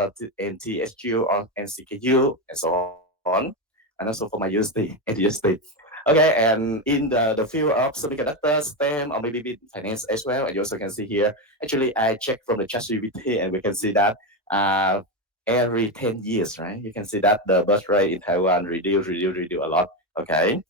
or NTSU or NCKU and so on, and also for my university at the university. Okay, and in the field of semiconductor, STEM, or maybe with finance as well. And you also can see here, actually, I checked from the ChatGPT, and we can see that uh, every 10 years, right? You can see that the birth rate in Taiwan reduce a lot. Okay.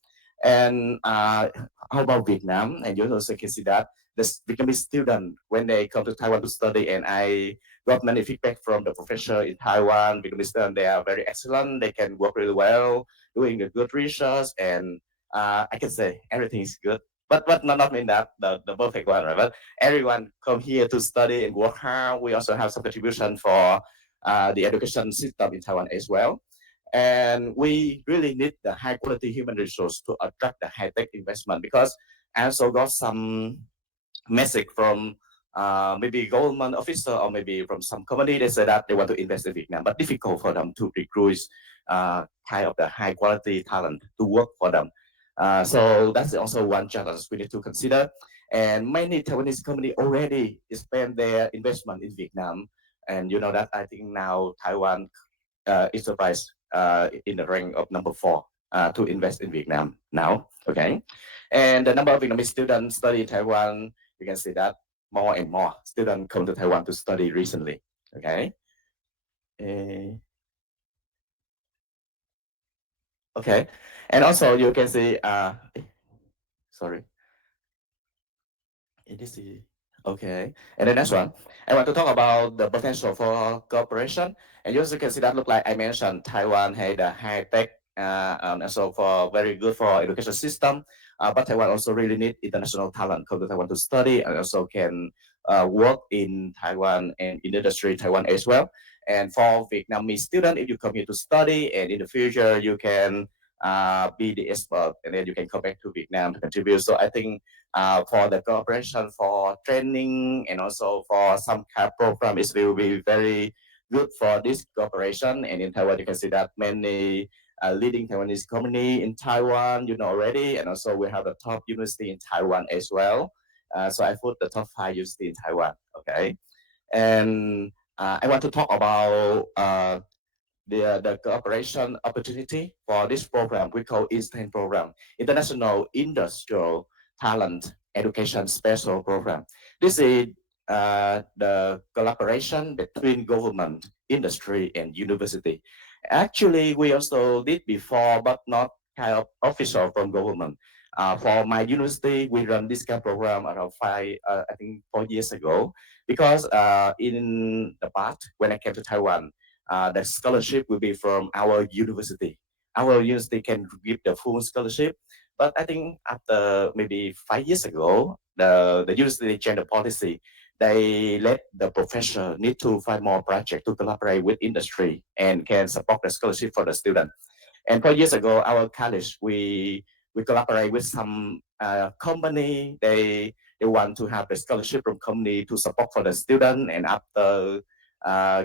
And how about Vietnam? And you also can see that the Vietnamese student, when they come to Taiwan to study, and I got many feedback from the professor in Taiwan, Vietnamese student, they are very excellent. They can work really well, doing a good research, and I can say everything is good. But not mean that the perfect one, right? But everyone come here to study and work hard. We also have some contribution for the education system in Taiwan as well. And we really need the high quality human resource to attract the high tech investment, because I also got some message from maybe government officer or maybe from some company. They say that they want to invest in Vietnam, but difficult for them to recruit kind of the high quality talent to work for them. So that's also one challenge we need to consider. And many Taiwanese company already spend their investment in Vietnam. And you know that I think now Taiwan is surprised in the rank of number 4 to invest in Vietnam now. Okay, and the number of Vietnamese students study in Taiwan, you can see that more and more students come to Taiwan to study recently. Okay, uh, okay, and also you can see. Sorry, it is okay. And the next one, I want to talk about the potential for cooperation. And you also can see that look like I mentioned, Taiwan had a high tech and also for very good for education system. But Taiwan also really need international talent come to Taiwan to study and also can work in Taiwan and in industry Taiwan as well. And for Vietnamese student, if you come here to study and in the future you can be the expert and then you can come back to Vietnam to contribute. So I think for the cooperation for training and also for some kind of program, it will be very good for this cooperation. And in Taiwan, you can see that many leading Taiwanese company in Taiwan, you know already, and also we have the top university in Taiwan as well. So I put the top 5 university in Taiwan. Okay, and I want to talk about the cooperation opportunity for this program we call INSTAN program, International Industrial Talent Education Special Program. This is the collaboration between government, industry, and university. Actually, we also did before, but not kind of official from government. For my university, we run this kind of program around I think 4 years ago, because in the past, when I came to Taiwan, the scholarship will be from our university. Our university can give the full scholarship, but I think after maybe 5 years ago, the university changed the policy. They let the professor need to find more project to collaborate with industry and can support the scholarship for the student. And 4 years ago, our college we collaborate with some company. They want to have the scholarship from company to support for the student, and after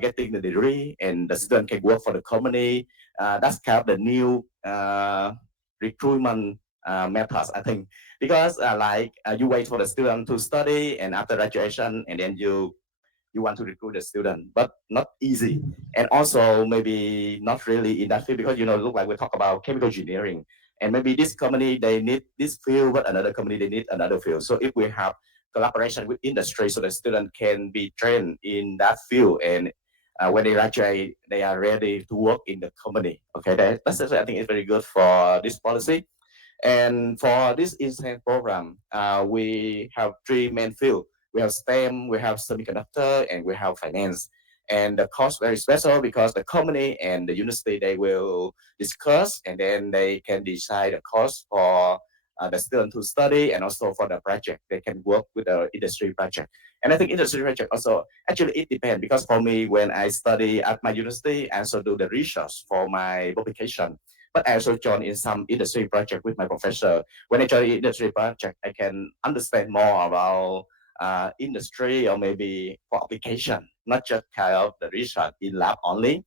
getting the degree, and the student can work for the company. That's kind of the new recruitment methods, I think, because you wait for the student to study, and after graduation, and then you want to recruit a student, but not easy. And also maybe not really in that field, because look like we talk about chemical engineering, and maybe this company they need this field, but another company they need another field. So if we have collaboration with industry, so the student can be trained in that field, and when they graduate, they are ready to work in the company. Okay, that's I think it's very good for this policy. And for this incentive program, we have 3 main fields. We have STEM, we have semiconductor, and we have finance. And the cost very special because the company and the university, they will discuss, and then they can decide the cost for the student to study, and also for the project. They can work with the industry project. And I think industry project also, actually it depends, because for me, when I study at my university, I also do the research for my publication, but I also join in some industry project with my professor. When I join industry project, I can understand more about industry, or maybe for application, not just kind of the research in lab only.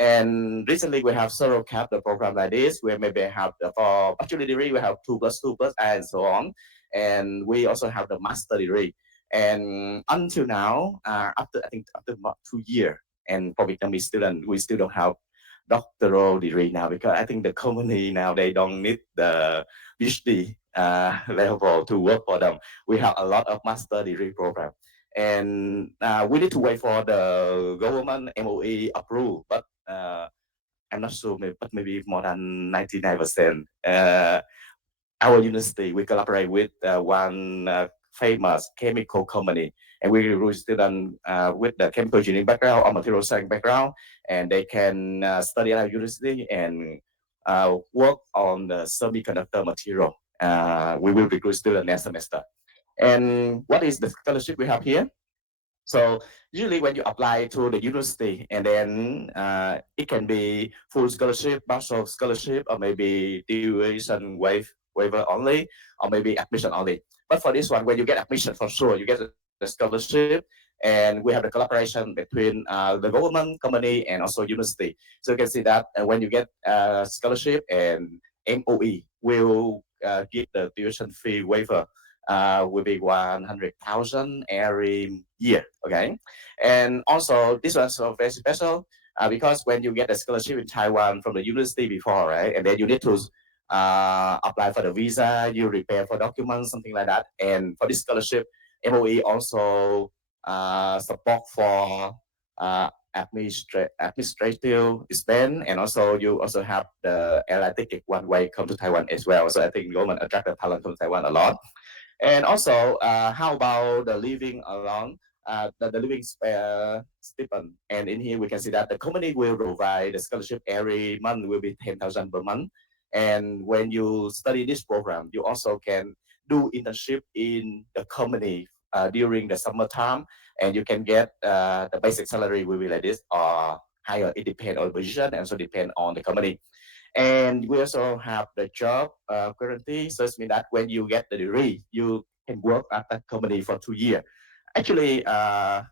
And recently we have several cap the program like this, where maybe have for bachelor degree, we have 2+2+, and so on. And we also have the master degree. And until now, after I think after about 2 years, And for Vietnamese students, we still don't have doctoral degree now because I think the company now they don't need the PhD level to work for them. We have a lot of master degree program, and we need to wait for the government MOE approve. But I'm not sure, but maybe more than 99%. Our university, we collaborate with one famous chemical company, and we recruit students with the chemical engineering background or material science background, and they can study at our university and work on the semiconductor material. We will recruit students next semester. And what is the scholarship we have here? So usually when you apply to the university, and then it can be full scholarship, partial scholarship, or maybe tuition waiver only, or maybe admission only. But for this one, when you get admission, for sure you get the scholarship, and we have the collaboration between the government, company, and also university. So you can see that when you get scholarship, and MOE will give the tuition fee waiver will be 100,000 every year. Okay, and also this one's so very special because when you get a scholarship in Taiwan from the university before, right, and then you need to apply for the visa, you prepare for documents, something like that. And for this scholarship, MOE also support for administrative expense, and also you also have the airline ticket one way come to Taiwan as well. So I think government attract the talent from Taiwan a lot. And also, how about the living alone, the living stipend? And in here, we can see that the company will provide the scholarship every month will be 10,000 per month. And when you study this program, you also can do internship in the company during the summertime, and you can get the basic salary will be like this or higher. It depends on the position and also depend on the company. And we also have the job guarantee. So it means that when you get the degree, you can work at that company for 2 years. Actually, I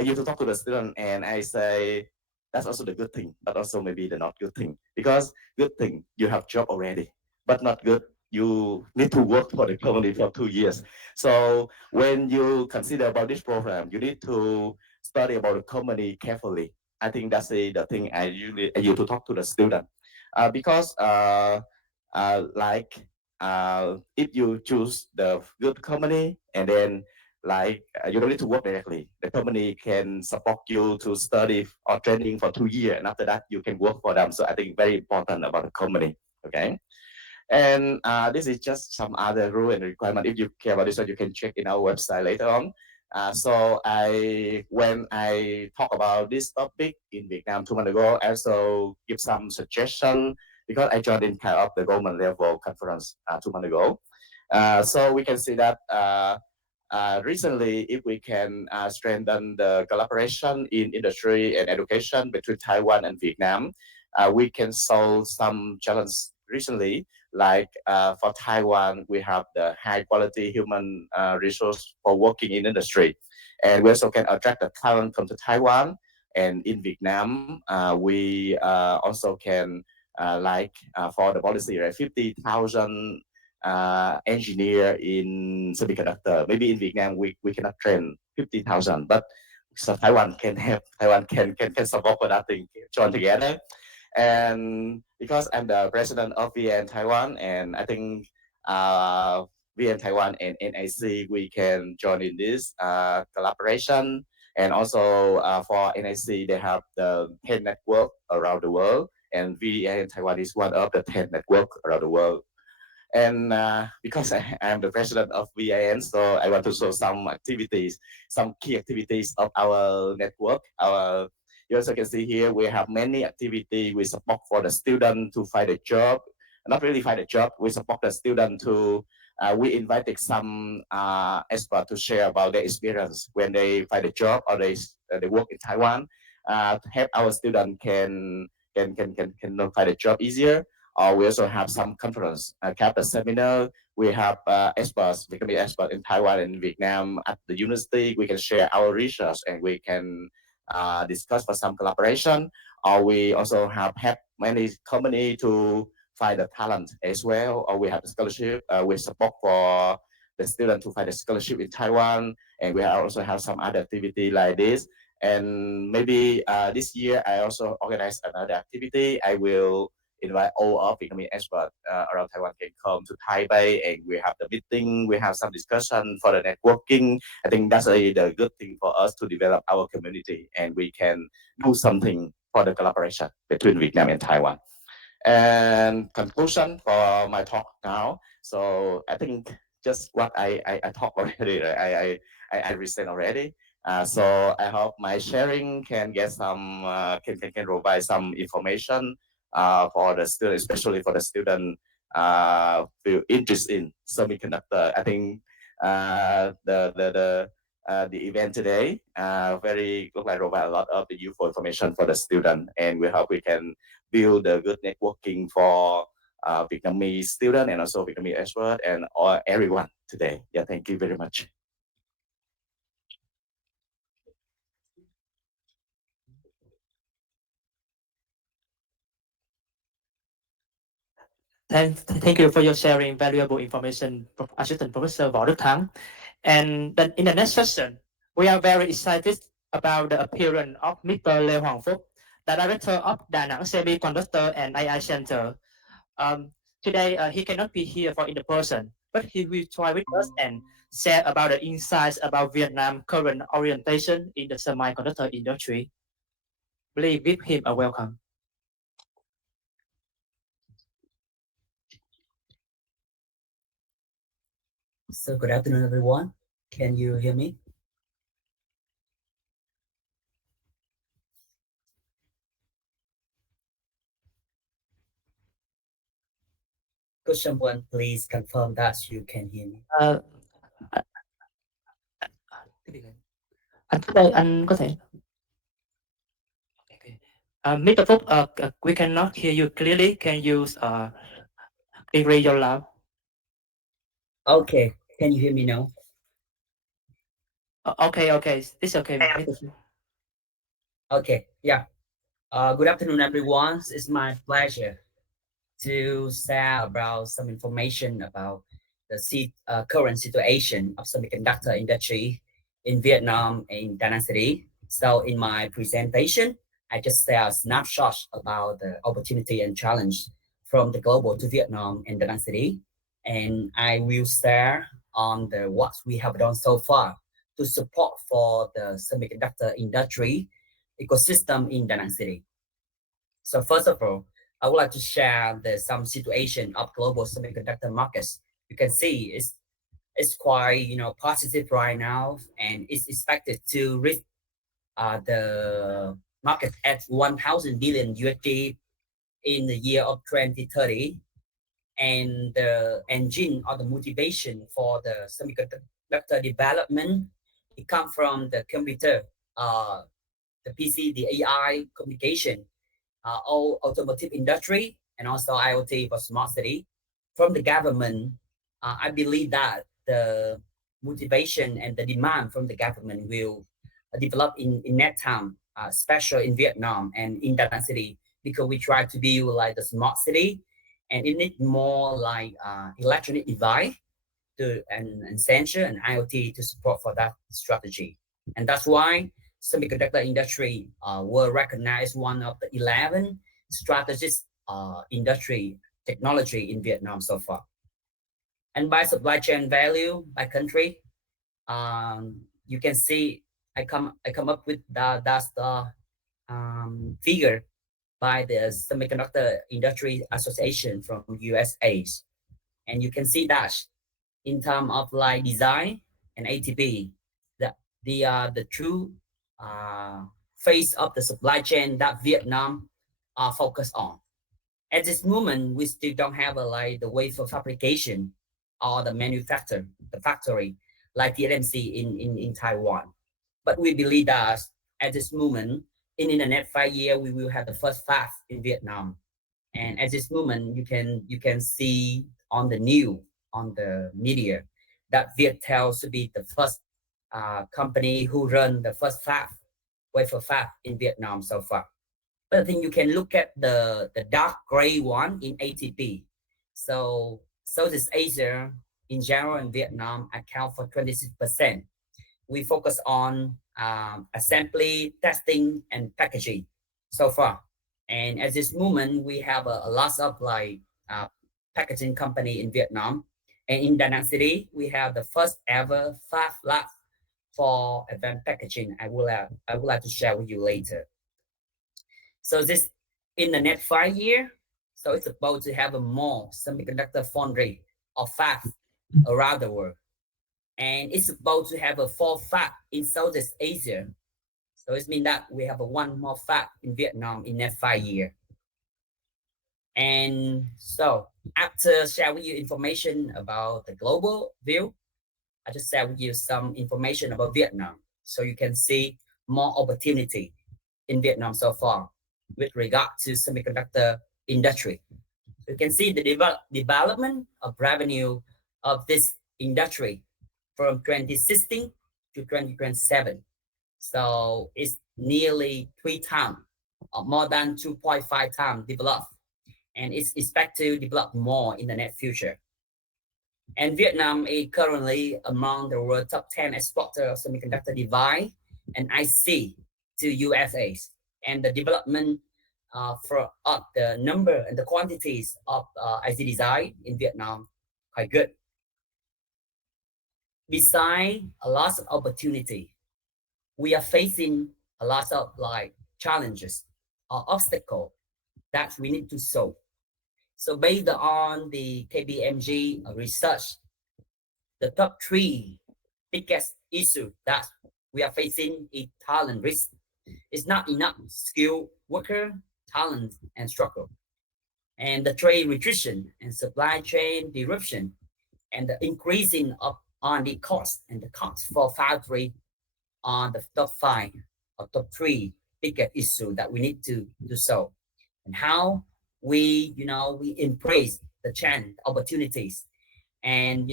used to talk to the student and I say that's also the good thing, but also maybe the not good thing. Because good thing you have job already, but not good you need to work for the company for 2 years. So when you consider about this program, you need to study about the company carefully. I think that's the thing I used to talk to the student because like if you choose the good company, and then like you don't need to work directly. The company can support you to study or training for 2 years, and after that you can work for them. So I think very important about the company. Okay, and this is just some other rule and requirement. If you care about this one, you can check in our website later on. So when I talk about this topic in Vietnam 2 months ago, I also give some suggestion because I joined in kind of the government level conference 2 months ago. So we can see that recently, if we can strengthen the collaboration in industry and education between Taiwan and Vietnam, we can solve some challenges recently. Like for Taiwan, we have the high quality human resource for working in industry, and we also can attract the talent come to Taiwan. And in Vietnam, we also can for the policy, right, 50,000 engineer in semiconductor. Maybe in Vietnam we cannot train 50,000, but so Taiwan can have Taiwan can support for that thing join together. And because I'm the president of VN Taiwan, and I think VN Taiwan and NIC we can join in this collaboration. And also for NIC they have the 10 network around the world, and VN Taiwan is one of the 10 network around the world. And because I am the president of VIN, so I want to show some activities, some key activities of our network. You also can see here we have many activities we support for the student to find a job. Not really find a job, we support the student to. We invited some experts to share about their experience when they find a job or they work in Taiwan. To help our student can find a job easier. We also have some conference, campus seminar. We have experts, becoming expert in Taiwan and Vietnam at the university. We can share our research and we can discuss for some collaboration. Or we also have help many company to find the talent as well. Or we have a scholarship. We support for the student to find a scholarship in Taiwan. And we also have some other activity like this. And maybe this year I also organize another activity. I will invite all of Vietnamese experts around Taiwan can come to Taipei, and we have the meeting, we have some discussion for the networking. I think that's the good thing for us to develop our community, and we can do something for the collaboration between Vietnam and Taiwan. And conclusion for my talk now. So I think just what I talked already, right? I present already. So I hope my sharing can get some can provide some information for the student, especially for the student feel interest in semiconductor. I think the event today very look like provide a lot of the useful information for the student, and we hope we can build a good networking for Vietnamese student and also Vietnamese expert and all everyone today. Yeah, thank you very much. Thank you for your sharing valuable information, Assistant Professor Võ Đức Thắng. And then in the next session, we are very excited about the appearance of Mr. Lê Hoàng Phúc, the director of Da Nang Semiconductor and AI Center. Um, Today, he cannot be here for in the person, but he will try with us and share about the insights about Vietnam current orientation in the semiconductor industry. Please give him a welcome. So good afternoon, everyone. Can you hear me? Could someone please confirm that you can hear me? Uh, anh có thể anh có thể Okay. Mr. Phúc, we cannot hear you clearly. Can you increase your loud? Okay, can you hear me now? Okay, it's okay, Mr. Phúc. Okay, yeah. Good afternoon, everyone. It's my pleasure to share about some information about the current situation of semiconductor industry in Vietnam and Da Nang City. So in my presentation, I just share a snapshot about the opportunity and challenge from the global to Vietnam and Da Nang City. And I will share on the what we have done so far to support for the semiconductor industry ecosystem in Da Nang City. So first of all, I would like to share some situation of global semiconductor markets. You can see it's quite positive right now, and it's expected to reach the market at 1,000 billion USD in the year of 2030. And the engine or the motivation for the semiconductor development, it comes from the computer, the PC, the AI communication, all automotive industry, and also IoT for smart city. From the government, I believe that the motivation and the demand from the government will develop in that time, especially in Vietnam and in Da Nang City, because we try to build like the smart city, and it needs more like electronic device and sensor and IoT to support for that strategy. And that's why semiconductor industry were recognized one of the 11 strategist industry technology in Vietnam so far. And by supply chain value by country, you can see I come up with that's the figure by the Semiconductor Industry Association from USA, and you can see that in terms of like design and ATP, the true uh, face of the supply chain that Vietnam are focused on. At this moment, we still don't have a, like the wafer fabrication or the manufacture, the factory like TSMC in Taiwan. But we believe that at this moment, in the next 5 years, we will have the first fab in Vietnam. And at this moment, you can see on the new on the media that Viettel should be the first company who run the first fab, wafer fab in Vietnam so far. But I think you can look at the dark gray one in ATP. So Southeast Asia in general and Vietnam account for 26%. We focus on assembly, testing, and packaging so far. And at this moment, we have a lot of like uh, packaging company in Vietnam. And in Da Nang City, we have the first ever Fab Lab for advanced packaging. I would like to share with you later. So this in the next 5 years, so it's about to have a more semiconductor foundry or fab around the world. And it's about to have a four fab in Southeast Asia. So it means that we have a one more fab in Vietnam in next 5 years. And so after sharing with you information about the global view, I just share with you some information about Vietnam so you can see more opportunity in Vietnam so far with regard to semiconductor industry. You can see the development of revenue of this industry from 2016 to 2027. So it's nearly 3 times or more than 2.5 times developed, and it's expected to develop more in the near future. And Vietnam is currently among the world top 10 exporter of semiconductor device and IC to USA. And the development for the number and the quantities of IC design in Vietnam quite good. Besides a lot of opportunity, we are facing a lot of like challenges or obstacles that we need to solve. So based on the KPMG research, the top three biggest issue that we are facing is talent risk. It's not enough skilled worker, talent, and struggle. And the trade restriction and supply chain disruption and the increasing of R&D cost and the cost for factory are the top five or top three biggest issue that we need to solve. And how we embrace the chance opportunities and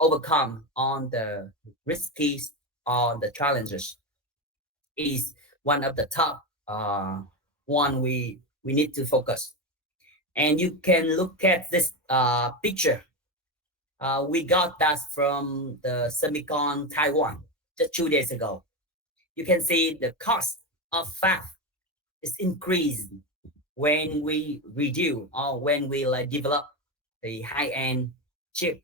overcome on the risky or the challenges is one of the top one we need to focus. And you can look at this picture. We got that from the semicon Taiwan just 2 days ago. You can see the cost of fab is increased when we reduce or when we like develop the high-end chip.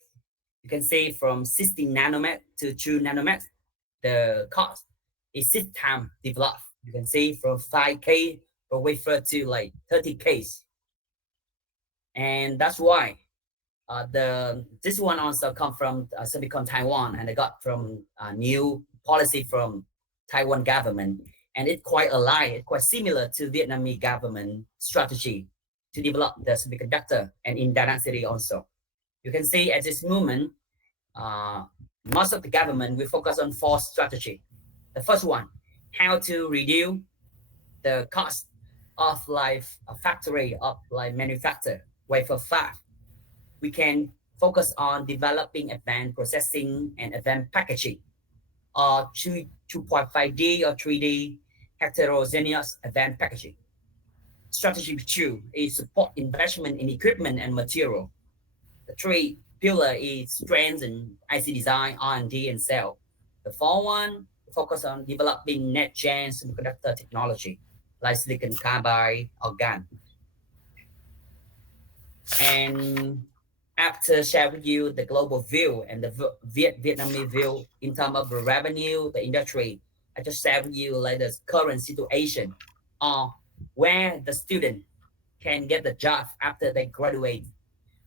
You can see from 16 nanometer to 2 nanometer, the cost is 6 times developed. You can see from 5K per wafer to like 30K. And that's why the this one also come from Semicon Taiwan, and I got from new policy from Taiwan government, and it quite aligned, quite similar to Vietnamese government strategy to develop the semiconductor, and in Da Nang City also. You can see at this moment, uh, most of the government will focus on four strategy. The first one, how to reduce the cost of like a factory of like manufacture wafer fab. We can focus on developing advanced processing and advanced packaging, or 2.5D or 3D heterogeneous advanced packaging. Strategy two is support investment in equipment and material. The three pillar is strengthen IC design, R&D, and sale. The fourth one focus on developing next-gen semiconductor technology like silicon carbide or GaN. And after share with you the global view and the Vietnamese view in terms of the revenue, the industry, I just share with you like the current situation or where the student can get the job after they graduate.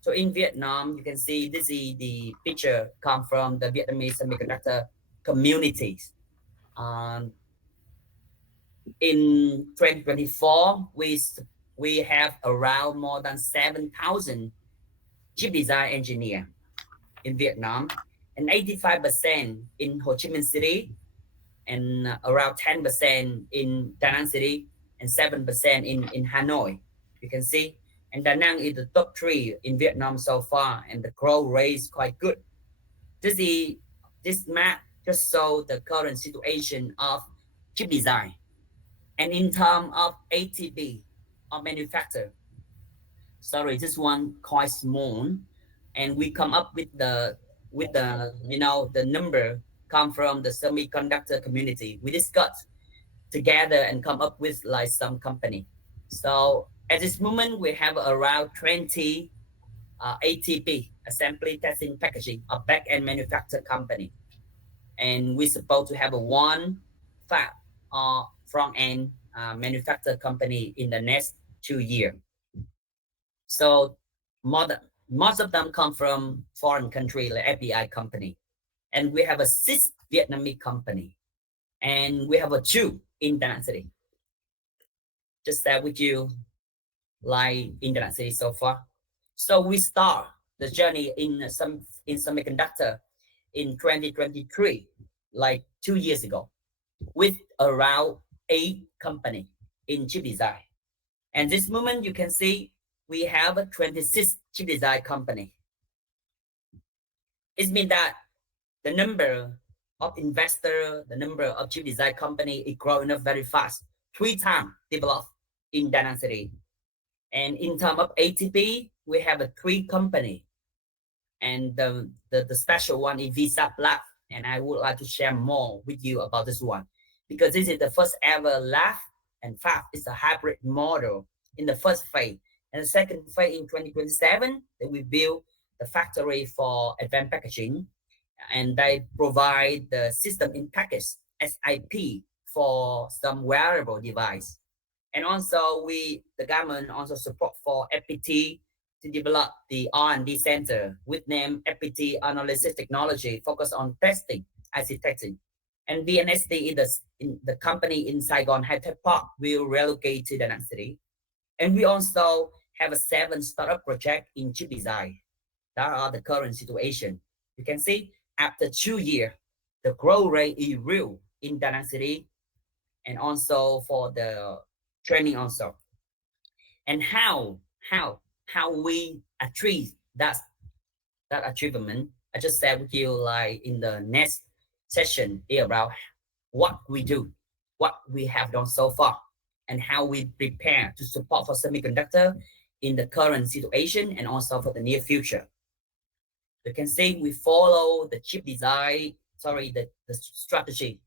So in Vietnam, you can see this is the picture come from the Vietnamese semiconductor communities. Um, in 2024, we have around more than 7,000 chip design engineer in Vietnam, and 85% in Ho Chi Minh City, and around 10% in Da Nang City, and 7% in Hanoi. You can see, and Da Nang is the top three in Vietnam so far, and the growth rate is quite good. This is this map just show the current situation of chip design, and in terms of ATP or manufacturer. Sorry, this one quite small, and we come up with the the number come from the semiconductor community. We discussed together and come up with like some company. So at this moment, we have around 20 ATP, assembly testing packaging, a back-end manufacturer company. And we're supposed to have a one fab front-end manufacturer company in the next 2 years. So more than, most of them come from foreign country like FBI company. And we have a six Vietnamese company. And we have a two internet city. Just that with you like internet city so far. So we start the journey in some in semiconductor in 2023, like 2 years ago, with around 8 company in chip design. And this moment you can see we have a 26 chip design company. It means that the number of investor, the number of chip design company is growing up very fast, 3 times developed in Da Nang City. And in terms of ATP, we have a 3 company, and the special one is Visa Lab. And I would like to share more with you about this one because this is the first ever lab and fab is a hybrid model in the first phase. And the second phase in 2027, that we build the factory for advanced packaging, and they provide the system in package SIP for some wearable device. And also the government also support for FPT to develop the R&D center with name FPT analysis technology focused on testing, IC testing. And VNST in the company in Saigon High Tech Park will relocate to the next city. And we also have a 7 startup project in chip design. That are the current situation. You can see after 2 years, the growth rate is real in Da Nang City, and also for the training also. And how we achieve that achievement. I just said with you like in the next session is about what we do, what we have done so far, and how we prepare to support for semiconductor in the current situation and also for the near future. You can see we follow the chip design, the strategy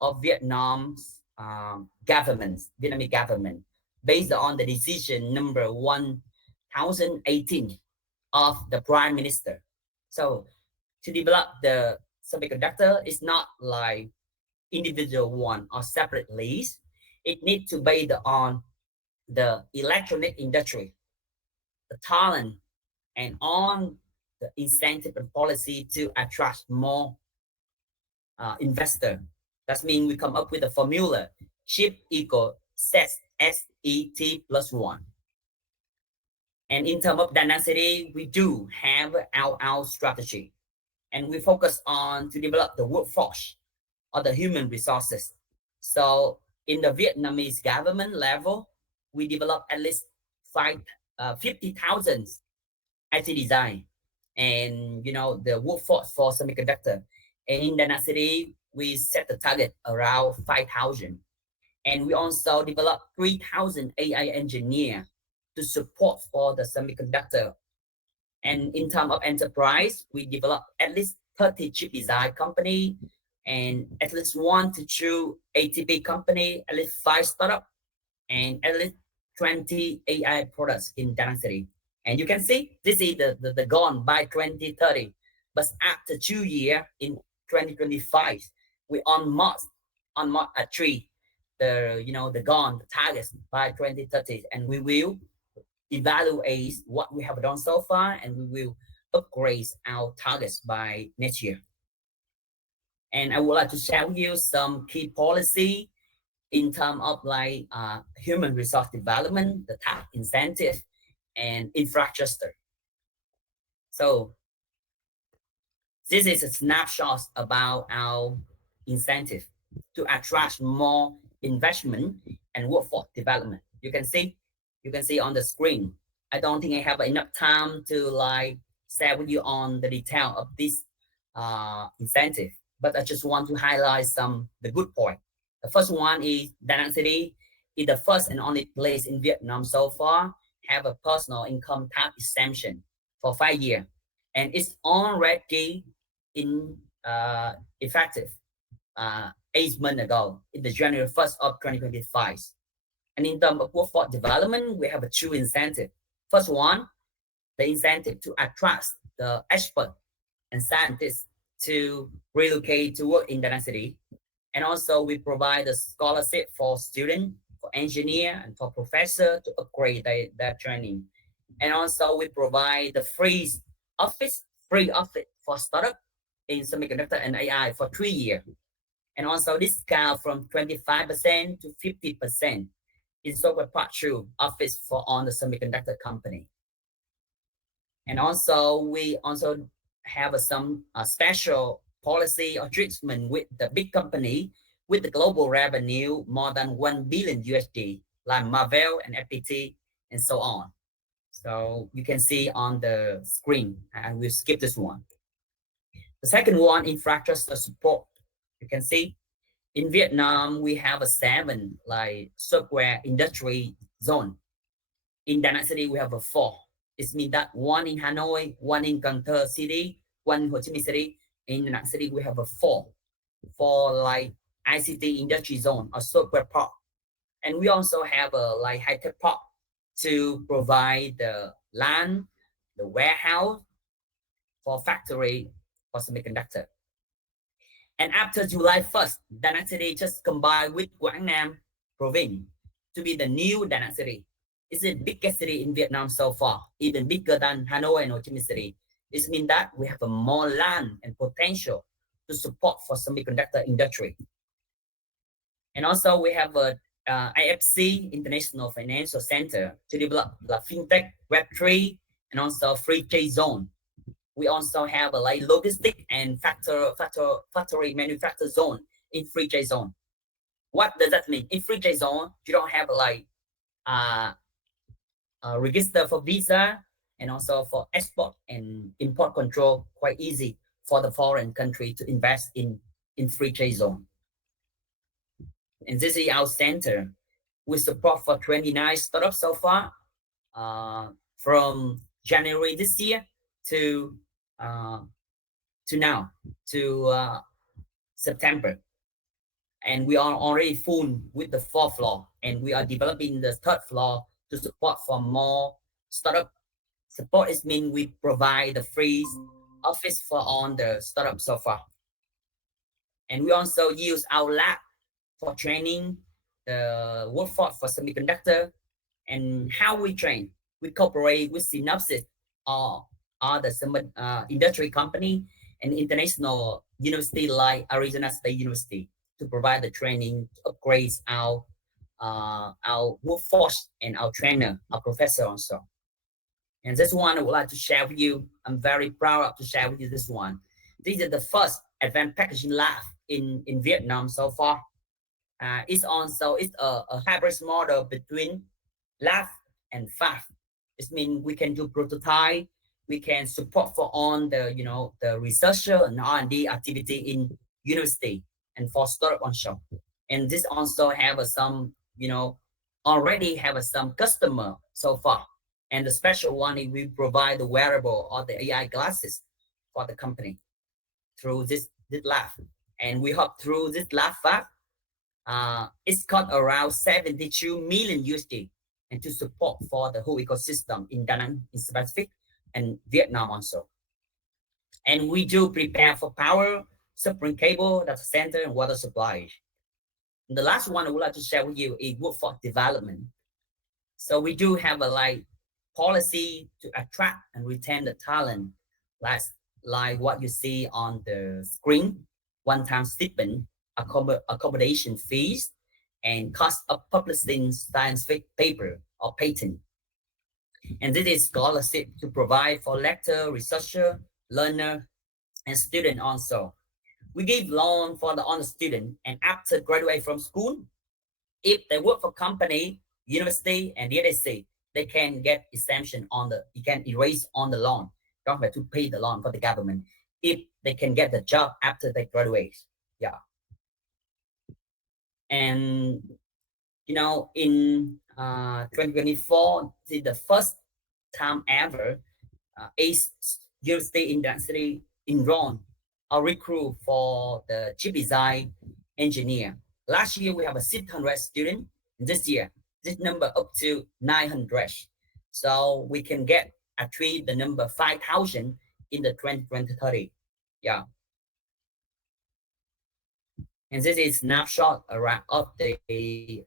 of Vietnam's Vietnamese government, based on the decision number 1018 of the Prime Minister. So to develop the semiconductor is not like individual one or separate lease. It needs to based on the electronic industry, the talent, and on the incentive and policy to attract more investor. That means we come up with a formula: chip equal set SET plus 1. And in terms of density, we do have our strategy, and we focus on to develop the workforce or the human resources. So in the Vietnamese government level, we develop at least 50,000 IC design and the workforce for semiconductor. And in the city, we set the target around 5,000. And we also develop 3,000 AI engineer to support for the semiconductor. And in terms of enterprise, we develop at least 30 chip design company and at least 1 to 2 ATP company, at least 5 startup, and at least 20 AI products in Da Nang City. And you can see this is the goal by 2030. But after 2 years in 2025, we almost achieve the goal, the targets by 2030, and we will evaluate what we have done so far, and we will upgrade our targets by next year. And I would like to share with you some key policy in terms of like human resource development, the tax incentive, and infrastructure. So this is a snapshot about our incentive to attract more investment and workforce development. You can see on the screen. I don't think I have enough time to like share with you on the detail of this incentive, but I just want to highlight the good point. The first one is Da Nang City is the first and only place in Vietnam so far have a personal income tax exemption for 5 years, and it's already in effective 8 months ago in the January 1st of 2025. And in terms of workforce development, we have a two incentive. First one, the incentive to attract the expert and scientists to relocate to work in the city. And also we provide a scholarship for student, for engineer, and for professor to upgrade their training. And also we provide the office, free office for startup in semiconductor and AI for 3 years. And also discount from 25% to 50% in software part through office for all the semiconductor company. And also we also have some special policy or treatment with the big company with the global revenue more than 1 billion USD, like Marvel and FPT and so on. So you can see on the screen, and we'll skip this one. The second one, infrastructure support. You can see in Vietnam, we have a 7 like software industry zone. In Da Nang City, we have a 4. It means that one in Hanoi, one in Cần Thơ City, one in Ho Chi Minh City. In Da Nang City, we have a 4 for like ICT industry zone or software park. And we also have a like high tech park to provide the land, the warehouse for factory for semiconductor. And after July 1st, Da Nang City just combined with Quảng Nam province to be the new Da Nang City. It's the biggest city in Vietnam so far, even bigger than Hanoi and Ho Chi Minh City. This means that we have a more land and potential to support for semiconductor industry. And also we have a IFC, International Financial Center, to develop the fintech, Web3, and also free trade zone. We also have a like logistic and factory manufacture zone in free trade zone. What does that mean? In free trade zone, you don't have like uh, register for visa and also for export and import control, quite easy for the foreign country to invest in free trade zone. And this is our center. We support for 29 startups so far, from January this year to uh, now to September. And we are already full with the 4th floor, and we are developing the 3rd floor to support for more startup. Support is mean we provide the free office for all the startups so far. And we also use our lab for training the workforce for semiconductor. And how we train, we cooperate with Synopsys or other industry company and international university like Arizona State University to provide the training to upgrade our workforce and our trainer, our professor also. And this one I would like to share with you. I'm very proud to share with you this one. This is the first advanced packaging lab in Vietnam so far. It's a hybrid model between lab and fab. It means we can do prototype, we can support for on the the researcher and R&D activity in university and for startup on shop. And this also have some already have some customer so far. And the special one is we provide the wearable or the AI glasses for the company through this lab. And we hope through this lab fab, it's cost around 72 million USD and to support for the whole ecosystem in Da Nang, in Pacific, and Vietnam also. And we do prepare for power, submarine cable, data center, and water supply. And the last one I would like to share with you is workforce development. So we do have a like policy to attract and retain the talent, like what you see on the screen: one-time stipend, accommodation fees, and cost of publishing scientific paper or patent. And this is scholarship to provide for lecturer, researcher, learner, and student also. We give loan for the honor student, and after graduate from school, if they work for company, university, and the DAC, they can get exemption on you can erase on the loan. Don't have to pay the loan for the government if they can get the job after they graduate. Yeah. And in 2024, this is the first time ever, ACE university in that city enrolled recruit for the chip design engineer. Last year we have a 600 student. This year, this number up to 900. So we can get achieve the number 5,000 in the 2030. Yeah. And this is snapshot around of the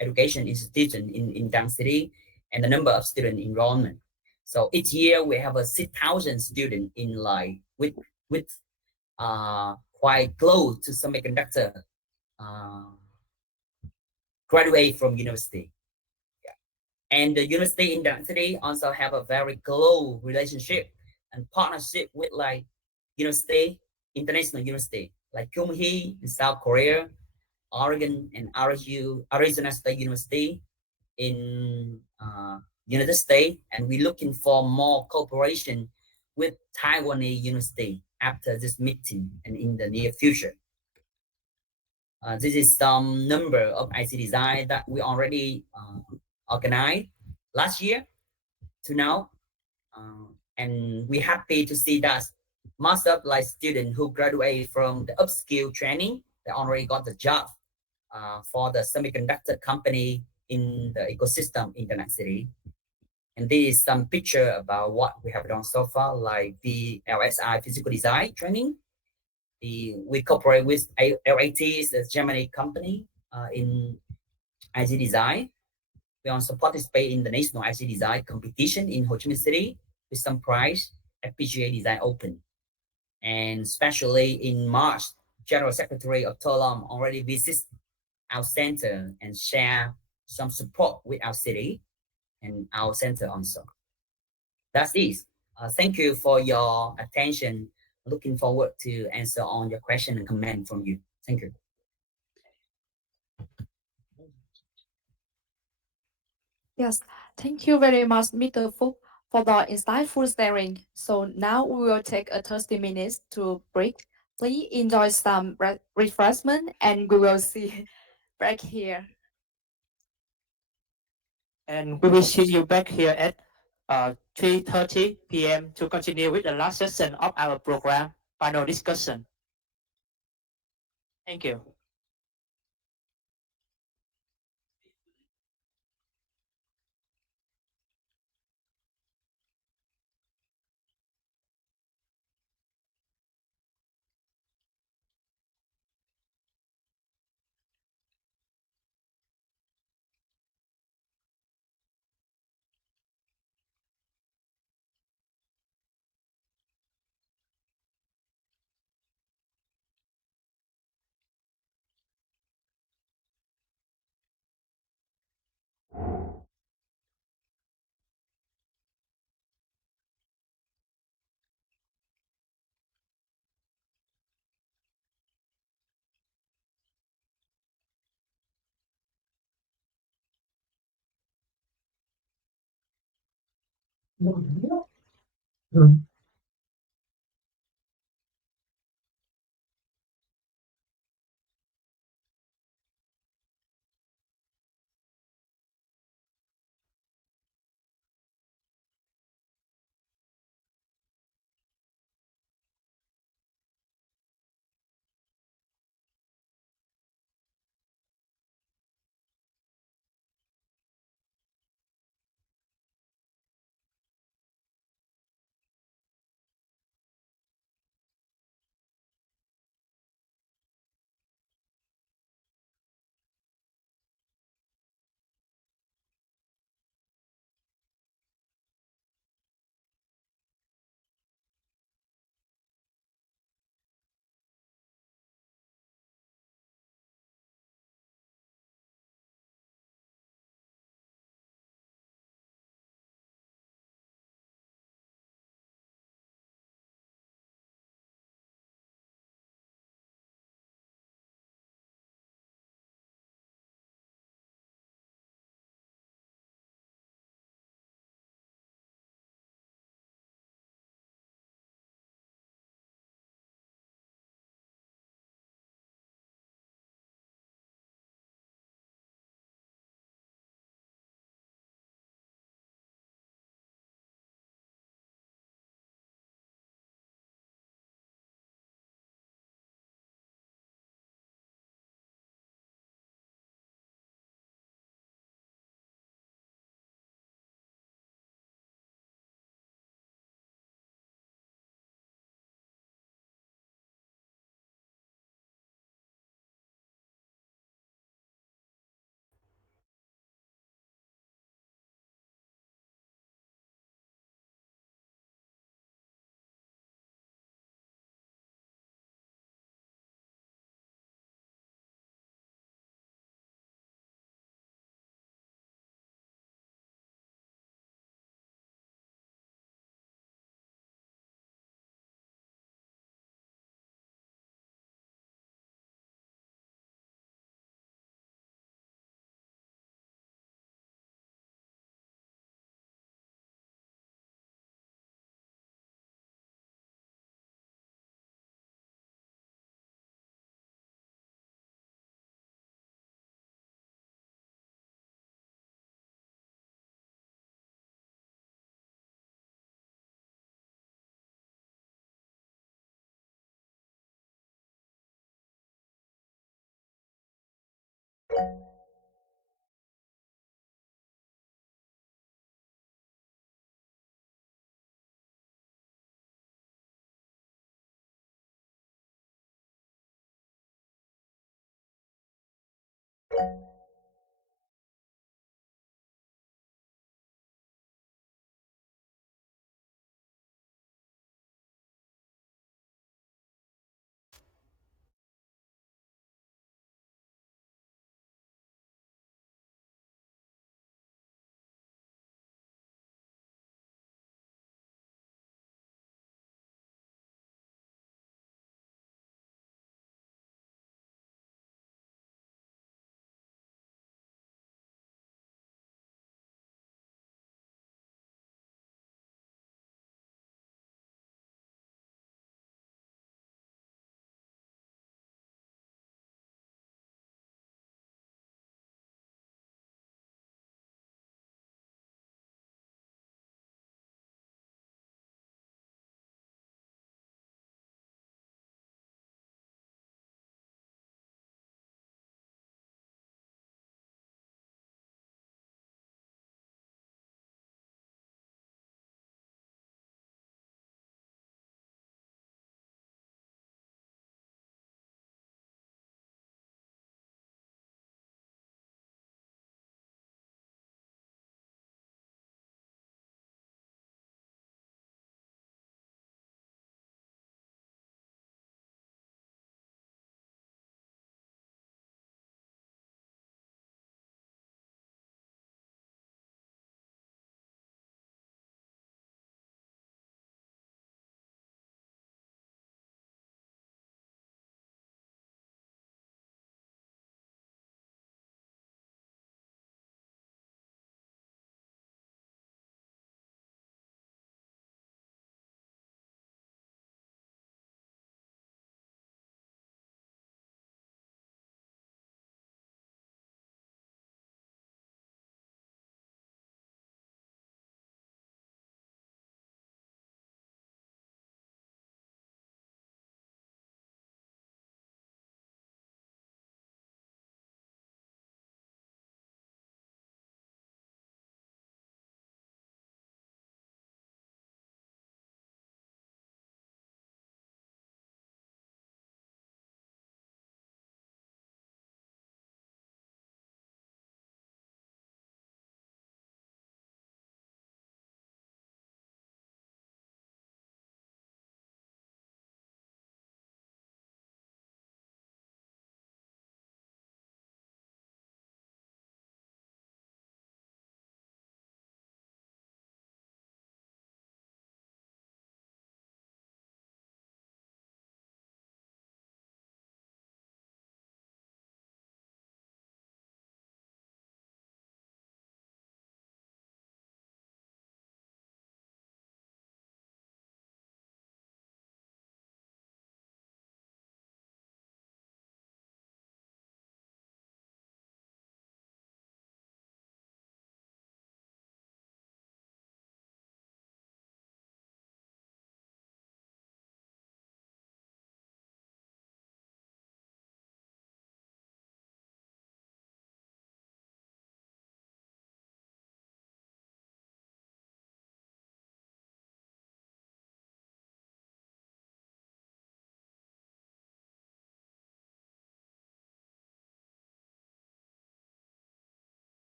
education institution in Dang City and the number of student enrollment. So each year we have a 6,000 student in like with quite close to semiconductor uh, graduate from university. Yeah. And the university in Dang City also have a very close relationship and partnership with like university, international university like Kyung-hee in South Korea, Oregon and Arizona State University in United States, and we're looking for more cooperation with Taiwanese University after this meeting and in the near future. This is some number of IC design that we already organized last year to now, and we're happy to see that most of like students who graduate from the upskill training, they already got the job for the semiconductor company in the ecosystem in the next city. And this is some picture about what we have done so far, like the LSI physical design training. We cooperate with LAT, the Germany company in IC design. We also participate in the national IC design competition in Ho Chi Minh City with some prize at PGA Design Open. And especially in March, General Secretary of TOLOM already visits our center and share some support with our city and our center also. That's it. Thank you for your attention. Looking forward to answer on your question and comment from you. Thank you. Yes, thank you very much, Mr. Phúc, for the insightful sharing. So now we will take a 30 minutes to break. Please enjoy some refreshment and we will see back here. And we will see you back here at 3:30 p.m. to continue with the last session of our program, panel discussion. Thank you.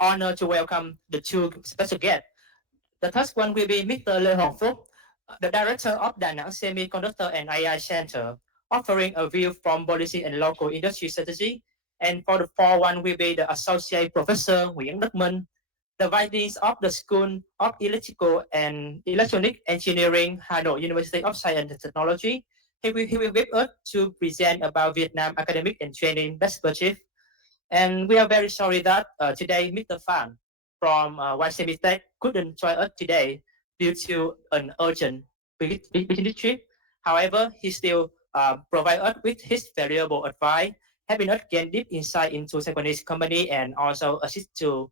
honored to welcome the two special guests. The first one will be Mr. Lê Hồng Phúc, the director of Da Nang Semiconductor and AI Center, offering a view from policy and local industry strategy. And for the fourth one will be the associate professor Nguyễn Đức Minh, the vice dean of the School of Electrical and Electronic Engineering, Hanoi University of Science and Technology. He will with us to present about Vietnam academic and training perspective. And we are very sorry that today Mr. Fan from YCMI Tech couldn't join us today due to an urgent business trip. However, he still provide us with his valuable advice, helping us gain deep insight into Japanese company and also assist to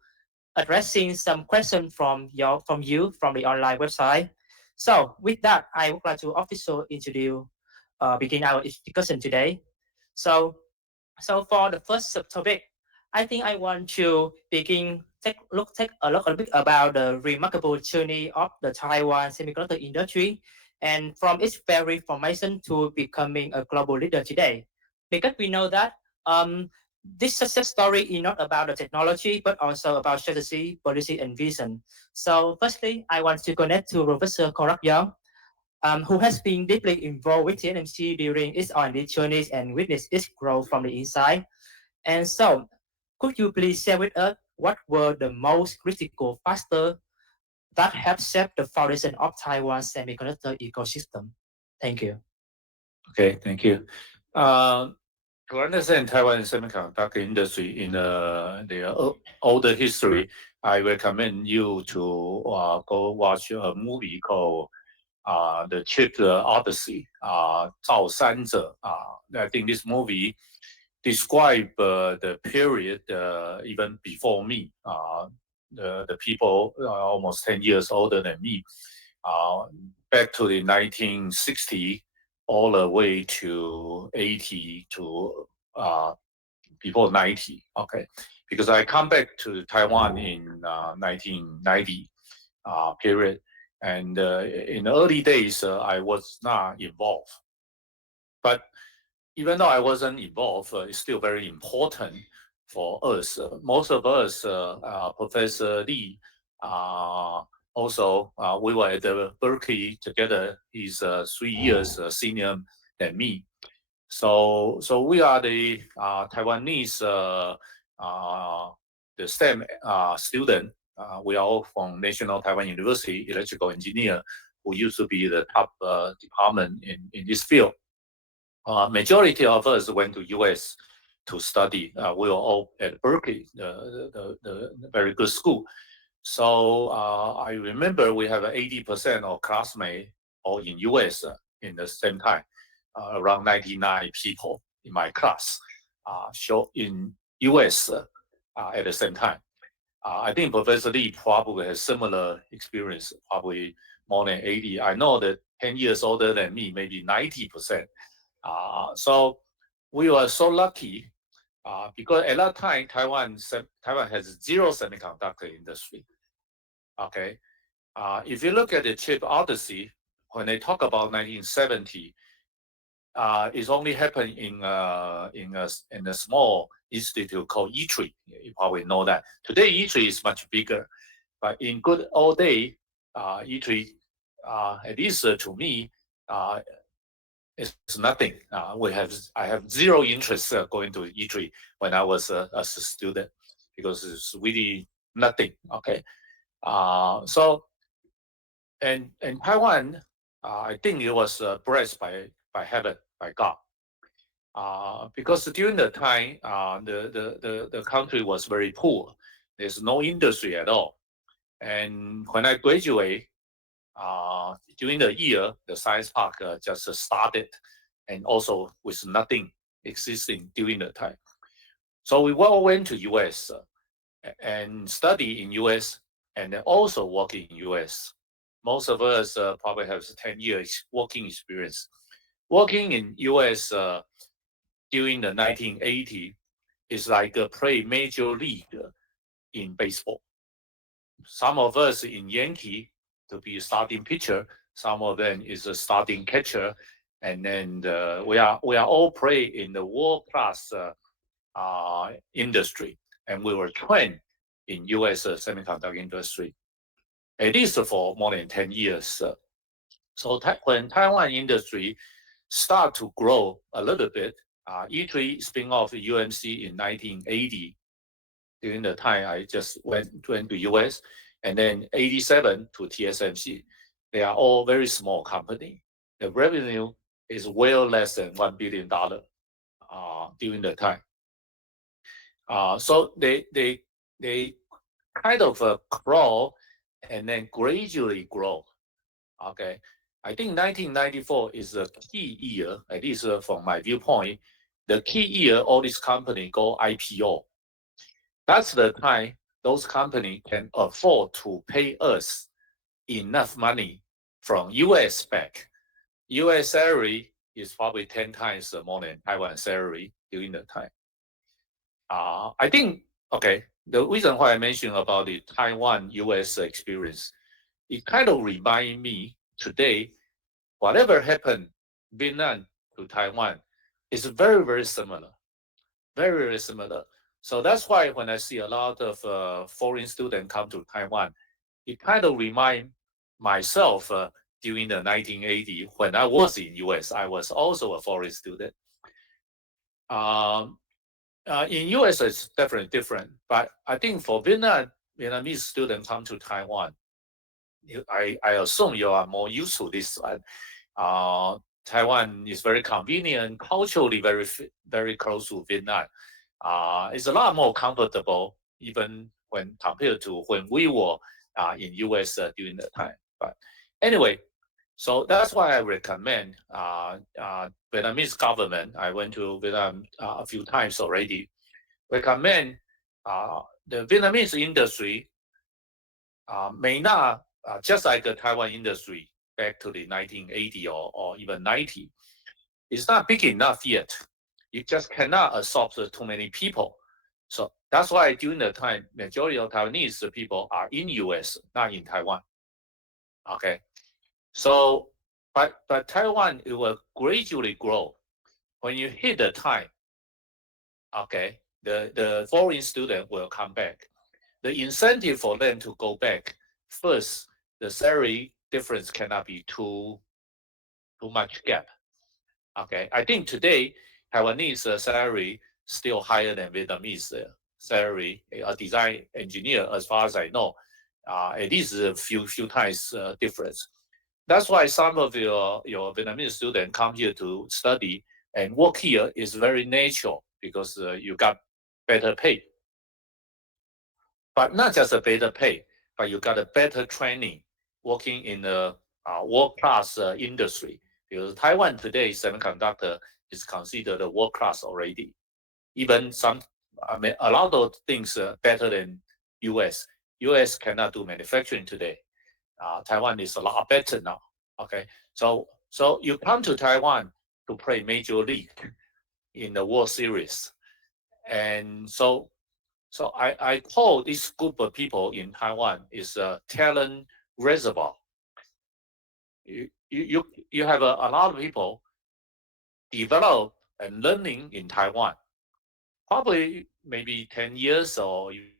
addressing some questions from the online website. So with that, I would like to officially introduce begin our discussion today. So for the first subtopic, I think I want to take a look a bit about the remarkable journey of the Taiwan semiconductor industry and from its very formation to becoming a global leader today. Because we know that this success story is not about the technology, but also about strategy, policy, and vision. So firstly, I want to connect to Professor Korak Young, who has been deeply involved with TNMC during its R&D journeys and witnessed its growth from the inside. And so, could you please share with us what were the most critical factors that have shaped the foundation of Taiwan's semiconductor ecosystem? Thank you. Okay, thank you. Uh, to understand Taiwan semiconductor industry in the older history, I recommend you to go watch a movie called The Chip Odyssey, 造三者. I think this movie describe the period even before me. The people almost 10 years older than me, back to the 1960 all the way to 80 to before 90. Okay, because I come back to Taiwan in 1990 period, and in the early days I was not involved, but even though I wasn't involved, it's still very important for us. Most of us, Professor Lee, also we were at the Berkeley together. He's 3 years senior than me. So we are the Taiwanese, the STEM student. We are all from National Taiwan University, electrical engineer, who used to be the top department in this field. Majority of us went to US to study. We were all at Berkeley, the very good school. So I remember we have 80% of classmates all in US in the same time, around 99 people in my class, show in US at the same time. I think Professor Lee probably has similar experience, probably more than 80. I know that 10 years older than me, maybe 90%. So we were so lucky because at that time Taiwan has zero semiconductor industry. Okay, if you look at the chip odyssey, when they talk about 1970, it's only happened in a small institute called E-Tree. You probably know that. Today E-Tree is much bigger, but in good old day, E-Tree, at least to me, it's nothing. I have zero interest going to E3 when I was a student because it's really nothing. Okay, so and Taiwan, I think it was blessed by heaven, by God, because during the time the country was very poor. There's no industry at all, and when I graduate. During the year, the science park just started, and also with nothing existing during the time. So we all went to US and study in US and then also work in US. Most of us probably have 10 years working experience. Working in US during the 1980 is like play major league in baseball. Some of us in Yankee to be a starting pitcher. Some of them is a starting catcher, and then we are all play in the world class industry, and we were trained in U.S. Semiconductor industry, at least for more than 10 years. So when Taiwan industry start to grow a little bit, E3 spin off UMC in 1980. During the time I just went to US, and then 87 to TSMC. They are all very small company. The revenue is well less than $1 billion during the time. So they kind of crawl and then gradually grow. Okay, I think 1994 is a key year, at least from my viewpoint. The key year all this company go IPO. That's the time those companies can afford to pay us enough money from US back. US salary is probably 10 times more than Taiwan salary during the time. I think, okay, the reason why I mentioned about the Taiwan US experience, it kind of remind me today, whatever happened, Vietnam to Taiwan is very, very similar. Very, very similar. So that's why when I see a lot of foreign students come to Taiwan, it kind of remind myself during the 1980 when I was in US. I was also a foreign student. In US, it's definitely different. But I think for Vietnamese students come to Taiwan, I assume you are more used to this one. Taiwan is very convenient, culturally very close to Vietnam. It's a lot more comfortable even when compared to when we were in US during the time. But anyway, so that's why I recommend Vietnamese government. I went to Vietnam a few times already. Recommend the Vietnamese industry may not just like the Taiwan industry back to the 1980 or even 90. It's not big enough yet. You just cannot absorb too many people. So that's why during the time, majority of Taiwanese people are in US, not in Taiwan. Okay. So, but Taiwan, it will gradually grow. When you hit the time, okay, the foreign student will come back. The incentive for them to go back, first, the salary difference cannot be too much gap. Okay, I think today Taiwanese salary still higher than Vietnamese salary. A design engineer, as far as I know, at least a few times difference. That's why some of your Vietnamese students come here to study and work here is very natural because you got better pay. But not just a better pay, but you got a better training working in a world-class industry. Because Taiwan today, semiconductor is considered a world-class already. Even I mean, a lot of things better than US. US cannot do manufacturing today. Taiwan is a lot better now. Okay, so you come to Taiwan to play major league in the World Series, and so I call this group of people in Taiwan is a talent reservoir. You have a lot of people develop and learning in Taiwan, probably maybe 10 years or even more.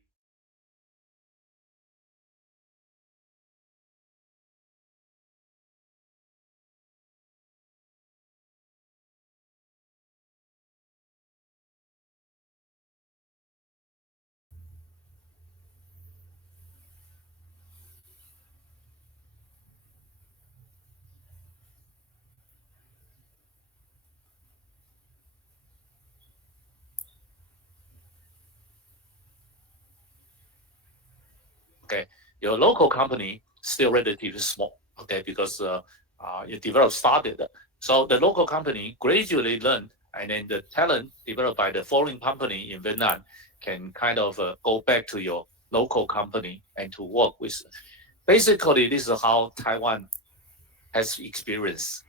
Okay, your local company still relatively small. Okay, because you started. So the local company gradually learn, and then the talent developed by the foreign company in Vietnam can kind of go back to your local company and to work with. Basically, this is how Taiwan has experienced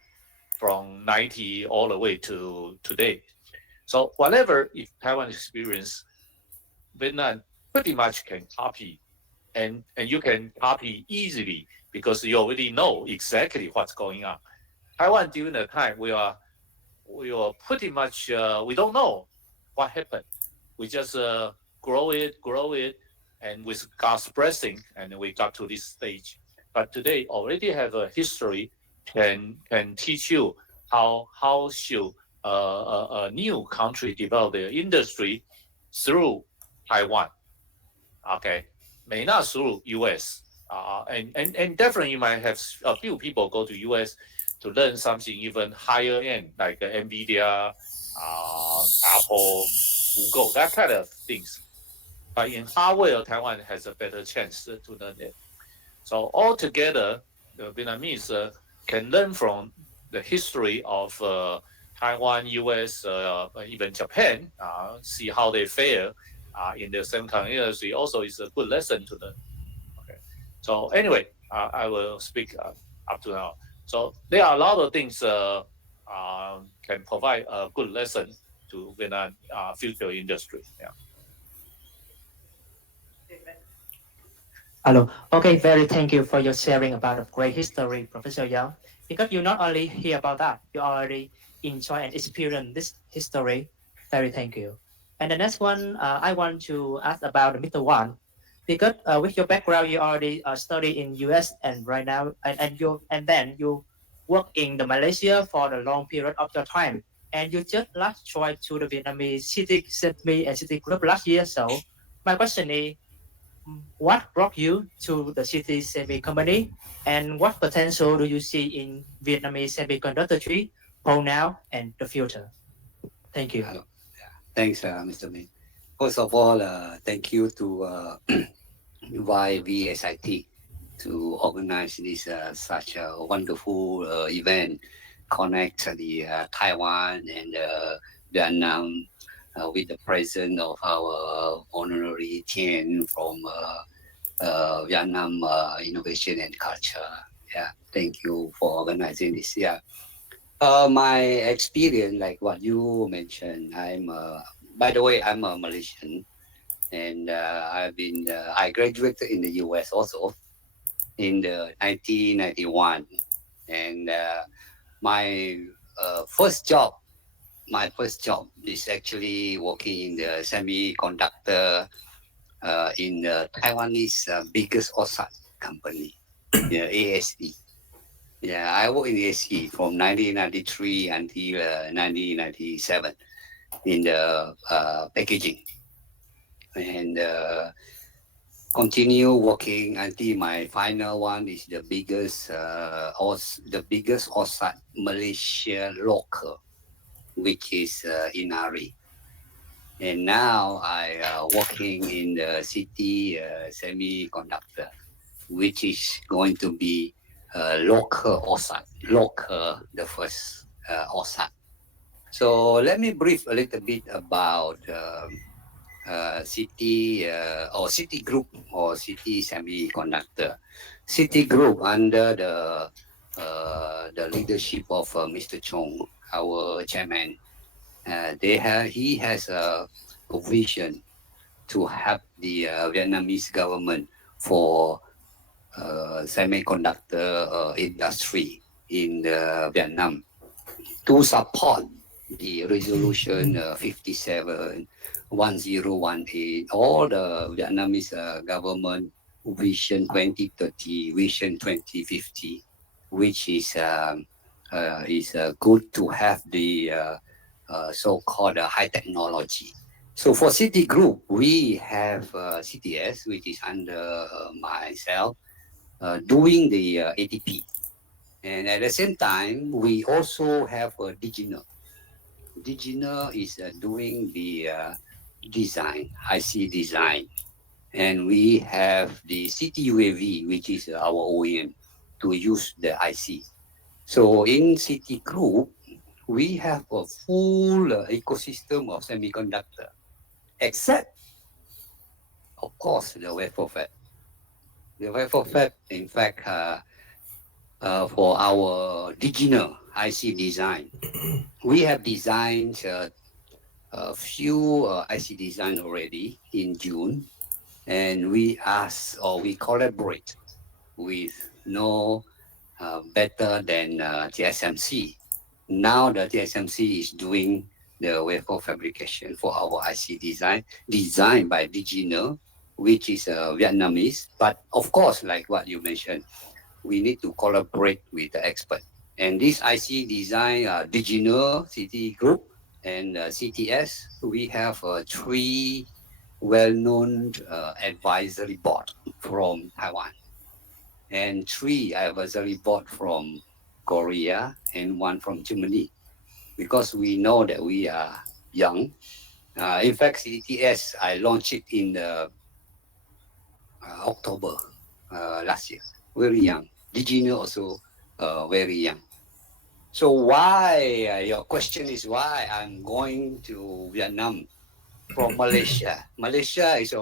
from 90 all the way to today. So whatever if Taiwan experience, Vietnam pretty much can copy, and you can copy easily because you already know exactly what's going on. Taiwan during the time we are pretty much we don't know what happened. We just grow it, and with God's blessing, and we got to this stage. But today already have a history can teach you how should a new country develop their industry through Taiwan. Okay, may not through US. And definitely you might have a few people go to US to learn something even higher end, like NVIDIA, Apple, Google, that kind of things. But in hardware, Taiwan has a better chance to learn it. So altogether, the Vietnamese can learn from the history of Taiwan, US, even Japan, see how they fare in the semiconductor industry. Also, is a good lesson to learn. Okay. So anyway, I will speak up to now. So there are a lot of things can provide a good lesson to Vietnam future industry. Yeah. Hello. Okay, very thank you for your sharing about the great history, Professor Young. Because you not only hear about that, you already enjoy and experience this history. Very thank you. And the next one, I want to ask about Mr. Wan. Because with your background, you already study in US and right now, and then you work in the Malaysia for the long period of your time. And you just last joined to the Vietnamese City Semi and City Group last year. So my question is, what brought you to the City Semi company, and what potential do you see in Vietnamese semiconductor industry for now and the future? Thank you. Hello. Yeah. Thanks, Mr. Min. First of all, thank you to YVSIT to organize this such a wonderful event, connect the Taiwan and Vietnam with the presence of our honorary Tien from Vietnam Innovation and Culture. Yeah, thank you for organizing this. Yeah. My experience, like what you mentioned, by the way, I'm a Malaysian, and I graduated in the US also in the 1991, and my first job, is actually working in the semiconductor in the Taiwanese biggest OSAT company, the ASE. Yeah, I worked in ASE from 1993 until 1997 in the packaging, and continue working until my final one is the biggest OSAT Malaysia local, which is in Ari. And now I working in the city semiconductor, which is going to be local OSAT, the first OSAT. So let me brief a little bit about City or City Group or City Semiconductor. City Group under the leadership of Mr. Chong, our chairman. He has a vision to help the Vietnamese government for semiconductor industry in Vietnam to support the resolution 571018, all the Vietnamese government vision 2030, vision 2050, which is good to have the so-called high technology. So for City Group, we have CTS, which is under myself, doing the ATP. And at the same time, we also have a Digital. Digital is doing the design, IC design. And we have the CTUAV, which is our OEM, to use the IC. So in City Group, we have a full ecosystem of semiconductor, except, of course, the wafer fab. The wafer fab, in fact, for our digital IC design, we have designed a few IC design already in June, and we collaborate with no better than TSMC. Now the TSMC is doing the wafer fabrication for our IC design, designed by Digital which is Vietnamese. But of course, like what you mentioned, we need to collaborate with the expert. And this IC design Digital City Group and CTS, we have three well-known advisory board from Taiwan and three advisory board from Korea and one from Germany, because we know that we are young. In fact, CTS, I launched it in October last year. Very young. Digital also very young. So why, your question is why I'm going to Vietnam from Malaysia. Malaysia is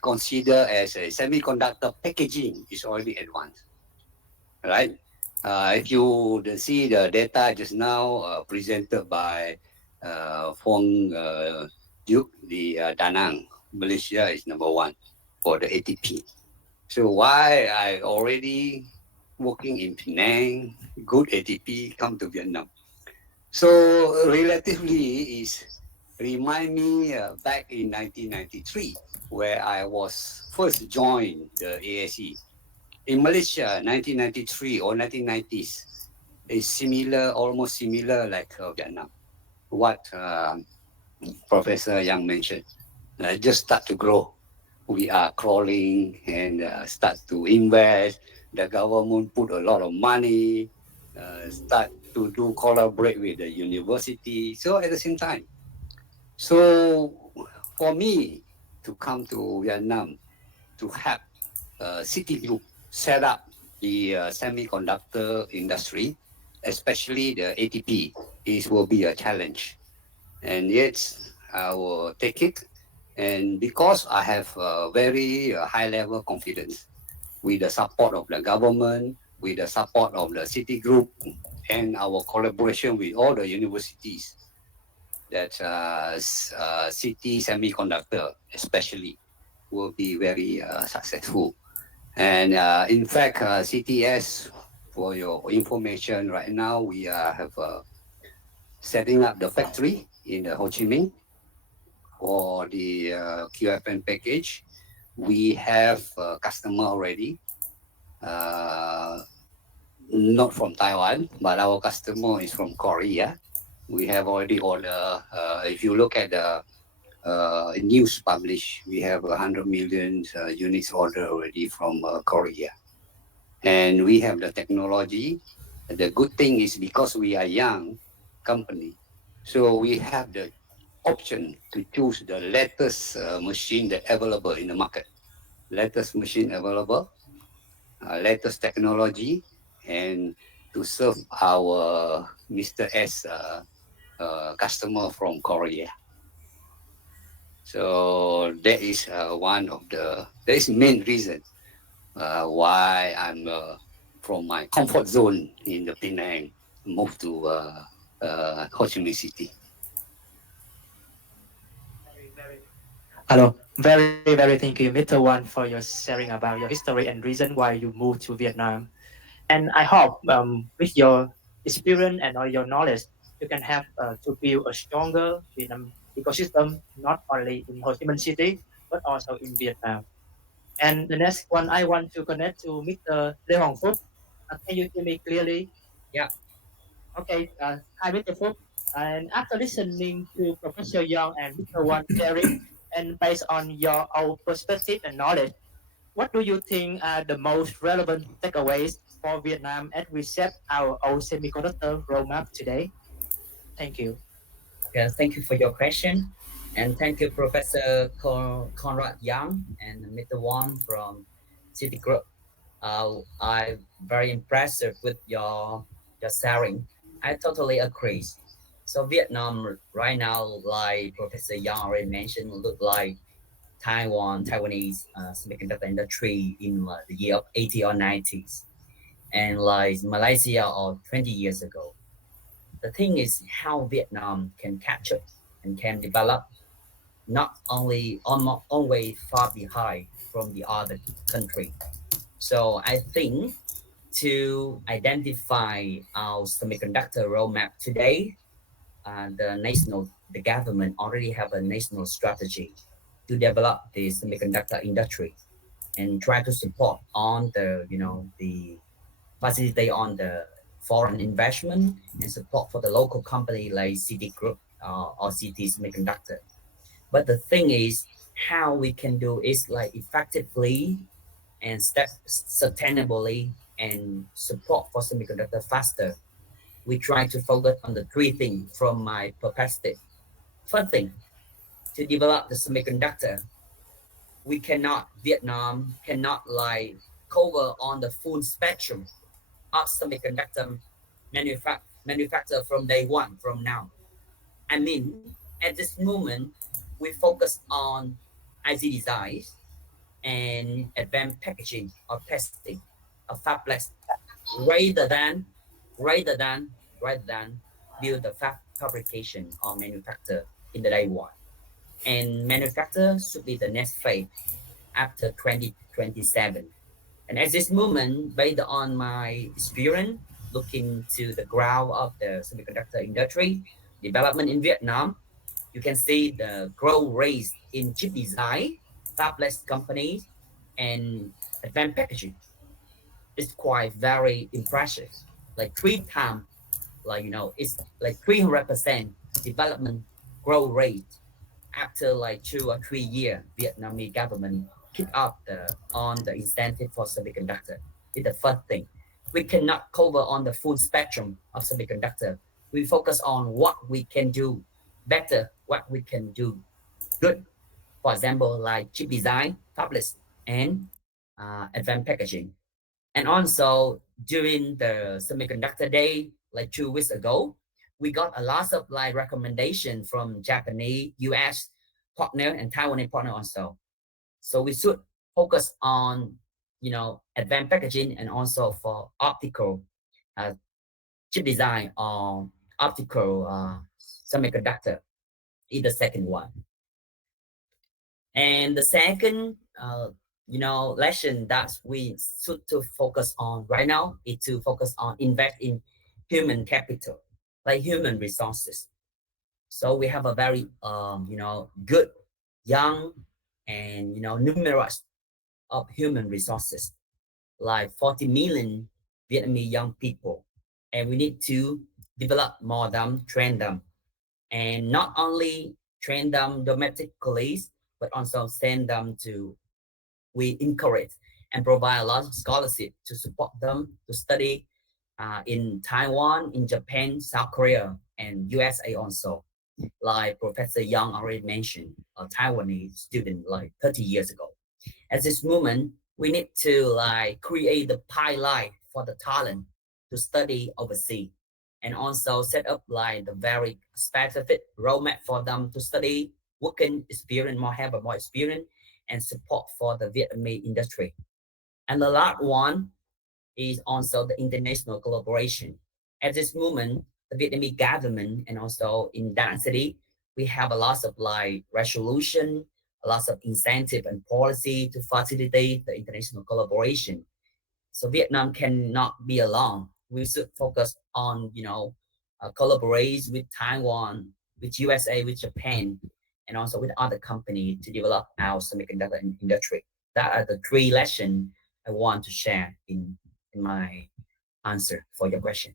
considered as a semiconductor packaging is already advanced, right? If you see the data just now presented by Phong Duke, the Da Nang, Malaysia is number one for the ATP. So why I already working in Penang, good ATP, come to Vietnam. So relatively is remind me back in 1993 where I was first joined the ASE. In Malaysia, 1993 or 1990s is similar, almost similar like Vietnam. What Professor Yang mentioned, just start to grow. We are crawling and start to invest. The government put a lot of money, start to do collaborate with the university. So at the same time, so for me to come to Vietnam to have City Group set up the semiconductor industry, especially the ATP, it will be a challenge. And yet I will take it. And because I have a very high level confidence with the support of the government, with the support of the City Group, and our collaboration with all the universities, that City Semiconductor especially will be very successful. And in fact, CTS, for your information, right now we have setting up the factory in Ho Chi Minh for the QFN package. We have a customer already, not from Taiwan, but our customer is from Korea. We have already order. If you look at the news published, we have 100 million units order already from Korea. And we have the technology. The good thing is because we are young company, so we have the option to choose the latest machine that available in the market. Latest machine available, latest technology, and to serve our Mr. S customer from Korea. So that is that is main reason why I'm from my comfort zone in the Penang, move to Ho Chi Minh City. Hello, very thank you, Mr. Wan, for your sharing about your history and reason why you moved to Vietnam. And I hope with your experience and all your knowledge, you can have to build a stronger Vietnam ecosystem, not only in Ho Chi Minh City, but also in Vietnam. And the next one, I want to connect to Mr. Lê Hoàng Phúc. Can you hear me clearly? Yeah. Okay. Hi, Mr. Phúc. And after listening to Professor Young and Mr. Wan sharing, and based on your own perspective and knowledge, what do you think are the most relevant takeaways for Vietnam as we set our own semiconductor roadmap today? Thank you. Okay, thank you for your question. And thank you, Professor Conrad Young and Mr. Wong from Citigroup. I'm very impressed with your sharing. I totally agree. So Vietnam right now, like Professor Young already mentioned, look like Taiwanese semiconductor industry in the year of 80 or 90s, and like Malaysia or 20 years ago. The thing is how Vietnam can catch up and can develop, not only always far behind from the other country. So I think to identify our semiconductor roadmap today, the government already have a national strategy to develop the semiconductor industry and try to support on the the facilitate on the foreign investment and support for the local company like CD Group or CT Semiconductor. But the thing is, how we can do is like effectively and step sustainably and support for semiconductor faster. We try to focus on the three things from my perspective. First thing, to develop the semiconductor, we cannot, Vietnam cannot like cover on the full spectrum of semiconductor manufacture from day one from now. I mean, at this moment, we focus on IC designs and advanced packaging or testing of fabless rather than rather than rather than build the fabrication or manufacture in the day one. And manufacture should be the next phase after 2027. And at this moment, based on my experience looking to the ground of the semiconductor industry development in Vietnam, you can see the growth rate in chip design, fabless companies, and advanced packaging is quite very impressive. Like three times, like it's like 300% development growth rate after like 2 or 3 years. Vietnamese government kick off the incentive for semiconductor. It's the first thing. We cannot cover on the full spectrum of semiconductor. We focus on what we can do better, what we can do good. For example, like chip design, fabless, and advanced packaging. And also during the semiconductor day, like 2 weeks ago, we got a lot of like recommendation from Japanese, US partner and Taiwanese partner also. So we should focus on advanced packaging and also for optical uh, chip design or optical semiconductor is the second one. And the second, lesson that we should to focus on right now is to focus on invest in human capital, like human resources. So we have a very, good, young, and numerous of human resources, like 40 million Vietnamese young people, and we need to develop more them, train them, and not only train them domestically, but also send them to we encourage and provide a lot of scholarship to support them to study in Taiwan, in Japan, South Korea, and USA also. Like Professor Young already mentioned, a Taiwanese student like 30 years ago. At this moment, we need to like create the pipeline for the talent to study overseas and also set up like the very specific roadmap for them to study, working experience, have a more experience and support for the Vietnamese industry. And the last one is also the international collaboration. At this moment, the Vietnamese government and also in that city, we have a lot of like resolution, a lot of incentive and policy to facilitate the international collaboration. So Vietnam cannot be alone. We should focus on, collaborate with Taiwan, with USA, with Japan, and also with other companies to develop our semiconductor industry. That are the three lessons I want to share in my answer for your question.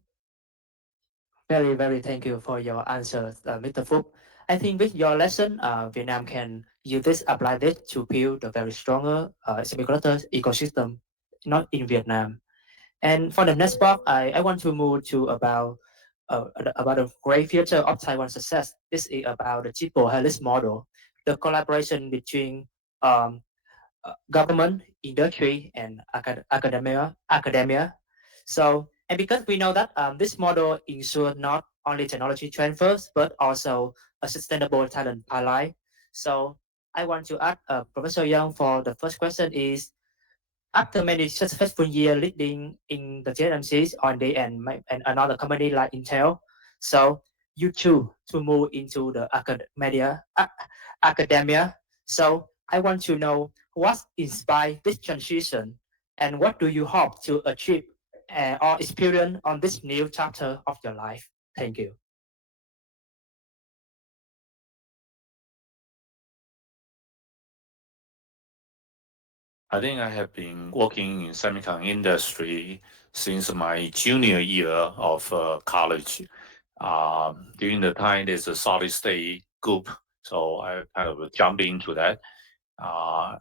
Very, very thank you for your answer, Mr. Phúc. I think with your lesson, Vietnam can use this, apply this to build a very stronger semiconductor ecosystem, not in Vietnam. And for the next part, I want to move to about the great future of Taiwan success. This is about the triple helix model, the collaboration between um, government, industry, and academia. So, and because we know that this model ensures not only technology transfers, but also a sustainable talent pipeline. So, I want to ask Professor Young for the first question is, after many successful years leading in the TSMCs on the and another company like Intel, so you choose to move into the academia. So I want to know what inspired this transition and what do you hope to achieve or experience on this new chapter of your life? Thank you. I think I have been working in semicon industry since my junior year of college. During the time, there's a solid state group, so I kind of jumped into that. Uh,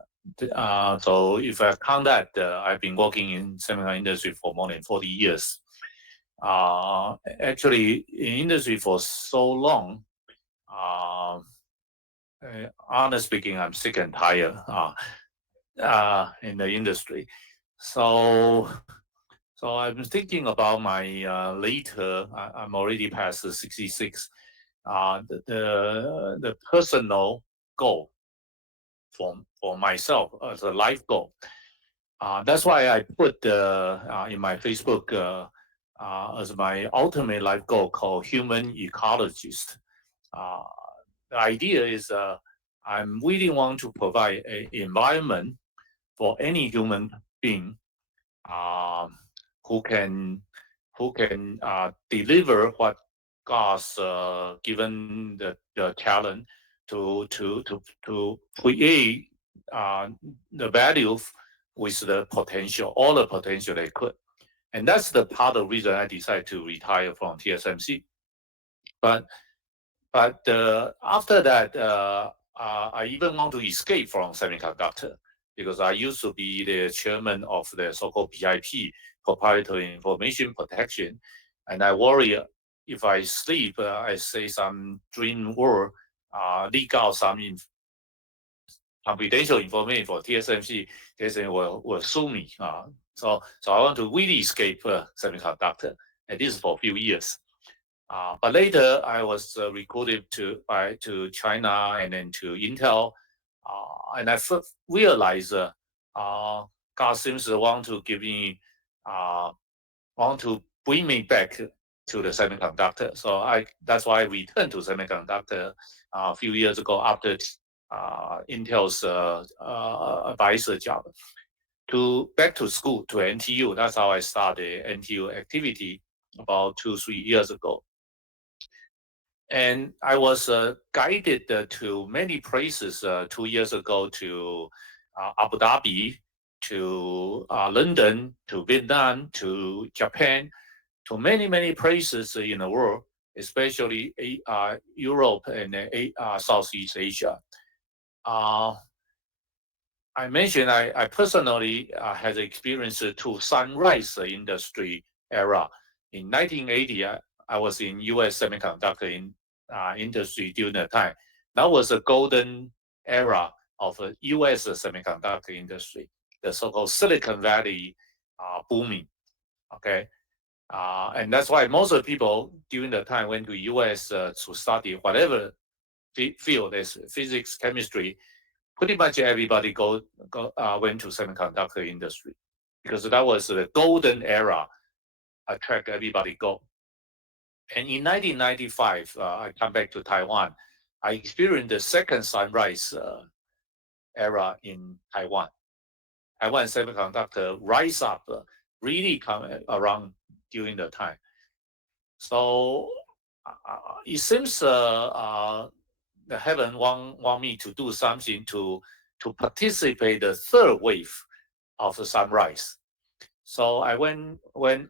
so if I count that, I've been working in semicon industry for more than 40 years. Actually, in industry for so long, uh, honestly speaking, I'm sick and tired in the industry. So, so I'm thinking about my later. I'm already past the 66. The personal goal for myself as a life goal. That's why I put in my Facebook as my ultimate life goal called human ecologist. Uh, the idea is I really want to provide an environment for any human being um, who can deliver what God's given the talent to create the value with the potential, all the potential they could. And that's the part of the reason I decided to retire from TSMC. But after that, I even want to escape from semiconductor because I used to be the chairman of the so-called PIP, Proprietary Information Protection, and I worry if I sleep, I say some dream word, leak out some confidential information for TSMC, TSMC will sue me. So I want to really escape semiconductor, at least for a few years. But later, I was recruited to China and then to Intel, and I realized God seems to want to give me, want to bring me back to the semiconductor. So that's why I returned to semiconductor a few years ago after Intel's advisor job to back to school to NTU. That's how I started NTU activity about 2-3 years ago. And I was guided to many places 2 years ago to Abu Dhabi, to London, to Vietnam, to Japan, to many places in the world, especially Europe and Southeast Asia. I mentioned I personally had experienced to sunrise industry era. In 1980, I was in U.S. semiconductor industry during that time. That was a golden era of U.S. semiconductor industry, the so-called Silicon Valley booming. Okay, and that's why most of the people during the time went to U.S. To study whatever field, there's physics, chemistry. Pretty much everybody went to semiconductor industry because that was the golden era. Attract everybody go. And in 1995, I come back to Taiwan. I experienced the second sunrise era in Taiwan. Taiwan semiconductor rise up, really come around during the time. So it seems the heaven want me to do something to participate the third wave of the sunrise. So I went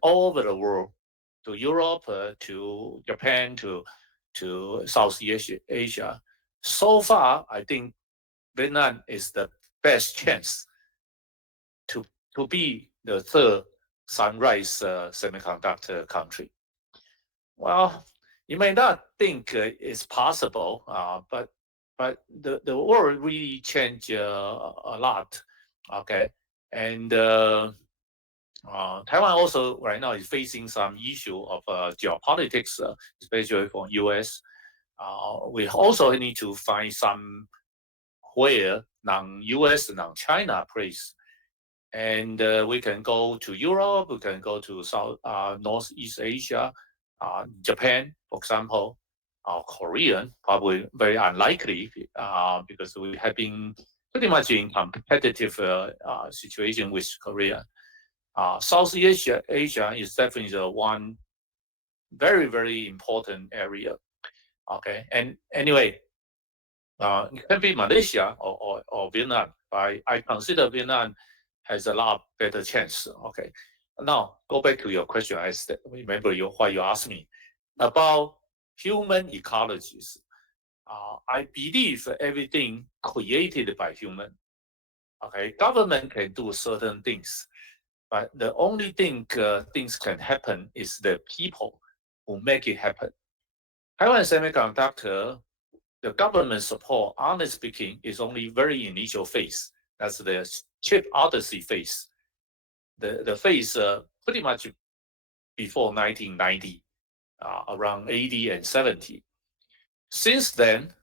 all over the world, to Europe, to Japan, to Southeast Asia. So far, I think Vietnam is the best chance to be the third sunrise semiconductor country. Well, you may not think it's possible, but the world really changed a lot. Okay, and Taiwan also right now is facing some issue of geopolitics, especially from U.S. We also need to find some where non-U.S. non-China place, and we can go to Europe, we can go to Northeast Asia, Japan, for example, Korean, probably very unlikely because we have been pretty much in competitive situation with Korea. Southeast Asia is definitely the one very important area. Okay, and anyway, it can be Malaysia or Vietnam. I consider Vietnam has a lot better chance. Okay. Now go back to your question. I remember what you asked me about human ecologies. I believe everything created by human. Okay, government can do certain things, but the only thing things can happen is the people who make it happen. Taiwan Semiconductor, the government support, honestly speaking, is only very initial phase. That's the chip odyssey phase. The phase pretty much before 1990, around 80 and 70. Since then,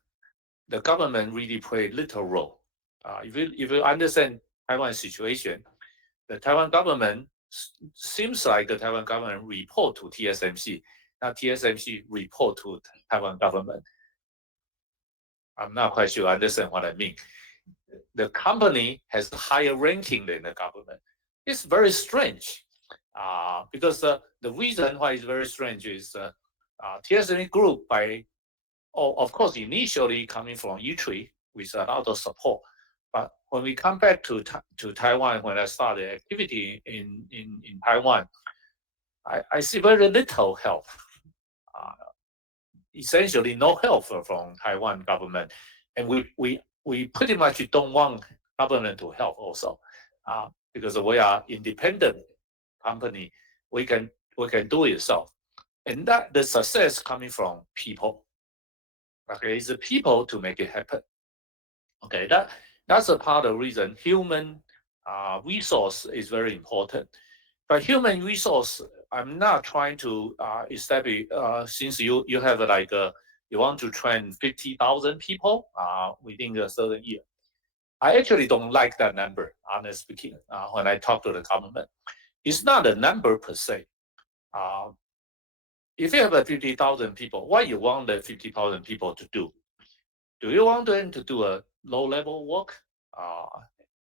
the government really played little role. If you understand Taiwan's situation, the Taiwan government seems like the Taiwan government report to TSMC, not TSMC report to Taiwan government. I'm not quite sure I understand what I mean. The company has a higher ranking than the government. It's very strange because the reason why it's very strange is TSMC group of course, initially coming from E3 with a lot of support. But when we come back to Taiwan, when I started activity in Taiwan, I see very little help. Essentially, no help from Taiwan government, and we pretty much don't want government to help also, because we are independent company. We can do it ourselves, and that the success coming from people. Okay, it's the people to make it happen. Okay, that's a part of the reason human resource is very important. But human resource, I'm not trying to establish. Since you have you want to train 50,000 people within a certain year. I actually don't like that number, honestly speaking. When I talk to the government, it's not a number per se. Uh, if you have a 50,000 people, what you want the 50,000 people to do? Do you want them to do a low-level work,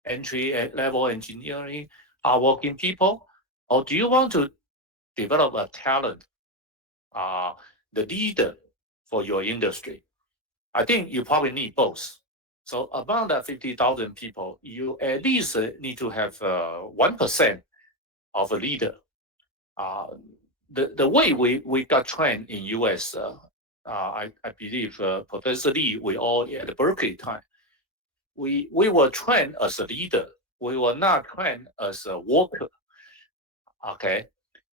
entry-level engineering, hardworking people, or do you want to develop a talent, the leader for your industry? I think you probably need both. So among that 50,000 people, you at least need to have 1% of a leader. The way we got trained in US, I believe Professor Lee, we all at Berkeley time, we were trained as a leader. We were not trained as a worker. Okay,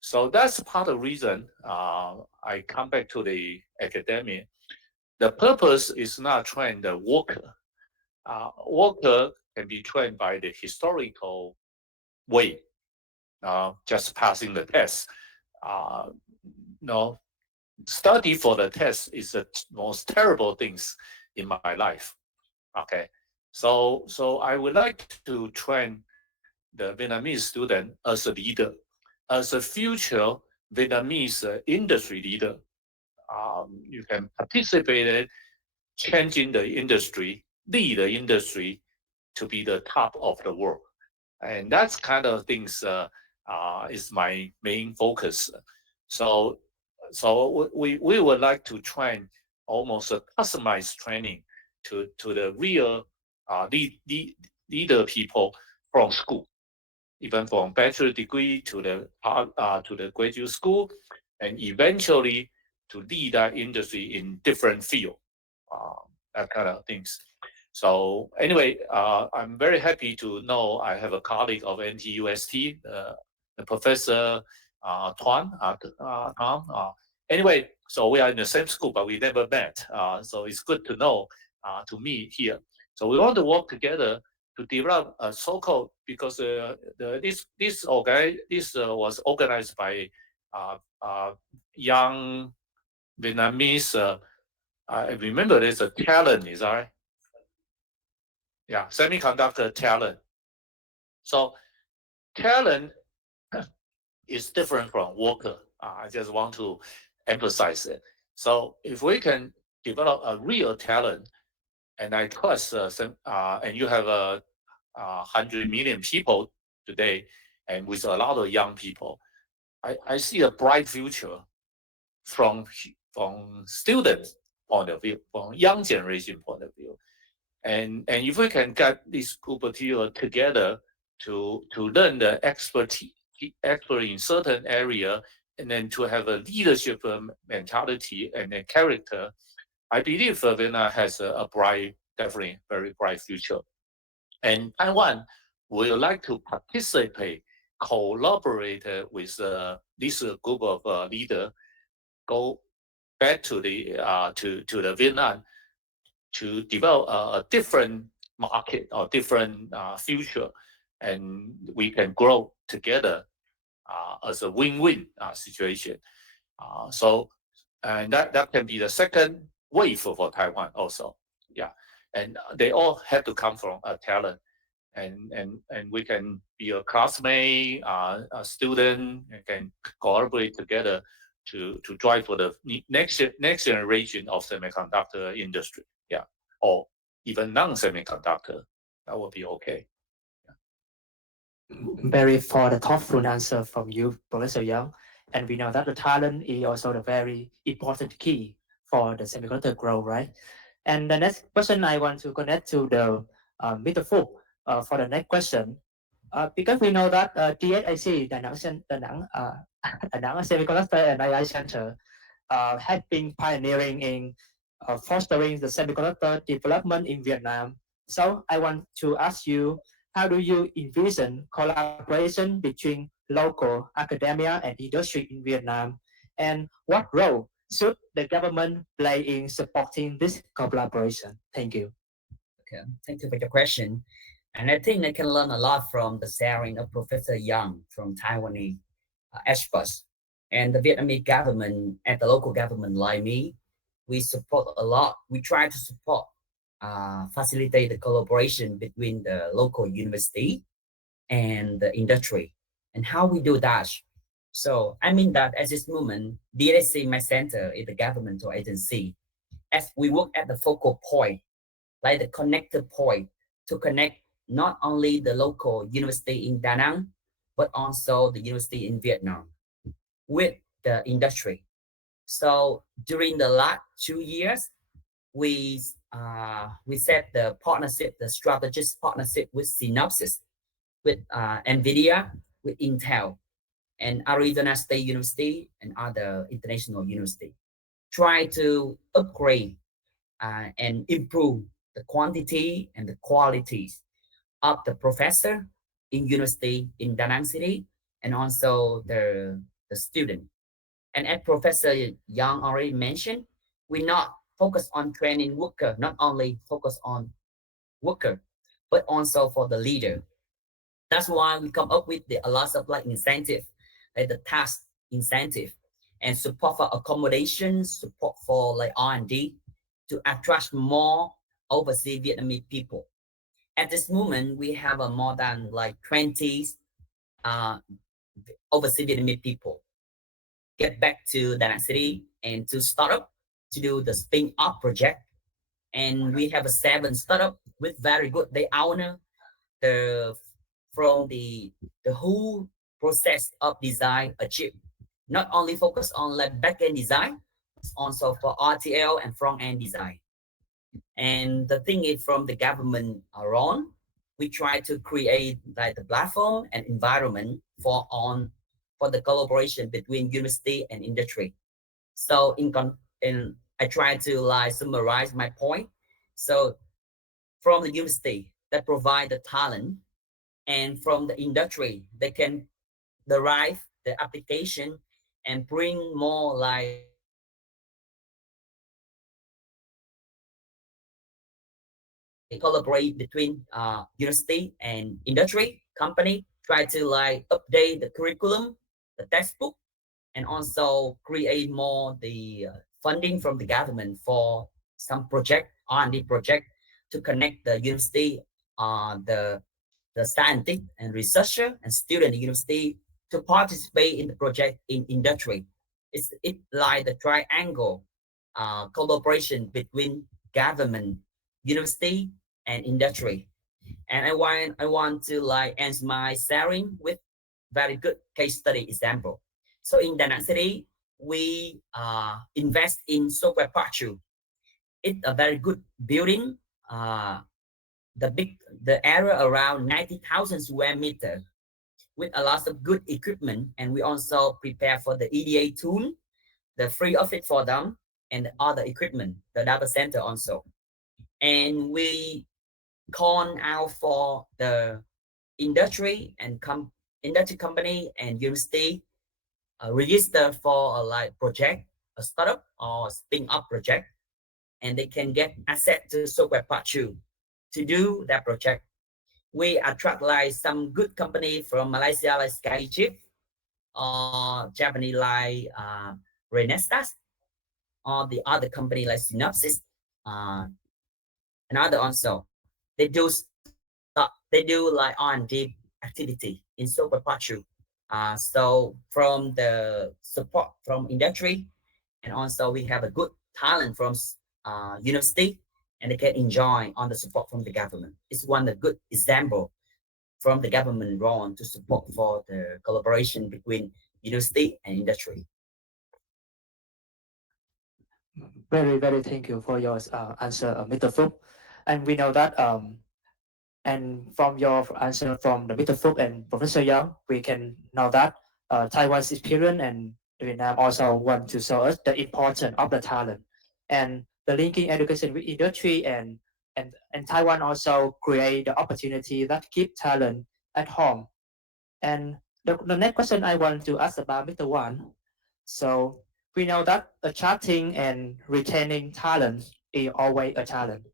so that's part of the reason I come back to the academia. The purpose is not train the worker. Worker can be trained by the historical way, just passing the test. No, study for the test is the most terrible things in my life. Okay, so I would like to train the Vietnamese student as a leader, as a future Vietnamese industry leader. You can participate in changing the industry, lead the industry to be the top of the world. And that's kind of things is my main focus. So we would like to train almost a customized training to the real leader people from school, even from bachelor degree to the graduate school, and eventually to lead that industry in different field, that kind of things. So anyway, I'm very happy to know I have a colleague of NTUST, the Professor Tuan. Tom. Anyway, so we are in the same school, but we never met. So it's good to know to meet here. So we want to work together to develop a so-called, because this was organized by young Vietnamese. I remember there's a talent, is that right? Yeah, semiconductor talent. So talent is different from worker. I just want to emphasize it. So if we can develop a real talent, and I trust and you have 100 million people today, and with a lot of young people, I see a bright future from students' point of view, from young generation point of view. And if we can get this group of people together to learn the expert in certain area, and then to have a leadership mentality and a character. I believe Vietnam has a bright, definitely very bright future. And Taiwan would like to participate, collaborate with this group of leaders, go back to the Vietnam to develop a different market or different future, and we can grow together as a win-win situation. So, and that can be the second wave for Taiwan also. Yeah, and they all have to come from a talent, and we can be a classmate, a student, and can collaborate together to drive for the next generation of semiconductor industry. Yeah, or even non-semiconductor, that would be okay. Very for the thoughtful answer from you, Professor Young. And we know that the talent is also the very important key for the semiconductor growth, right? And the next question I want to connect to the Mr. Phu for the next question. Because we know that TSIC, Đà Nẵng Semiconductor and AI Center, had been pioneering in fostering the semiconductor development in Vietnam. So I want to ask you, how do you envision collaboration between local academia and industry in Vietnam? And what role should the government play in supporting this collaboration? Thank you. Okay, thank you for your question. And I think I can learn a lot from the sharing of Professor Yang from Taiwanese experts. And the Vietnamese government and the local government like me, we support a lot. We try to support, facilitate the collaboration between the local university and the industry. And how we do that? So I mean that at this moment, DSC My Center is the governmental agency. As we work at the focal point, like the connector point to connect not only the local university in Da Nang, but also the university in Vietnam with the industry. So during the last 2 years, we set the partnership, the strategic partnership with Synopsys, with NVIDIA, with Intel, and Arizona State University and other international university. Try to upgrade and improve the quantity and the qualities of the professor in university in Da Nang City and also the student. And as Professor Yang already mentioned, we not focus on training worker, not only focus on worker, but also for the leader. That's why we come up with a lot of like incentive, like the task incentive and support for accommodation, support for like R&D to attract more overseas Vietnamese people. At this moment, we have a more than like 20 uh, overseas Vietnamese people get back to Da Nang City and to start up to do the spin off project. And we have a 7 startup with very good. They own the from the whole process of design a chip. Not only focus on like back-end design, but also for RTL and front-end design. And the thing is from the government around, we try to create like the platform and environment for the collaboration between university and industry. So in I try to like summarize my point. So from the university that provide the talent, and from the industry they can derive the application and bring more like collaborate between university and industry company, try to like update the curriculum, the textbook, and also create more the funding from the government for some project R&D project to connect the university, the scientist and researcher and student university to participate in the project in industry. It like the triangle collaboration between government, university, and industry. And I want to like end my sharing with very good case study example. So in Da Nang City, we invest in software park. It's a very good building. the area around 90,000 square meter with a lot of good equipment, and we also prepare for the EDA tool, the free of it for them, and the other equipment, the data center also. And we call out for the industry and industry company and university register for a like project, a startup or spin up project, and they can get asset to software part two to do that project. We attract like some good company from Malaysia like Skychip or Japanese like Renestas or the other company like Synopsys, uh, another also. They do like R&D activity in software part two. So from the support from industry, and also we have a good talent from university, and they can enjoy on the support from the government. It's one a good example from the government role to support for the collaboration between university and industry. Very thank you for your answer, Mr. Phúc. And we know that and from your answer from the Mr. Phúc and Professor Young, we can know that Taiwan's experience and Vietnam also want to show us the importance of the talent and the linking education with industry and Taiwan also create the opportunity that keep talent at home. And the next question I want to ask about Mr. Wan. So we know that attracting and retaining talent is always a challenge.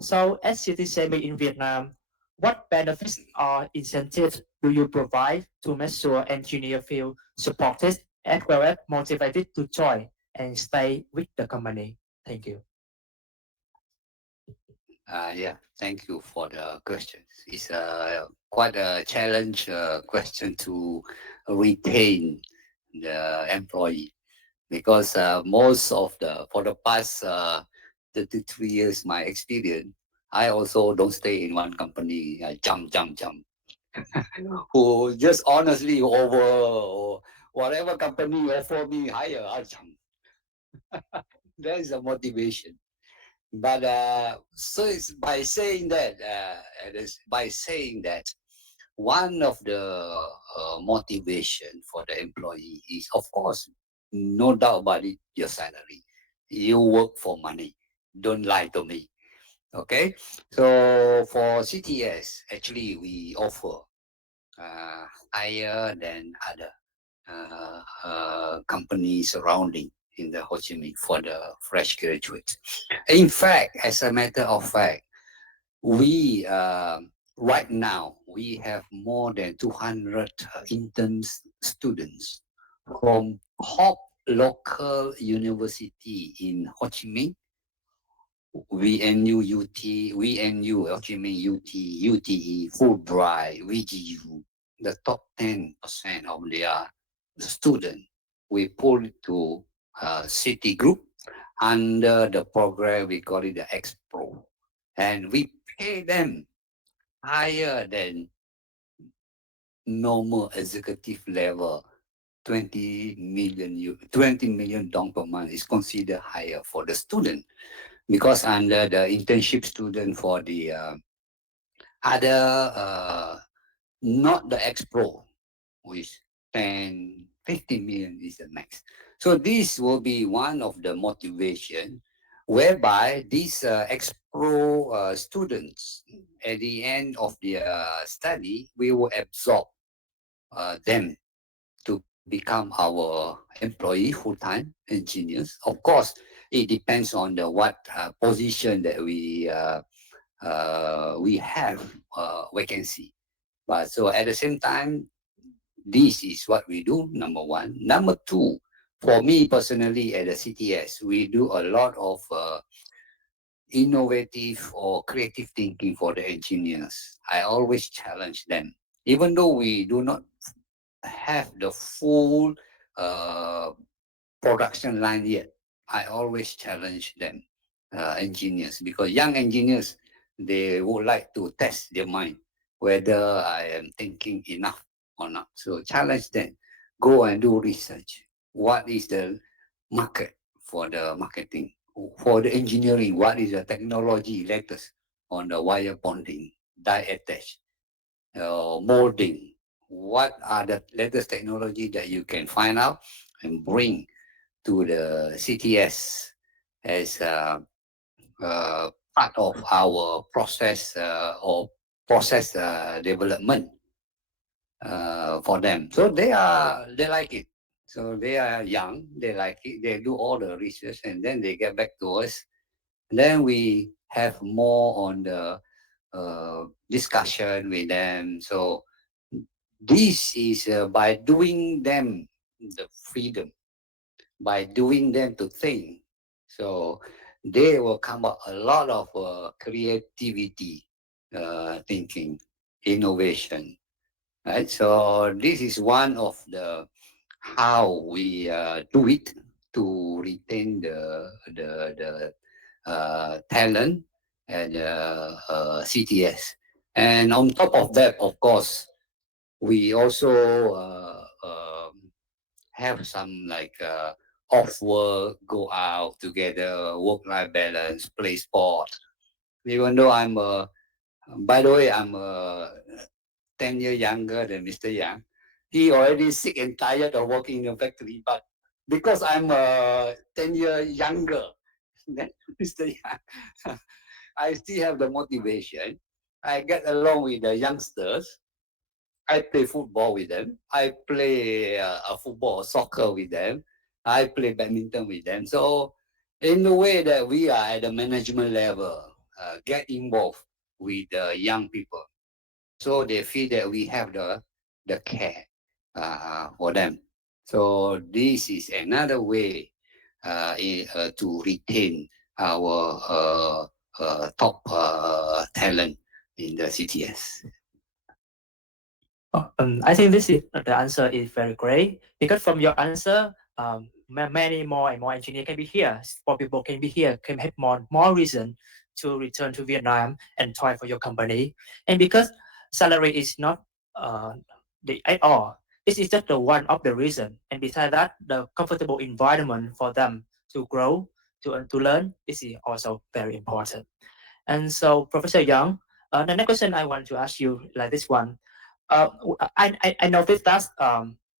So as citizen in Vietnam, what benefits or incentives do you provide to make sure engineers feel supported as well as motivated to join and stay with the company? Thank you. Yeah, thank you for the question. It's quite a challenge question to retain the employee because most of the for the past 33 years my experience, I also don't stay in one company. I jump. Who just honestly over or whatever company offer me higher, I'll jump. That is a motivation. But so it's by saying that, one of the motivation for the employee is, of course, no doubt about it, your salary. You work for money. Don't lie to me. Okay. So for CTS, actually, we offer higher than other companies surrounding in the Ho Chi Minh for the fresh graduates. In fact, as a matter of fact, we right now we have more than 200 interns students from top local university in Ho Chi Minh, VNU, UT, VNU, Ho Chi Minh, UT, UTE, Fulbright, VGU, the top 10% of their students. We pull it to City Group under the program we call it the Expo, and we pay them higher than normal executive level. 20 million dong per month is considered higher for the student because under the internship student for the other not the Expo, which 10 50 million is the max. So this will be one of the motivation whereby these Expo students at the end of their study, we will absorb them to become our employee full-time engineers. Of course, it depends on the what position that we have vacancy. But so at the same time, this is what we do, number one. Number two, for me personally at the CTS, we do a lot of innovative or creative thinking for the engineers. I always challenge them. Even though we do not have the full uh, production line yet, I always challenge them, engineers, because young engineers, they would like to test their mind whether I am thinking enough or not. So challenge them, go and do research. What is the market for the marketing? For the engineering, what is the technology latest? on the wire bonding, die attach, molding. What are the latest technology that you can find out and bring to the CTS as part of our process or process development for them. So they like it. So they are young, they like it. They do all the research and then they get back to us. Then we have more on the discussion with them. So this is by doing them the freedom, by doing them to think. So they will come up a lot of creativity, thinking, innovation, right? So this is one of the how we do it to retain the talent and CTS. And on top of that, of course, we also have some like off work, go out together, work life balance, play sport. Even though by the way, I'm 10 years younger than Mr. Yang. He already sick and tired of working in a factory, but because I'm 10 years younger than Mr. Yang, I still have the motivation. I get along with the youngsters. I play football with them. I play football, soccer with them. I play badminton with them. So, in the way that we are at the management level, get involved with the young people, so they feel that we have the care for them. So this is another way to retain our top talent in the CTS. I think this is the answer is very great because from your answer, many more and more engineers can be here. More people can be here, can have more reason to return to Vietnam and try for your company. And because salary is not the at all, this is just the one of the reason. And besides that, the comfortable environment for them to grow, to learn, this is also very important. And so, Professor Young, the next question I want to ask you like this one. I noticed that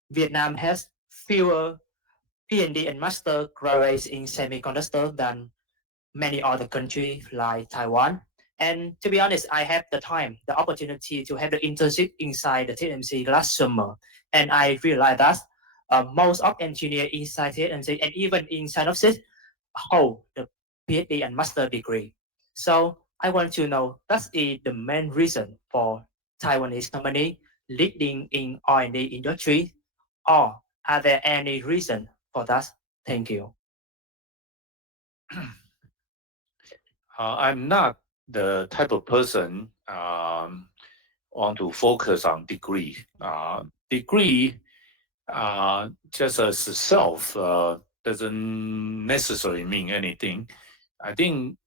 Vietnam has fewer PhD and master graduates in semiconductor than many other countries like Taiwan. And to be honest, I had the opportunity to have the internship inside the TSMC last summer, and I realized that most of engineers inside TSMC and even in Synopsys hold the PhD and master degree. So I want to know that's the main reason for Taiwanese company leading in R&D industry, or are there any reason for that? Thank you. I'm not the type of person want to focus on degree. Degree just as itself doesn't necessarily mean anything. I think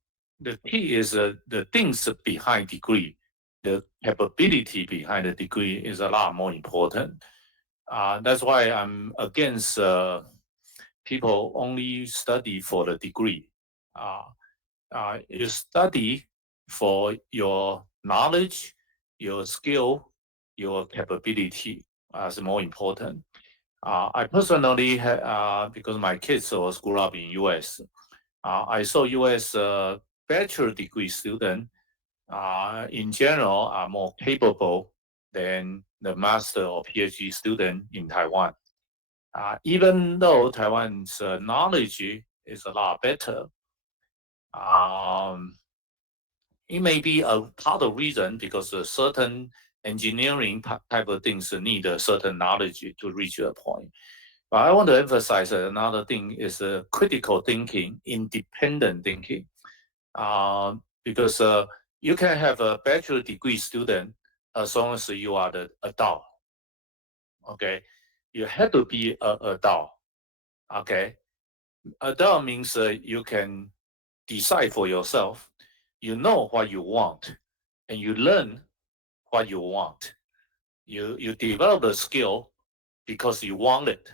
the key is the things behind degree, the capability behind the degree is a lot more important. That's why I'm against people only study for the degree. Uh, you study for your knowledge, your skill, your capability as more important. I personally, because my kids was grew up in U.S., I saw U.S. Bachelor degree student in general are more capable than the master or PhD student in Taiwan. Even though Taiwan's knowledge is a lot better, um, it may be a part of reason because a certain engineering type of things need a certain knowledge to reach a point. But I want to emphasize another thing is critical thinking, independent thinking, because you can have a bachelor degree student as long as you are the adult. Okay, you have to be an adult. Okay, adult means you can decide for yourself. You know what you want, and you learn what you want. You develop the skill because you want it.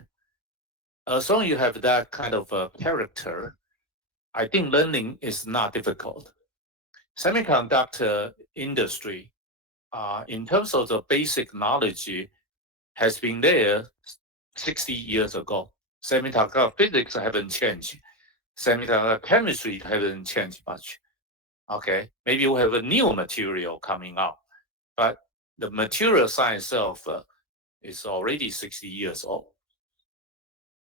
As long as you have that kind of character, I think learning is not difficult. Semiconductor industry, in terms of the basic knowledge, has been there 60 years ago. Semiconductor physics haven't changed. Semiconductor chemistry hasn't changed much. Okay, maybe we have a new material coming out, but the material science itself is already 60 years old.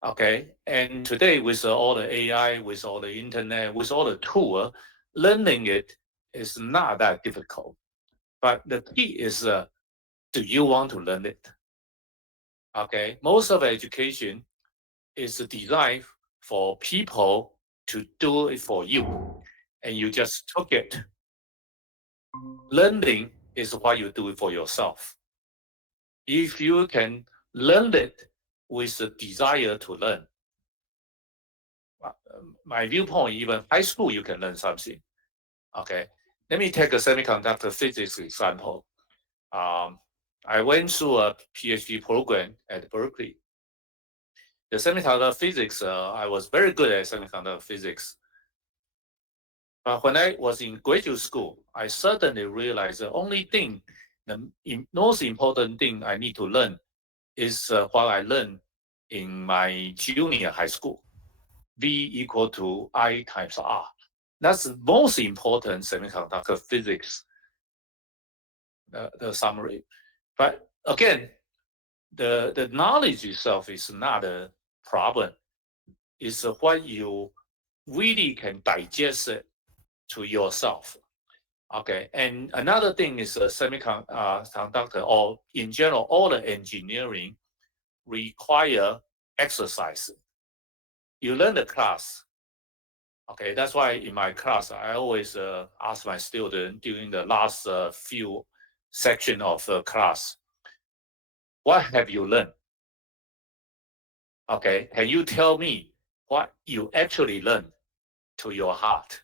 Okay, and today with all the AI, with all the internet, with all the tool, learning it is not that difficult. But the key is, do you want to learn it? Okay, most of education is designed for people to do it for you, and you just took it. Learning is what you do it for yourself. If you can learn it with the desire to learn, my viewpoint, even high school, you can learn something. Okay, let me take a semiconductor physics example. I went through a PhD program at Berkeley. The semiconductor physics, I was very good at semiconductor physics. But when I was in graduate school, I suddenly realized the only thing, the most important thing I need to learn is what I learned in my junior high school. V equal to I times R. That's the most important semiconductor physics, the summary. But again, the knowledge itself is not a problem. It's what you really can digest it to yourself. Okay, and another thing is semiconductor, or in general, all the engineering require exercise. You learn the class. Okay, that's why in my class, I always ask my student during the last few section of the class, what have you learned? Okay, can you tell me what you actually learned to your heart?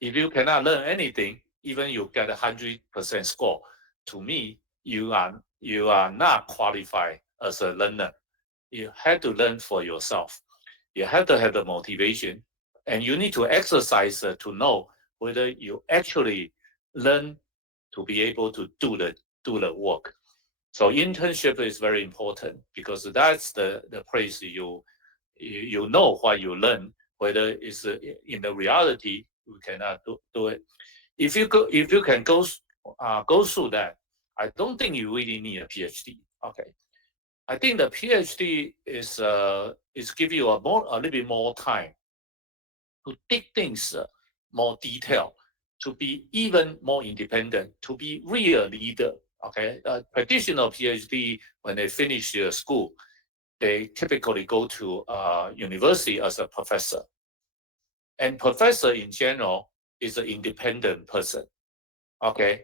If you cannot learn anything, even you get 100% score, to me, you are not qualified as a learner. You have to learn for yourself. You have to have the motivation, and you need to exercise to know whether you actually learn to be able to do the work. So internship is very important because that's the place you know what you learn, whether it's in the reality you cannot do it. If you can go through that, I don't think you really need a PhD. Okay, I think the PhD is give you a little bit more time to dig things more detail, to be even more independent, to be real leader. Okay, traditional PhD, when they finish their school, they typically go to university as a professor. And professor in general is an independent person. Okay,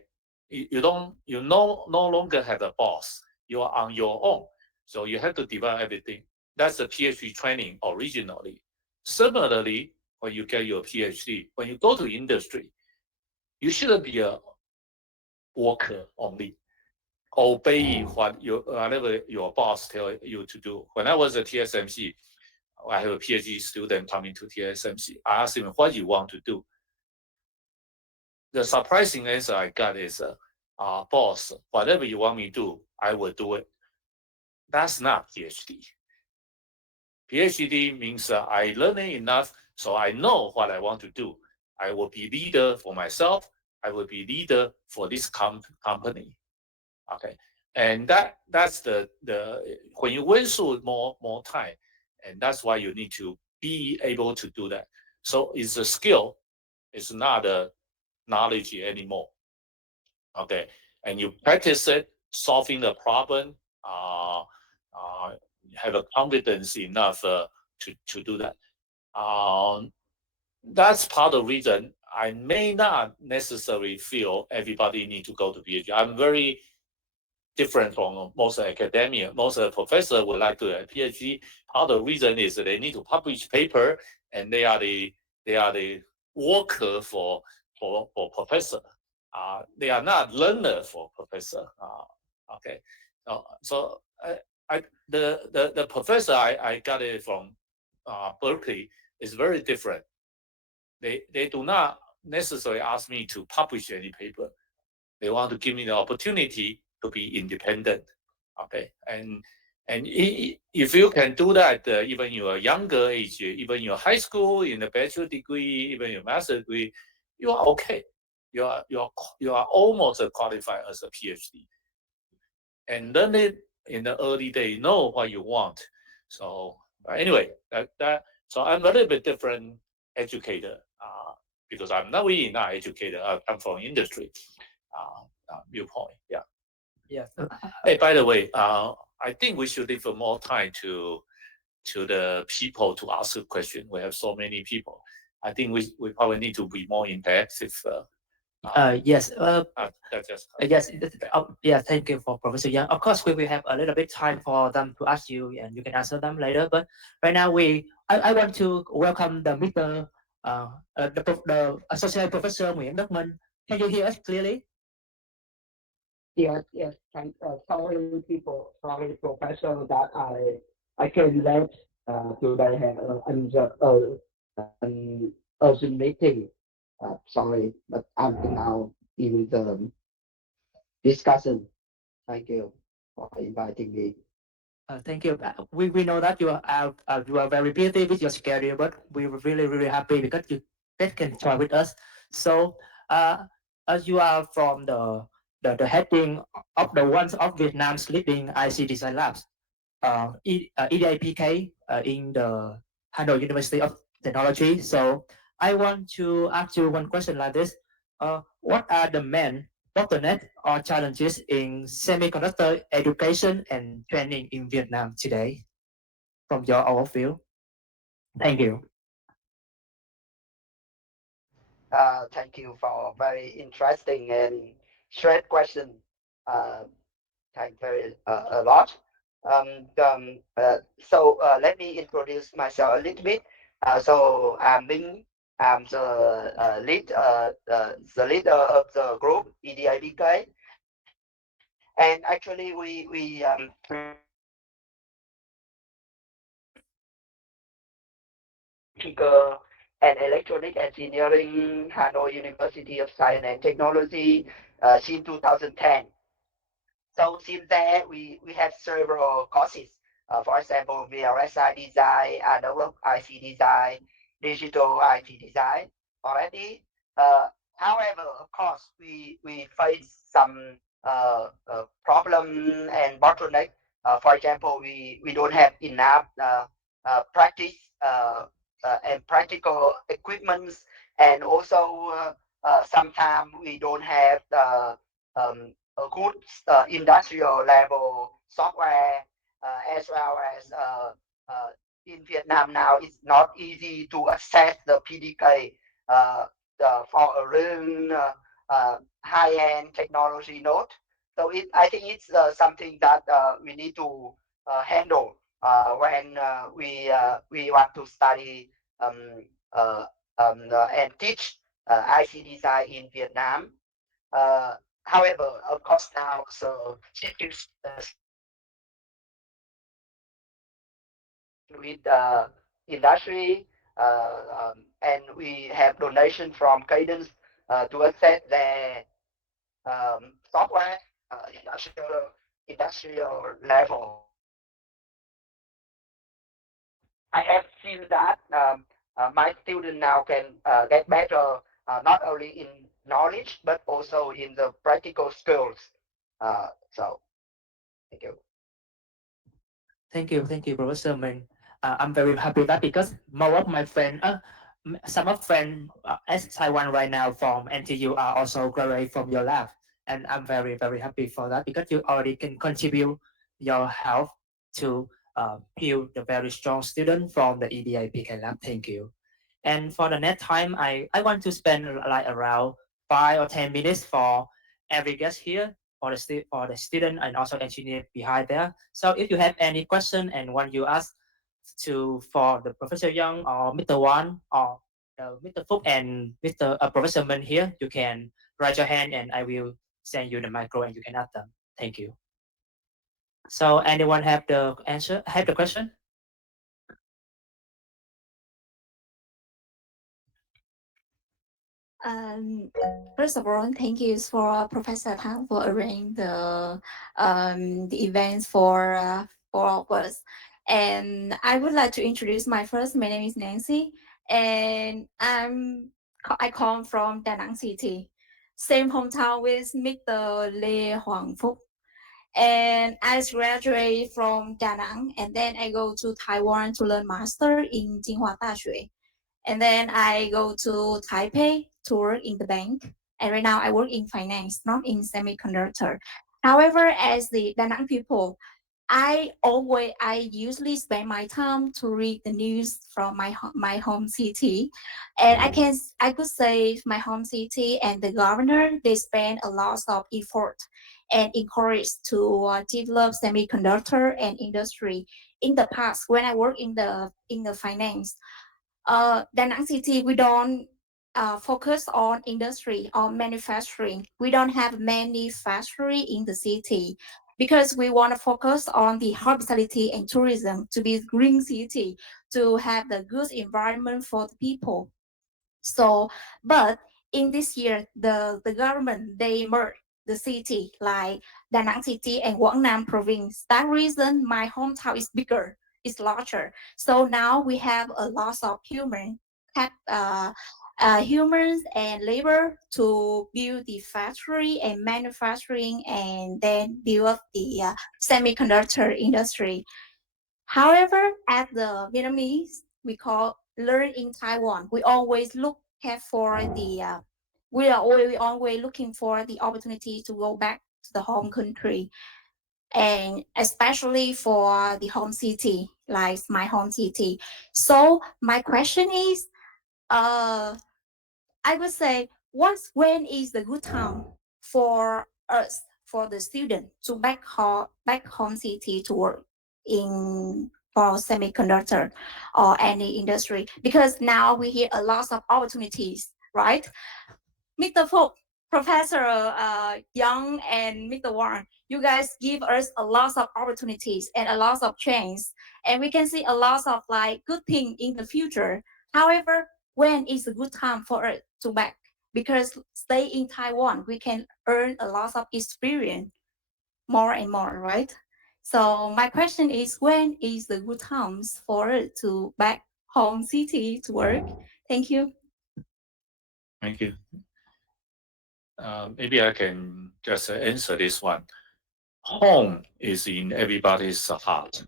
you no longer have a boss. You are on your own, so you have to develop everything. That's the PhD training originally. Similarly, when you get your PhD, when you go to industry, you shouldn't be a worker only, obey whatever your boss tell you to do. When I was at TSMC, I have a PhD student coming to TSMC. I asked him, what do you want to do? The surprising answer I got is, boss, whatever you want me to do, I will do it. That's not PhD. PhD means I learn enough so I know what I want to do. I will be leader for myself. I will be leader for this company. Okay, and that's the when you went through more time, and that's why you need to be able to do that. So it's a skill. It's not a knowledge anymore. Okay, and you practice it, solving the problem. Have a confidence enough to do that. That's part of the reason I may not necessarily feel everybody need to go to PhD. I'm very different from most academia. Most professors would like to have PhD. Part of the reason is that they need to publish paper, and they are the worker for professor. They are not learner for professor. Okay, so the professor I got it from Berkeley is very different. They do not necessarily ask me to publish any paper. They want to give me the opportunity to be independent. Okay, and if you can do that, even your younger age, even your high school, in a bachelor degree, even your master degree, you are okay. You are almost qualified as a PhD, and learn it in the early day. Know what you want. So anyway, that so I'm a little bit different educator because I'm not really not educator. I come from industry viewpoint. Yeah. Yes. Hey, by the way, I think we should leave more time to the people to ask a question. We have so many people. I think we probably need to be more interactive. Yes. That's just Yes. yeah. Yeah. Thank you for Professor Young. Of course, we will have a little bit time for them to ask you, and you can answer them later. But right now, I want to welcome the Mr. The Associate Professor Nguyễn Đức Minh. Can you hear us clearly? Yes, yes. Sorry, people. Sorry, Professor, that I came late. Today had an urgent meeting. Sorry, but I'm now in the discussion. Thank you for inviting me. Thank you. We know that you are very busy with your schedule, but we were really happy because you that can join with us. So, as you are from the heading of the ones of Vietnam's leading IC design labs, EDIPK in the Hanoi University of Technology. So, I want to ask you one question like this: what are the main bottleneck or challenges in semiconductor education and training in Vietnam today from your overview? Thank you. Thank you for very interesting and straight question. Uh, Thank very a lot. Let me introduce myself a little bit. So I'm Minh. I'm the leader of the group EDIBK, and actually we electrical and electronic engineering, Hanoi University of Science and Technology, since 2010. So since then, we have several courses. For example, VLSI design, analog IC design, digital IT design already. However, of course, we face some problem and bottleneck. For example, we don't have enough practice and practical equipments, and also sometimes we don't have a good industrial level software, as well as in Vietnam now it's not easy to access the PDK for a real high-end technology node. So I think it's something that we need to handle when we want to study uh, and teach IC design in Vietnam. Uh, However, of course, now so with industry, and we have donation from Cadence to access their software industrial level. I have seen that my student now can get better not only in knowledge but also in the practical skills. So thank you. Thank you, Professor Minh. I'm very happy that because more of my friends, some of friends at Taiwan right now from NTU are also graduate from your lab, and I'm very happy for that because you already can contribute your help to build the very strong student from the EDA PK lab. Thank you. And for the next time, I want to spend like around 5 or 10 minutes for every guest here for the student and also engineer behind there. So if you have any question and want you ask to for the Professor Young or Mr. Wan or Mr. Phúc and Mr. Professor Minh here, you can raise your hand and I will send you the micro and you can ask them. Thank you. So anyone have the answer? Have the question? Um, First of all, thank you for Professor Tang for arranging the events for all of us. And I would like to introduce my first. My name is Nancy, and I come from Da Nang City, same hometown with Mr. Lê Hoàng Phúc. And I graduated from Da Nang, and then I go to Taiwan to learn master in Tsinghua Daxue. And then I go to Taipei to work in the bank. And right now I work in finance, not in semiconductor. However, as the Da Nang people, I usually spend my time to read the news from my home city, and I could say my home city and the governor they spend a lot of effort and encourage to develop semiconductor and industry. In the past, when I work in the finance, Da Nang City, we don't focus on industry or manufacturing. We don't have many factory in the city because we want to focus on the hospitality and tourism to be green city, to have the good environment for the people. So, but in this year, the government they merge the city like Da Nang City and Quảng Nam province. That reason my hometown is bigger, is larger. So now we have a lot of humans and labor to build the factory and manufacturing and then build up the semiconductor industry. However, at the Vietnamese, we call learn in Taiwan. We always look at for the we always looking for the opportunity to go back to the home country, and especially for the home city, like my home city. So my question is, uh, I would say, when is the good time for us, for the student, to back home city to work in for semiconductor or any industry? Because now we hear a lot of opportunities, right? Mr. Fook, Professor Young, and Mr. Warren, you guys give us a lot of opportunities and a lot of change, and we can see a lot of like good thing in the future. However, when is a good time for us to back? Because stay in Taiwan, we can earn a lot of experience more and more, right? So my question is, when is the good times for us to back home city to work? Thank you. Thank you. Maybe I can just answer this one. Home is in everybody's heart,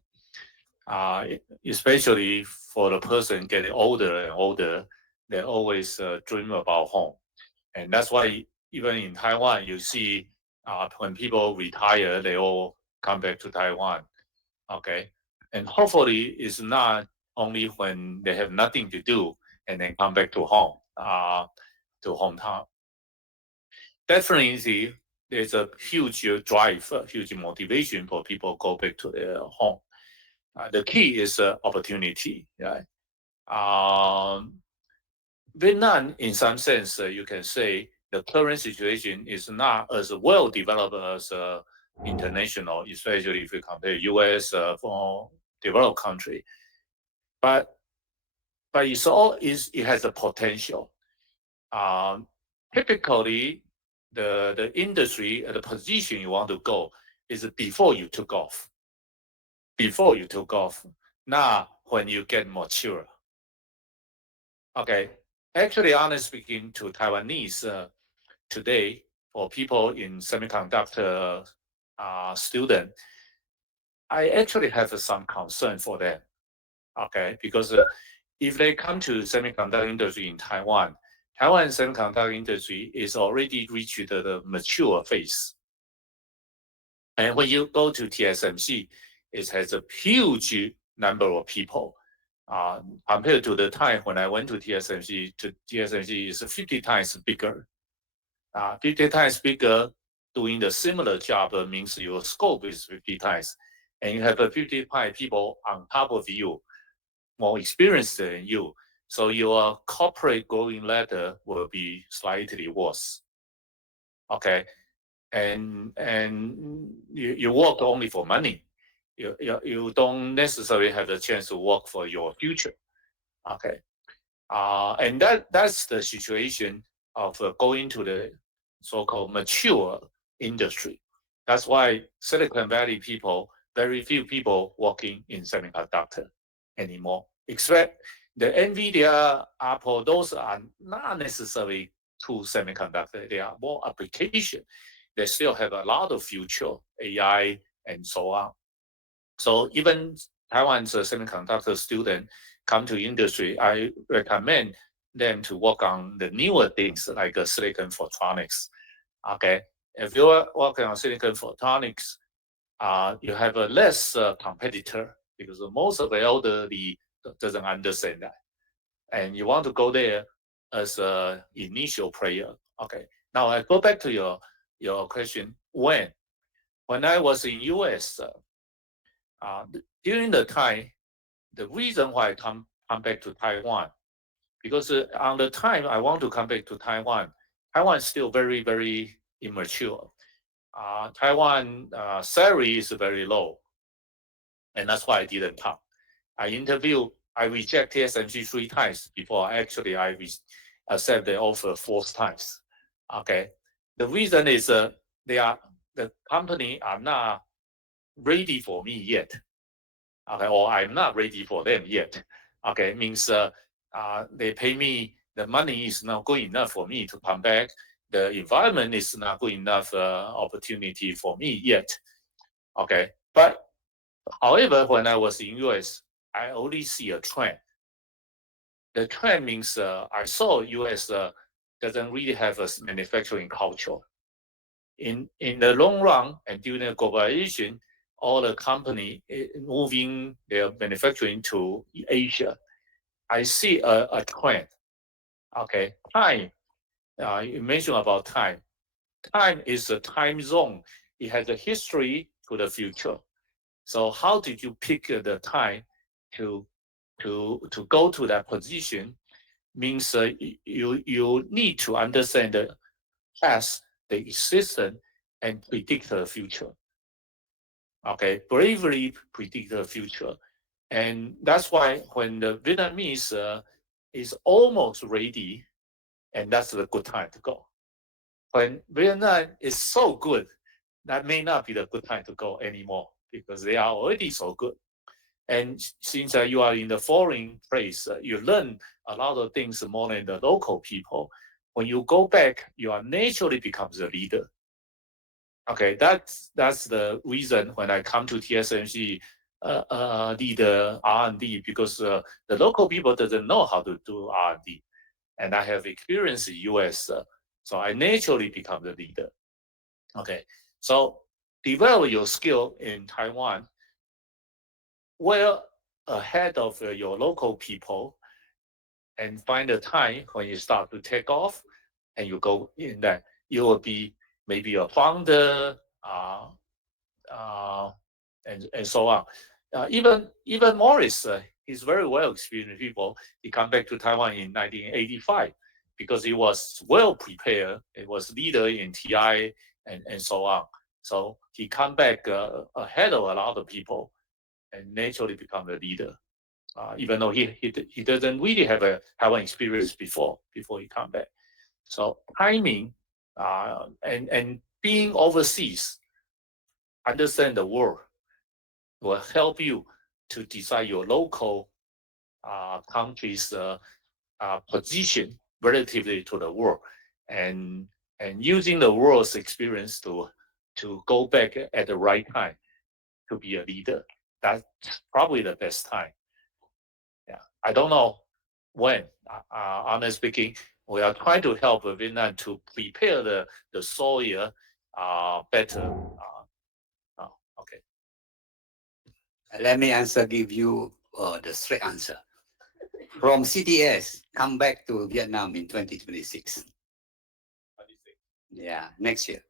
especially for the person getting older and older. They always dream about home, and that's why even in Taiwan, you see when people retire, they all come back to Taiwan. Okay, and hopefully it's not only when they have nothing to do and then come back to home, to hometown. Definitely, there's a huge drive, a huge motivation for people to go back to their home. The key is opportunity. Right? Um, Vietnam, in some sense, you can say the current situation is not as well developed as international, especially if you compare U.S. For developed country. But it has a potential. Um, Typically, the industry, the position you want to go is before you took off. Before you took off, not when you get mature. Okay. Actually, honestly speaking, to Taiwanese today, for people in semiconductor student, I actually have some concern for them. Okay, because if they come to semiconductor industry in Taiwan, Taiwan semiconductor industry is already reached the mature phase. And when you go to TSMC, it has a huge number of people. Compared to the time when I went to TSMC, TSMC is 50 times bigger. 50 times bigger, doing the similar job means your scope is 50 times. And you have 55 people on top of you, more experienced than you. So your corporate going ladder will be slightly worse. Okay. And you work only for money. You don't necessarily have the chance to work for your future. Okay. And that's the situation of going to the so-called mature industry. That's why Silicon Valley people, very few people working in semiconductor anymore. Except the NVIDIA, Apple, those are not necessarily to semiconductor. They are more application. They still have a lot of future, AI and so on. So even Taiwan's semiconductor student come to industry, I recommend them to work on the newer things like silicon photonics. Okay, if you're working on silicon photonics, you have a less competitor because most of the elderly doesn't understand that, and you want to go there as a initial player. Okay, now I go back to your question. When I was in US, during the time, the reason why I come back to Taiwan, because on the time I want to come back to Taiwan, Taiwan is still very, very immature. Taiwan salary is very low, and that's why I didn't come. I reject TSMC 3 times before actually I accept the offer 4 times. Okay, the reason is the company are not ready for me yet. Okay, or I'm not ready for them yet. Okay, means they pay me, the money is not good enough for me to come back. The environment is not good enough opportunity for me yet. Okay, but however, when I was in US, I only see a trend. The trend means I saw US doesn't really have a manufacturing culture. In the long run and during the globalization, all the company moving their manufacturing to Asia. I see a trend. Okay, time. You mentioned about time. Time is a time zone. It has a history to the future. So how did you pick the time to to go to that position? Means you need to understand the past, the existence, and predict the future. Okay, bravely predict the future. And that's why when the Vietnamese is almost ready, and that's the good time to go. When Vietnam is so good, that may not be the good time to go anymore because they are already so good. And since you are in the foreign place, you learn a lot of things more than the local people. When you go back, you are naturally becomes a leader. Okay, that's the reason when I come to TSMC, lead R&D because the local people doesn't know how to do R&D, and I have experience in US, so I naturally become the leader. Okay, so develop your skill in Taiwan well ahead of your local people, and find a time when you start to take off, and you go in that you will be maybe a founder. Uh, and so on. Even Morris, he's very well experienced people. He come back to Taiwan in 1985 because he was well prepared. He was leader in TI and so on. So he come back ahead of a lot of people and naturally become a leader. Even though he doesn't really have an experience before he come back. So timing and being overseas, understand the world will help you to decide your local country's position relatively to the world, and using the world's experience to go back at the right time to be a leader. That's probably the best time. Yeah, I don't know when. Honestly speaking, we are trying to help Vietnam to prepare the soil better. Okay. Let me give you the straight answer. From CTS, come back to Vietnam in 2026. Yeah, next year.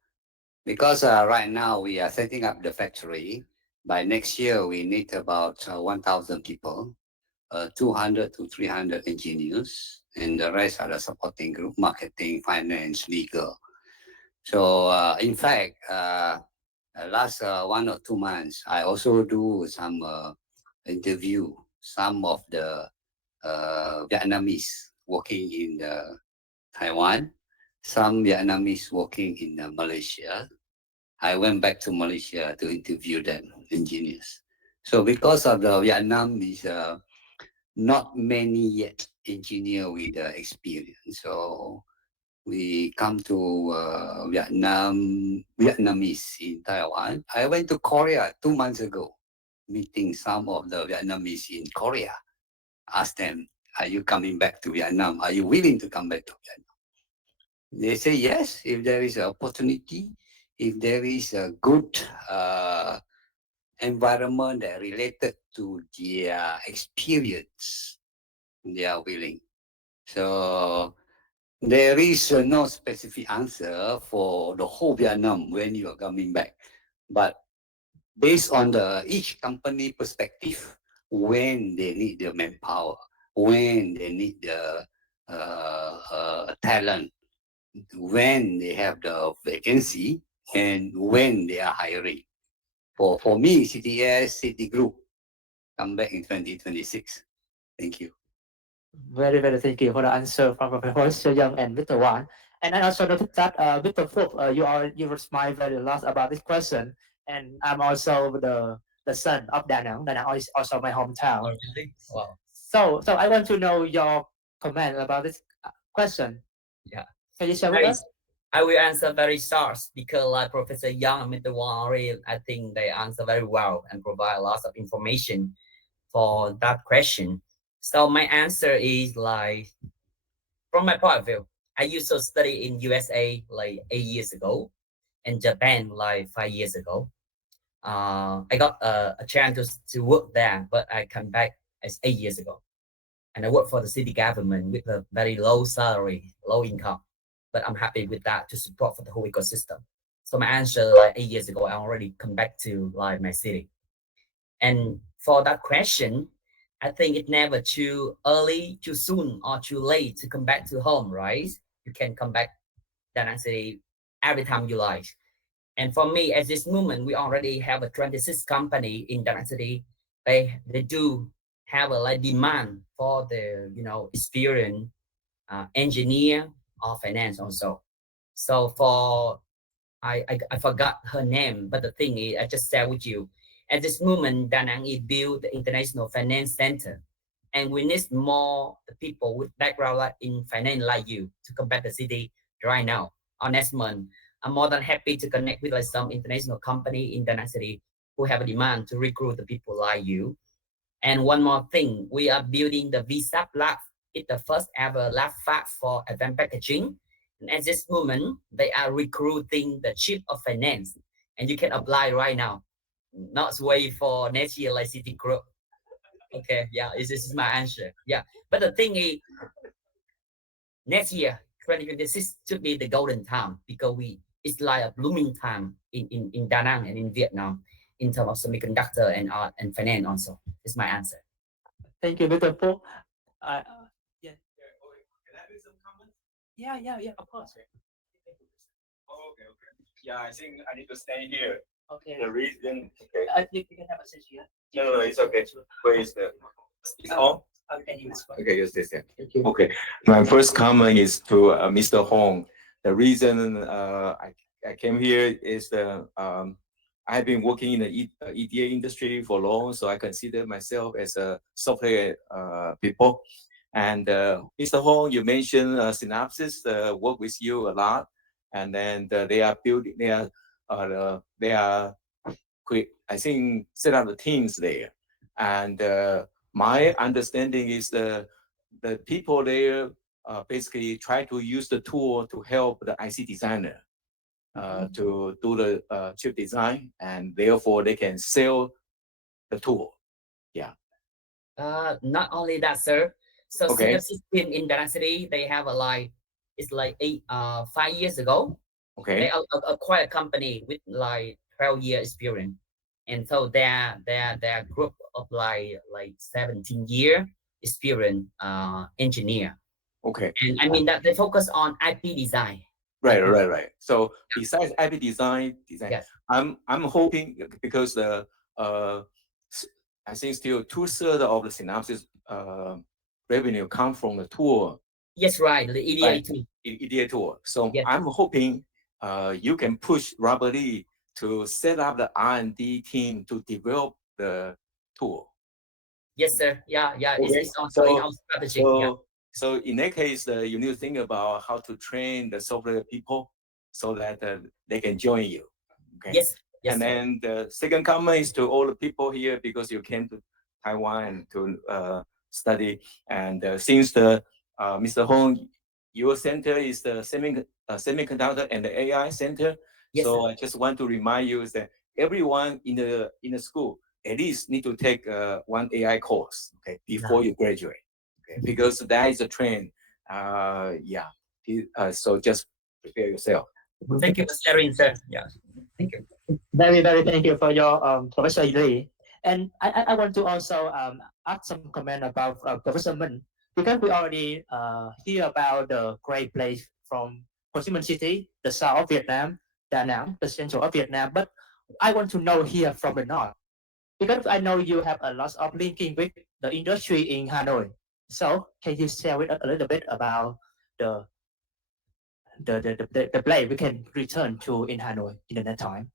Because right now we are setting up the factory. By next year, we need about 1,000 people, 200 to 300 engineers, and the rest are the supporting group, marketing, finance, legal. So in fact, last 1 or 2 months, I also do some interview some of the Vietnamese working in Taiwan. some Vietnamese working in Malaysia. I went back to Malaysia to interview them, engineers. So because of the Vietnam is not many yet engineer with experience. So we come to Vietnamese in Taiwan. I went to Korea 2 months ago, meeting some of the Vietnamese in Korea. Ask them, are you coming back to Vietnam? Are you willing to come back to Vietnam? They say yes, if there is an opportunity, if there is a good environment that related to their experience, they are willing. So there is no specific answer for the whole Vietnam when you are coming back, but based on the each company perspective, when they need the manpower, when they need the talent, when they have the vacancy, and when they are hiring. For me, CTS City Group come back in 2026. Thank you. Very thank you for the answer from Professor Young and Mr. Wan. And I also noticed that Mr. Phuc, you were smile very a lot about this question. And I'm also the son of Da Nang. Da Nang is also my hometown. Oh, really? Wow. So I want to know your comment about this question. Yeah. Can you share with us? I will answer very short because like Professor Young and Mr. Wang already, I think they answer very well and provide lots of information for that question. So my answer is like, from my point of view, I used to study in USA like 8 years ago, and Japan like 5 years ago. I got a chance to work there, but I come back as 8 years ago, and I work for the city government with a very low salary, low income, but I'm happy with that to support for the whole ecosystem. So my answer like 8 years ago, I already come back to like my city. And for that question, I think it never too early, too soon, or too late to come back to home, right? You can come back Da Nang City every time you like. And for me, at this moment, we already have a 26 company in Da Nang City. They do have a like demand for the experienced engineer or finance also. So for I forgot her name, but the thing is, I just share with you. At this moment, Da Nang is build the International Finance Center, and we need more people with background like in finance like you to come back the city right now. Or next month, I'm more than happy to connect with like some international company in Da Nang City who have a demand to recruit the people like you. And one more thing, we are building the visa lab. It's the first ever lab fab for advanced packaging. And at this moment, they are recruiting the chief of finance. And you can apply right now. Not wait for next year like City Group. Okay, yeah, this is my answer. Yeah. But the thing is, next year, 2026 should be the golden time because it's like a blooming time in Da Nang and in Vietnam in terms of semiconductor and art and finance also. Is my answer. Thank you, Mr. Phuc. Yeah. Yeah, of course. Oh, okay. Yeah, I think I need to stay here. Okay. The reason. Okay. You can have a seat here. No, it's okay. Where is the? It's on. Okay, yes, yes, yeah. Thank you. Okay. My first comment is to Mr. Hong. The reason I came here is I've been working in the EDA industry for long, so I consider myself as a software people. And Mr. Hong, you mentioned Synopsys work with you a lot, and then they are building, they are I think set up the teams there, and my understanding is the people there basically try to use the tool to help the IC designer to do the chip design, and therefore they can sell the tool. Yeah. Not only that, sir. So Okay. Synopsys team in Da Nang City, they have a like it's like 5 years ago. They Okay. acquired a company with like 12-year experience, and so their group of like 17-year experience engineer. Okay. And I mean that they focus on IP design. Right. So besides IP design, Yes. I'm hoping because uh, I think still 2/3 of the Synopsys revenue come from the tool. Yes, right. The EDA Right. too. EDA tool. So Yes. I'm hoping you can push Robert Lee to set up the R&D team to develop the tool. Yes, sir. Yeah, yeah. Okay. It's also in our strategy. Yeah. So in that case, you need to think about how to train the software people so that they can join you. Okay. Yes. Yes, And sir. then the second comment is to all the people here because you came to Taiwan to study. And since Mr. Hong, your center is the semiconductor and the AI center. Yes, So sir. I just want to remind you is that everyone in the school at least need to take one AI course, okay, before you graduate, okay, because that is a trend. Yeah. So just prepare yourself. Thank you for sharing, sir. Yeah. Thank you. Very, very thank you for your Professor Lee. And I want to also add some comment about Professor Min, because we already hear about the great place from Ho Chi Minh City, the south of Vietnam, Da Nang, the central of Vietnam. But I want to know here from the north, because I know you have a lot of linking with the industry in Hanoi. So can you share with us a little bit about the the place we can return to in Hanoi in the next time?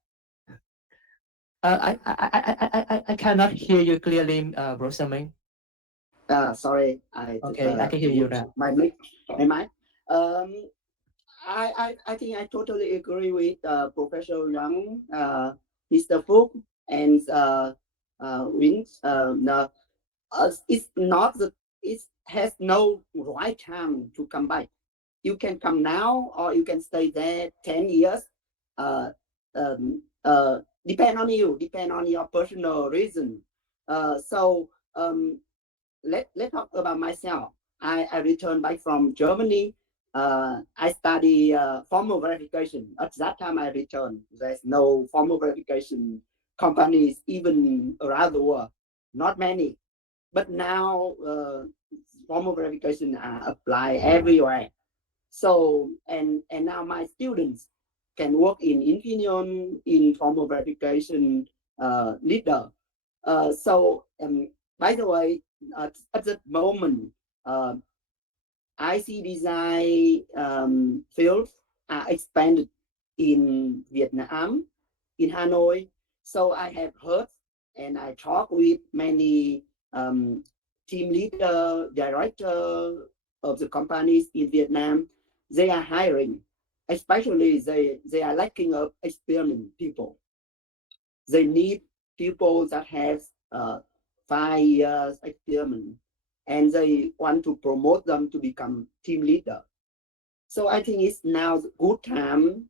I cannot hear you clearly, Professor Ming. Sorry, Okay, I can hear you now. my mic, my mic. Um, I think I totally agree with Professor Yang, Mr. Phúc, and Win. No, it's not the it has no right time to come back. You can come now, or you can stay there 10 years. Uh, depend on you, depend on your personal reason. So let's talk about myself. I returned back from Germany. I study formal verification. At that time I returned. There's no formal verification companies even around the world. Not many. But now formal verification apply everywhere. So and now my students can work in Infineon in formal verification leader. So by the way, at that moment, uh, IC design fields are expanded in Vietnam, in Hanoi. So I have heard and I talk with many team leader, director of the companies in Vietnam. They are hiring, especially they are lacking of experienced people. They need people that have 5 years experience, and they want to promote them to become team leader. So I think it's now good time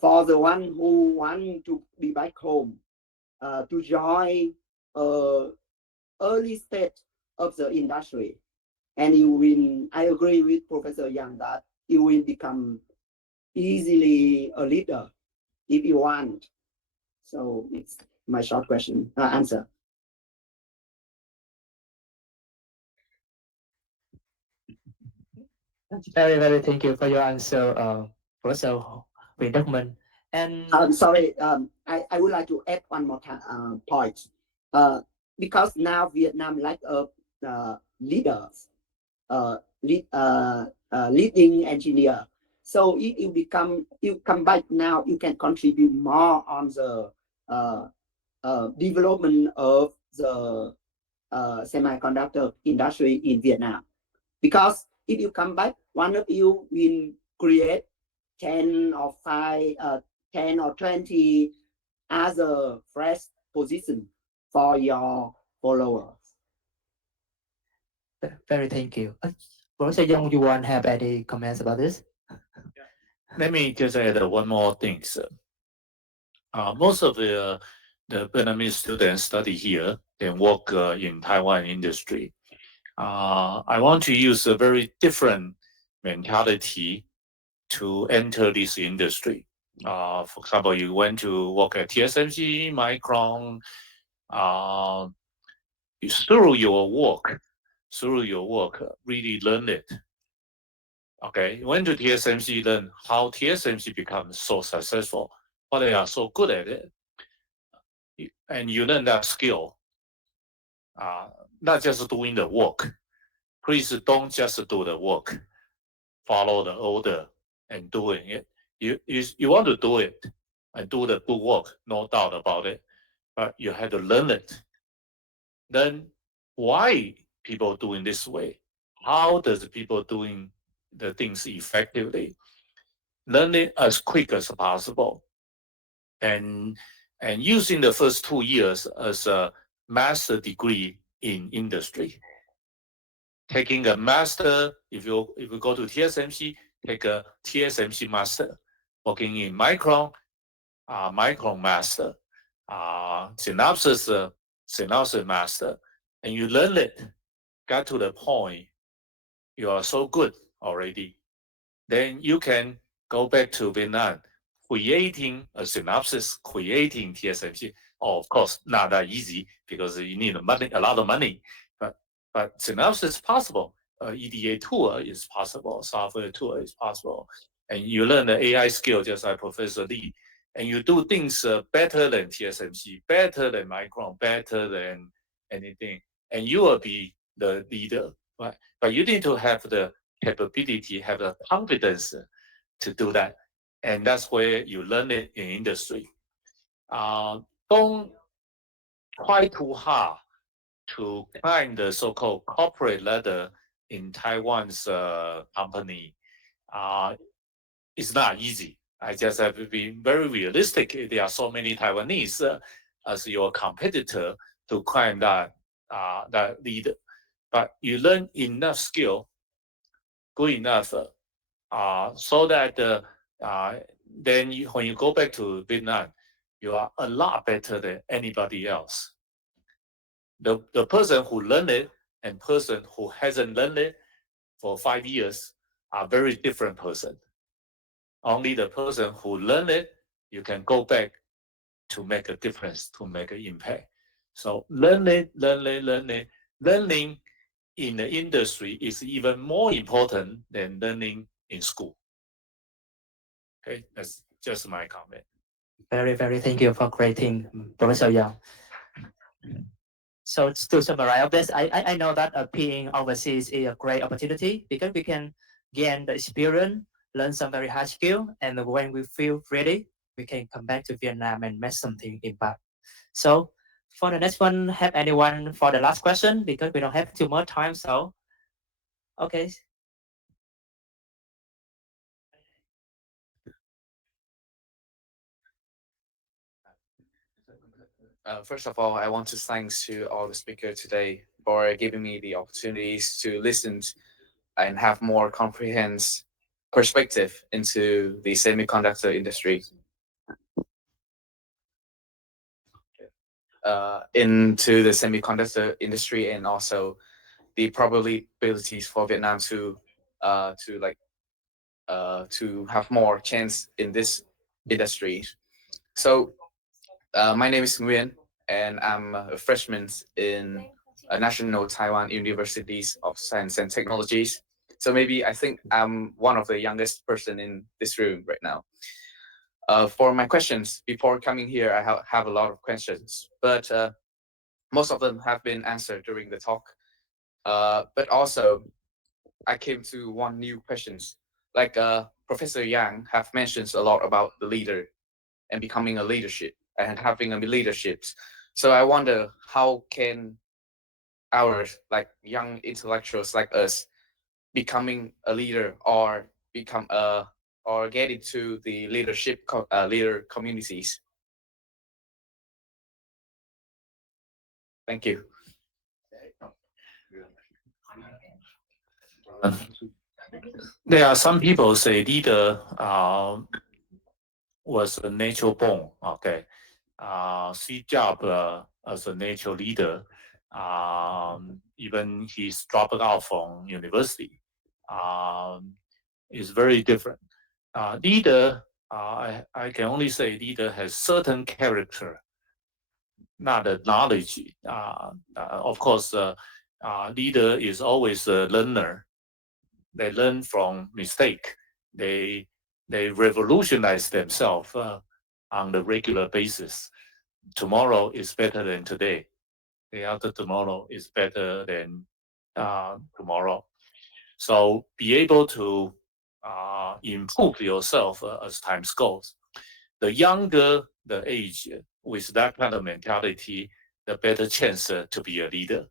for the one who want to be back home to join early stage of the industry, and you will. I agree with Professor Yang that you will become easily a leader if you want. So it's my short question answer. Very, very thank you for your answer, Professor Huỳnh Đắc Minh. And Sorry, I would like to add one more point. Because now Vietnam lack of leaders, leading engineer. So if you come back now, you can contribute more on the development of the semiconductor industry in Vietnam. Because if you come back, one of you will create 10 or 5, 10 or 20 other fresh position for your followers. very thank you. Professor Young, you want to have any comments about this? Let me just add one more thing. Most of the Vietnamese students study here and work in Taiwan industry. I want to use a very different mentality to enter this industry. For example, you went to work at TSMC, Micron. Through your work, really learn it. Okay, you went to TSMC, learn how TSMC becomes so successful, but they are so good at it, and you learn that skill. Not just doing the work. Please don't just do the work. follow the order and doing it. You want to do it and do the good work, no doubt about it, but you have to learn it. Then why people doing this way? How does people doing the things effectively? Learn it as quick as possible, and using the first 2 years as a master degree in industry. Taking a master, if you go to TSMC, take a TSMC master. Working in Micron, Micron master. Synopsys, Synopsys master. And you learn it, got to the point you are so good already. Then you can go back to Vietnam, creating a synopsis, creating TSMC. Oh, of course, not that easy because you need money, a lot of money. But synopsis is possible. EDA tool is possible. Software tool is possible. And you learn the AI skill just like Professor Lee. And you do things better than TSMC, better than Micron, better than anything. And you will be the leader. Right? But you need to have the capability, have the confidence to do that. And that's where you learn it in industry. Don't try too hard to climb the so-called corporate ladder in Taiwan's company. It's not easy. I just have to be very realistic. There are so many Taiwanese as your competitor to climb that leader. But you learn enough skill, good enough, so that then when you go back to Vietnam, you are a lot better than anybody else. The person who learned it and person who hasn't learned it for 5 years are very different person. Only the person who learned it, you can go back to make a difference, to make an impact. So learning in the industry is even more important than learning in school. Okay, that's just my comment. Very, very thank you for creating Professor Yang. So to summarize of this, I know that being overseas is a great opportunity because we can gain the experience, learn some very high skill, and when we feel ready, we can come back to Vietnam and make something impact. So for the next one, have anyone for the last question because we don't have too much time. So okay. First of all, I want to thanks to all the speakers today for giving me the opportunities to listen and have more comprehensive perspective into the semiconductor industry. Into the semiconductor industry and also the probabilities for Vietnam to to have more chance in this industry. So my name is Nguyen, and I'm a freshman in National Taiwan Universities of Science and Technologies. So maybe I think I'm one of the youngest person in this room right now. For my questions, before coming here, I have a lot of questions, but most of them have been answered during the talk. But also, I came to one new questions. Like Professor Yang have mentioned a lot about the leader and becoming a leadership and having a leaderships. So I wonder how can our like young intellectuals like us becoming a leader or become a or get into the leader communities. Thank you. There are some people say leader was a natural born. Okay, Steve Jobs as a natural leader, even he's dropped out from university, is very different. Leader, I can only say leader has certain character, not the knowledge. Of course, leader is always a learner. They learn from mistake. They revolutionize themselves on the regular basis. Tomorrow is better than today. The after tomorrow is better than tomorrow. So be able to improve yourself as time goes. The younger the age, with that kind of mentality, the better chance to be a leader.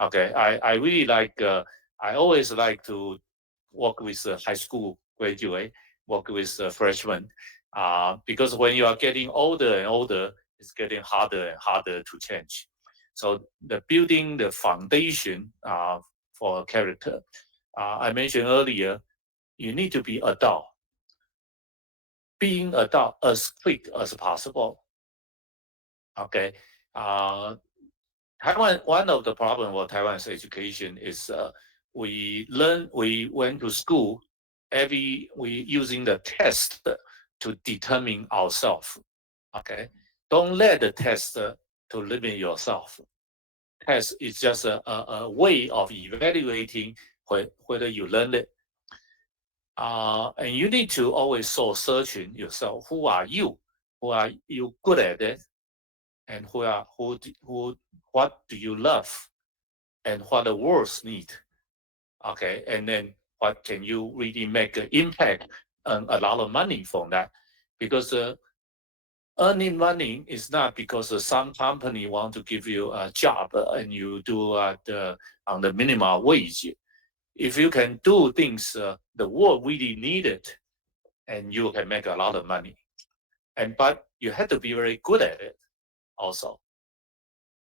Okay, I really like. I always like to work with high school graduate, work with freshmen, because when you are getting older and older, it's getting harder and harder to change. So the building the foundation for character. I mentioned earlier, you need to be adult. Being adult as quick as possible. Okay. Taiwan, one of the problem with Taiwan's education is we went to school, we using the test to determine ourselves. Okay. Don't let the test to limit yourself. Test is just a way of evaluating whether you learn it. And you need to always soul searching yourself. Who are you? Who are you good at it? And what do you love? And what the world need? Okay, and then what can you really make an impact and a lot of money from that? Because earning money is not because some company want to give you a job and you do on the minimum wage. If you can do things the world really need it, and you can make a lot of money. But you have to be very good at it also.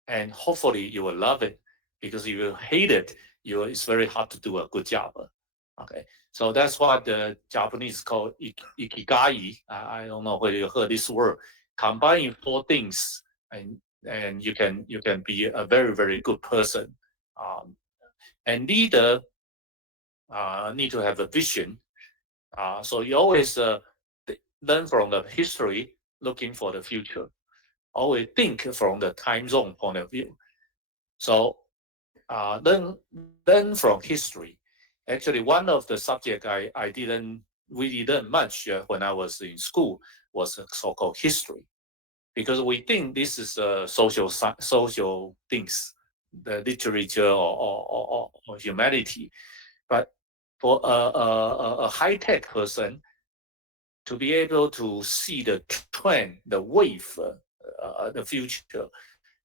And hopefully you will love it, because if you hate it, it's very hard to do a good job. Okay, so that's what the Japanese call ikigai. I don't know whether you heard this word. Combining four things, and you can be a very very good person. And leader need to have a vision. So you always learn from the history, looking for the future. Always think from the time zone point of view. So learn from history. Actually, one of the subject I didn't really learn much when I was in school was so-called history, because we think this is social things, the literature or humanity. But for a high-tech person to be able to see the trend, the wave, the future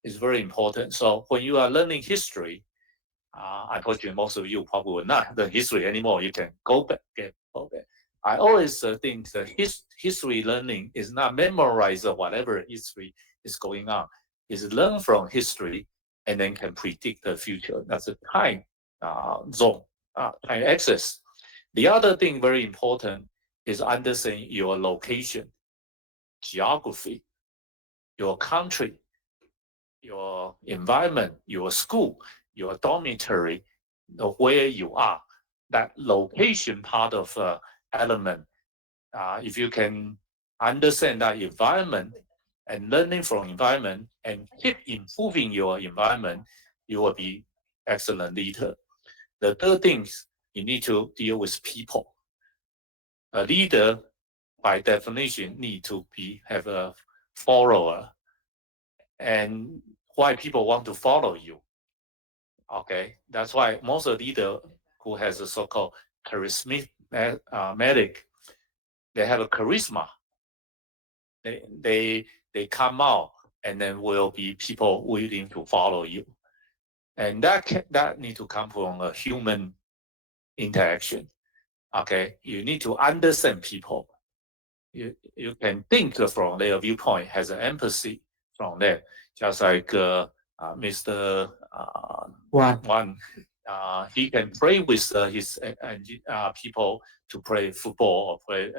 is very important. So when you are learning history, unfortunately, most of you probably will not learn history anymore. You can go back. I always think that history learning is not memorize whatever history is going on. Is learn from history and then can predict the future. That's a time zone, time access. The other thing very important is understanding your location, geography, your country, your environment, your school, your dormitory, where you are. That location part of element. If you can understand that environment and learning from environment and keep improving your environment, you will be excellent leader. The third thing is you need to deal with people. A leader, by definition, need to have a follower. And why people want to follow you? Okay, that's why most of the leader who has a so-called charismatic, they have a charisma. They come out, and then will be people willing to follow you, and that need to come from a human interaction. Okay, you need to understand people. You can think from their viewpoint, has an empathy from there, just like Mr. One. He can play with his people to play football or play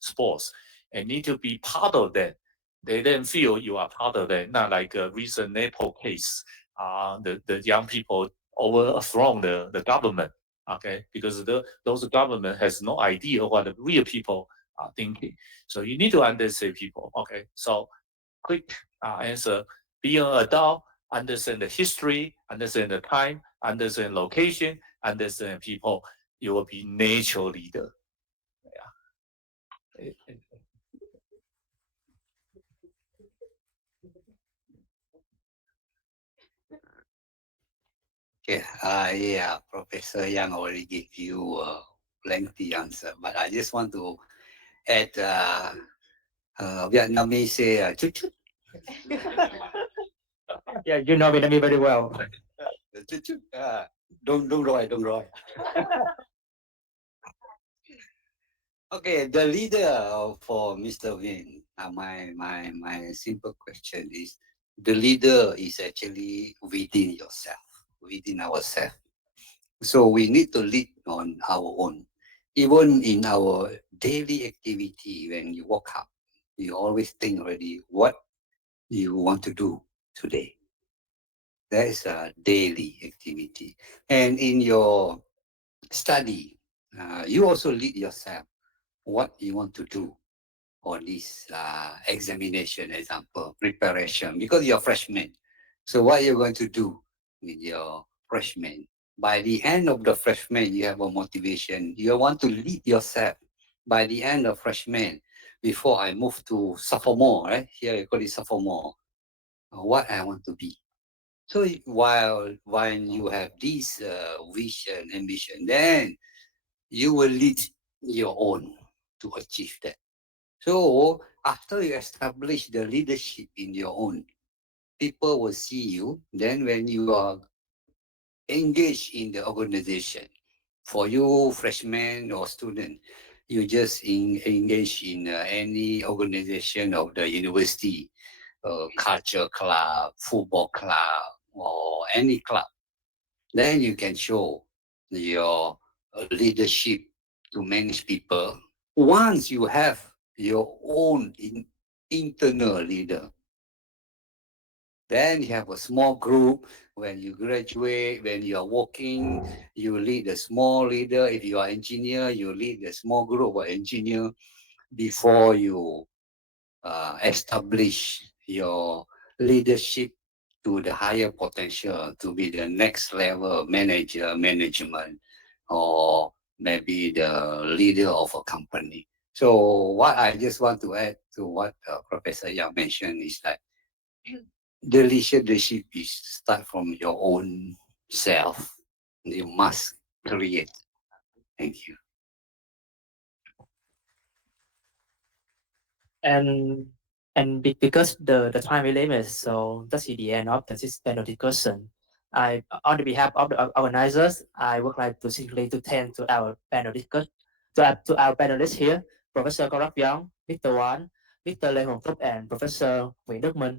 sports, and need to be part of that. They then feel you are part of that. Not like a recent Nepal case, the young people overthrown the government. Okay, because those government has no idea what the real people are thinking. So you need to understand people. Okay, so quick answer: being an adult, understand the history, understand the time, understand location, understand people. You will be natural leader. Yeah. Okay, yeah, Professor Yang already gave you lengthy answer, but I just want to add Vietnamese say chut chut. Yeah, you know Vietnamese very well. Chut chut. Don't rồi, don't rồi. Okay, the leader for Mr. Win. My simple question is, the leader is actually within yourself, within ourselves. So we need to lead on our own. Even in our daily activity, when you wake up, you always think already what you want to do today. That is a daily activity. And in your study, you also lead yourself what you want to do for this examination, example, preparation, because you're freshman. So what you're going to do with your freshman? By the end of the freshman, you have a motivation. You want to lead yourself by the end of freshman. Before I move to sophomore, right? Here you call it sophomore. What I want to be. So while when you have this vision, ambition, then you will lead your own to achieve that. So after you establish the leadership in your own, people will see you. Then when you are engaged in the organization, for you freshman or student, you just engage in any organization of the university, culture club, football club, or any club. Then you can show your leadership to manage people. Once you have your own internal leader, then you have a small group. When you graduate, when you are working, you lead a small leader. If you are engineer, you lead a small group of engineer before you establish your leadership to the higher potential to be the next level manager, management, or maybe the leader of a company. So what I just want to add to what Professor Yang mentioned is that the leadership is start from your own self. You must create. Thank you. and because the time is limited, so that's the end of this panel discussion. I, on the behalf of the organizers, I would like to simply to thank to our panel discuss to our panelists here, Professor Cao Đắc Yang, Mr. Wan, Mr. Lê Hồng Phúc, and Professor Nguyễn Đức Minh.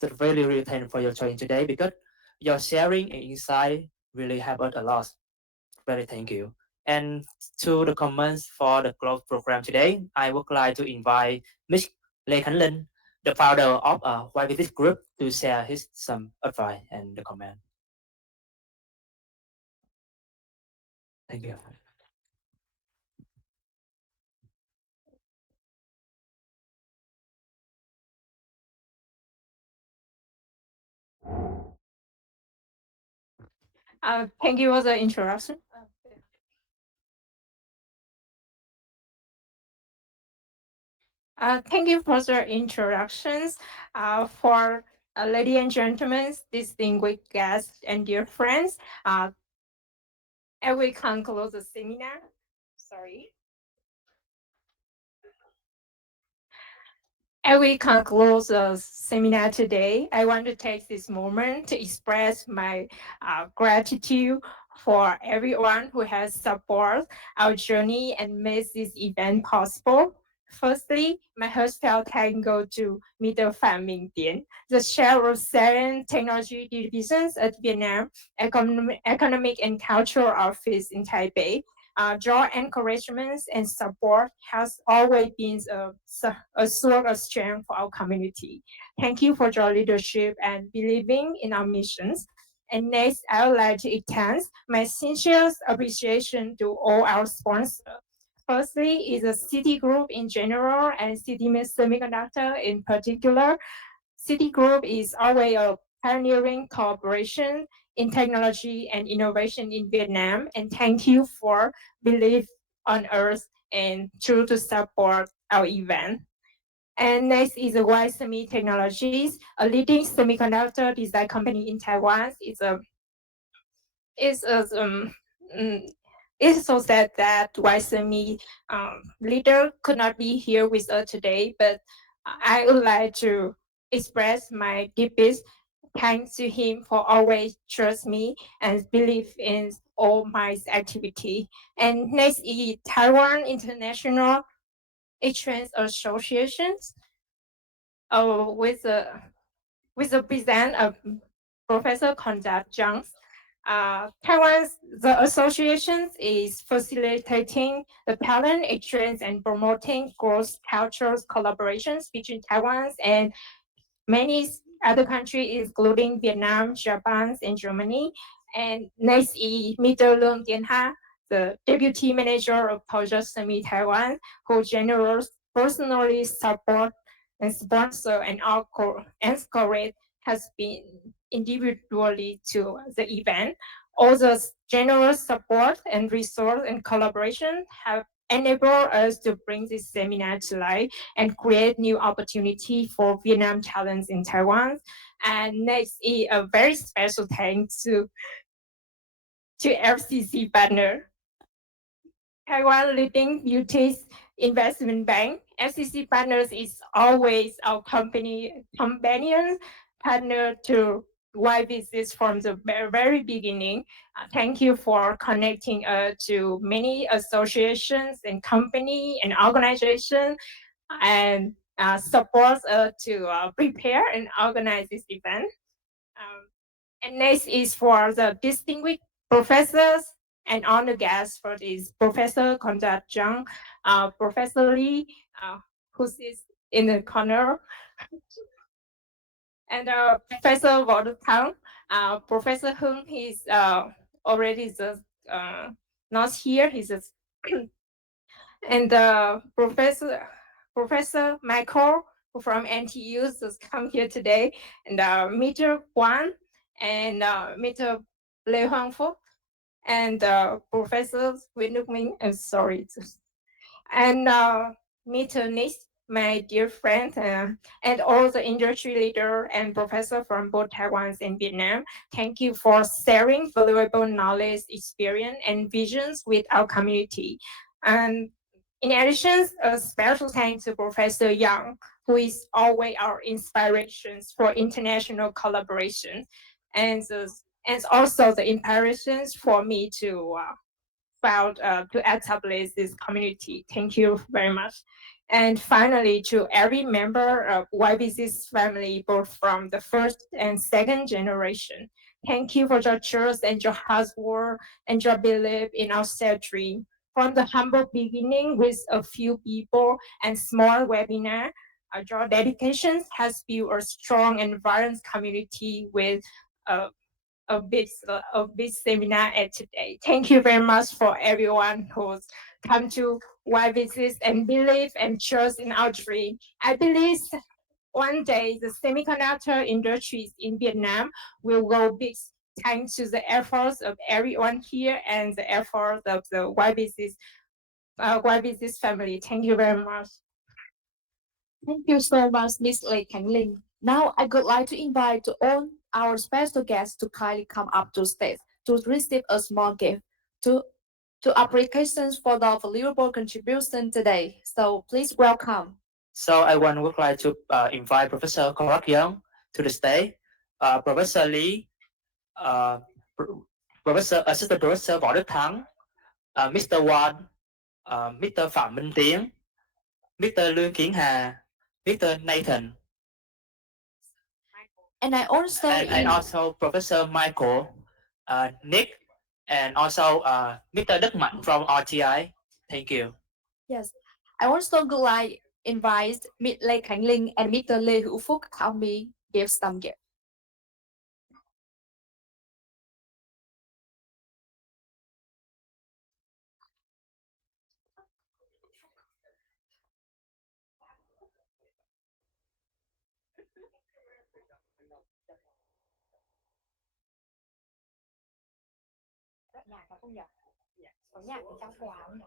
So really thank for your joining today because your sharing and insight really help us a lot. Very thank you. And to the comments for the growth program today, I would like to invite Ms. Lê Khánh Linh, the founder of a YVT group, to share his some advice and the comment. Thank you. Thank you for the introduction. Thank you for the introductions. For ladies and gentlemen, distinguished guests and dear friends, and we conclude the seminar. Sorry. As we conclude the seminar today, I want to take this moment to express my gratitude for everyone who has supported our journey and made this event possible. Firstly, my heartfelt thanks go to Mr. Phạm Minh Tiến, the chair of Science Technology Divisions at Vietnam Economic and Cultural Office in Taipei. Your encouragement and support has always been a source of strength for our community. Thank you for your leadership and believing in our missions. And next, I would like to extend my sincere appreciation to all our sponsors. Firstly, is the Citigroup in general and Citigroup Semiconductor in particular. Citigroup is always a pioneering cooperation in technology and innovation in Vietnam. And thank you for belief on us and true to support our event. And next is Y Semi Technologies, a leading semiconductor design company in Taiwan. It's a It's so sad that YSME leader could not be here with us today, but I would like to express my deepest thanks to him for always trust me and believe in all my activity. And next is Taiwan International Exchange Associations, with the present of Professor Conrad Zhang. Taiwan's the association is facilitating the talent exchange and promoting cross-cultural collaborations between Taiwan and many other countries, including Vietnam, Japan, and Germany. And next is Mr. Lương Tiến Ha, the deputy manager of Project Semi Taiwan, who generously personally support and sponsor and encourage has been individually to the event. All the generous support and resource and collaboration have enabled us to bring this seminar to life and create new opportunity for Vietnam talents in Taiwan. And next is a very special thanks to FCC partner, Taiwan leading beauty investment bank. FCC Partners is always our companion partner to why business from the very beginning. Thank you for connecting to many associations and company and organizations and support to prepare and organize this event. Um, and next is for the distinguished professors and honor guests for this Professor Conrad Zhang, Professor Lee, who is in the corner, and Professor Walter Tang. Professor Hung is already just not here. He's just and Professor Michael from NTU just come here today, and Mr. Guan and Mr. Lê Hoàng Phúc and Professor Nguyễn Đức Minh. I'm sorry, and Mr. Nick, my dear friend, and all the industry leader and professor from both Taiwan and Vietnam. Thank you for sharing valuable knowledge, experience, and visions with our community. And in addition, a special thanks to Professor Yang, who is always our inspirations for international collaboration, and also the inspirations for me to to establish this community. Thank you very much. And finally, to every member of YBC's family, both from the first and second generation, thank you for your trust and your hard work and your belief in our shared dream. From the humble beginning with a few people and small webinar, your dedication has built a strong and vibrant community with uh, of this seminar at today. Thank you very much for everyone who's come to YBCs and believe and trust in our dream. I believe one day the semiconductor industries in Vietnam will go big thanks to the efforts of everyone here and the efforts of the YBC's family. Thank you very much. Thank you so much, Miss Lê Khánh Linh. Now I would like to invite all our special guests to kindly come up to stage to receive a small gift to applications for the valuable contribution today. So please welcome. So would like to invite Professor Korak Young to the stage, Professor Lee, uh, Professor Assistant Professor Võ Đức Thắng, Mr. Wan, Mr. Phạm Minh Tiến, Mr. Lương Kiến Hà, Mr. Nathan, And I also and also Professor Michael, Nick, and also Mr. Đức Mạnh from RTI. Thank you. yes, I also would like invite Ms. Lê Khánh Linh and Mr. Lê Hữu Phúc help me give some gift. Nhạc có không nhỉ? Có nhạc thì trong quà không nhỉ?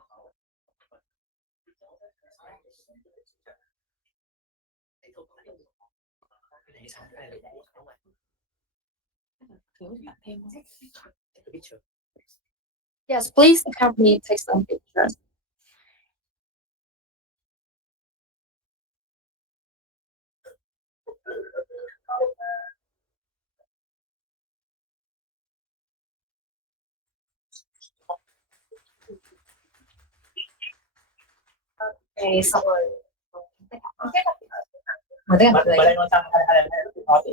Thiếu bạn thêm không? Yes, please help me take some pictures. Okay, xong rồi. Mà tất cả mọi người đang ngồi trong hay là có gì?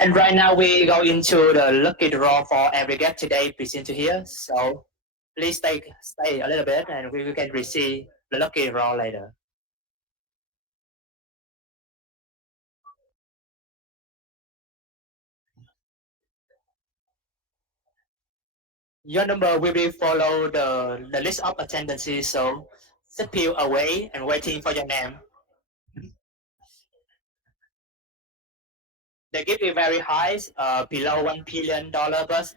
And right now we go into the lucky draw for every guest today presented here. So please stay a little bit and we can receive the lucky draw later. Your number will be follow the list of attendances. So sit you away and waiting for your name. The gift is very high, below $1 billion, but that's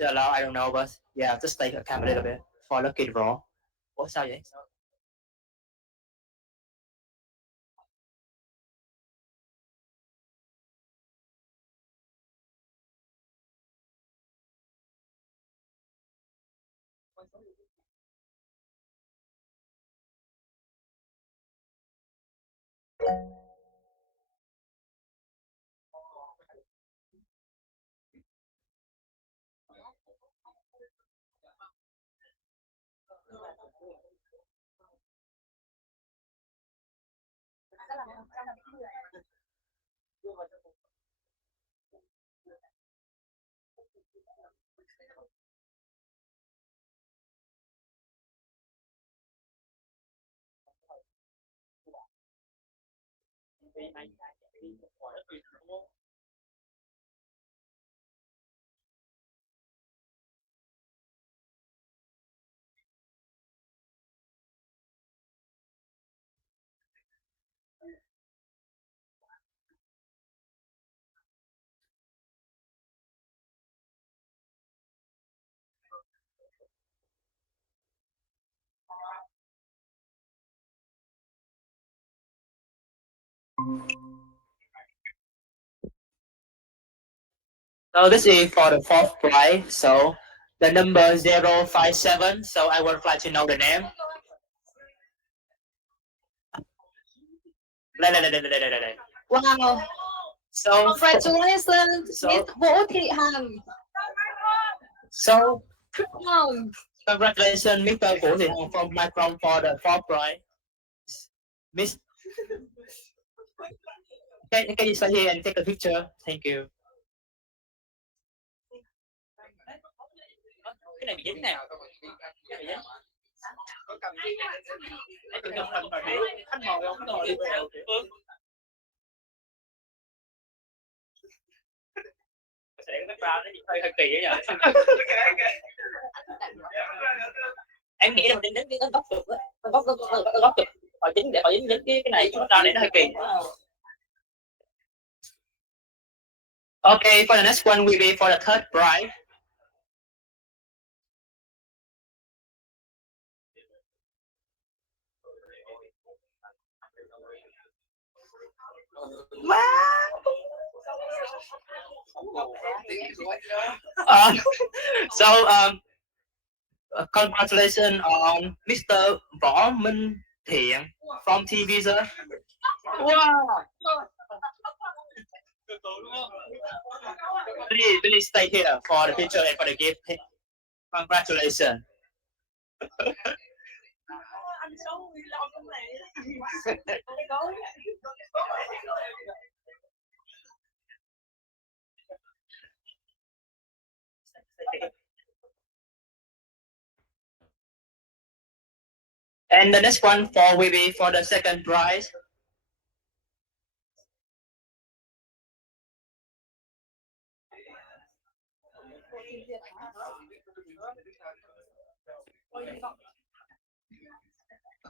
allowed. I don't know, but yeah, just take a cam a little bit for lucky draw. Ủa sao vậy? So this is for the fourth prize. So the number 057. So I would like to know the name. Wow, So congratulations, So- Miss Vũ Thị Hằng. so Wow. congratulations, Mr. Vũ Thị Hằng from Macron for the fourth prize. Miss, can you stay here and take a picture? Thank you. Cái này bị dính nè. Khách mời không ngồi đi. Sẽ cái ra nó hơi kỳ vậy. Em nghĩ là mình đến cái góc cực á, góc cực họ chính để họ dính dính cái này chúng ta này nó hơi kỳ. Okay, for the next one will be for the third prize. Uh, so congratulations on Mr. Võ Minh Thiện from TVisa. Wow. Please stay here for the picture and for the gift. Congratulations. And the next one for will be for the second prize.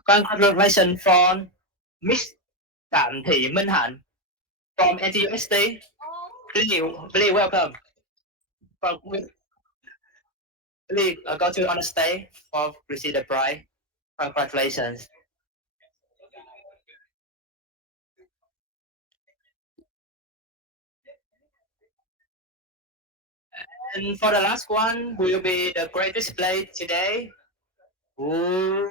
Congratulations from Miss Đặng Thị Minh Hạnh from NTUST. Please welcome. Please go to on the stage for receive the prize. Congratulations. And for the last one will be the great display today. Ooh.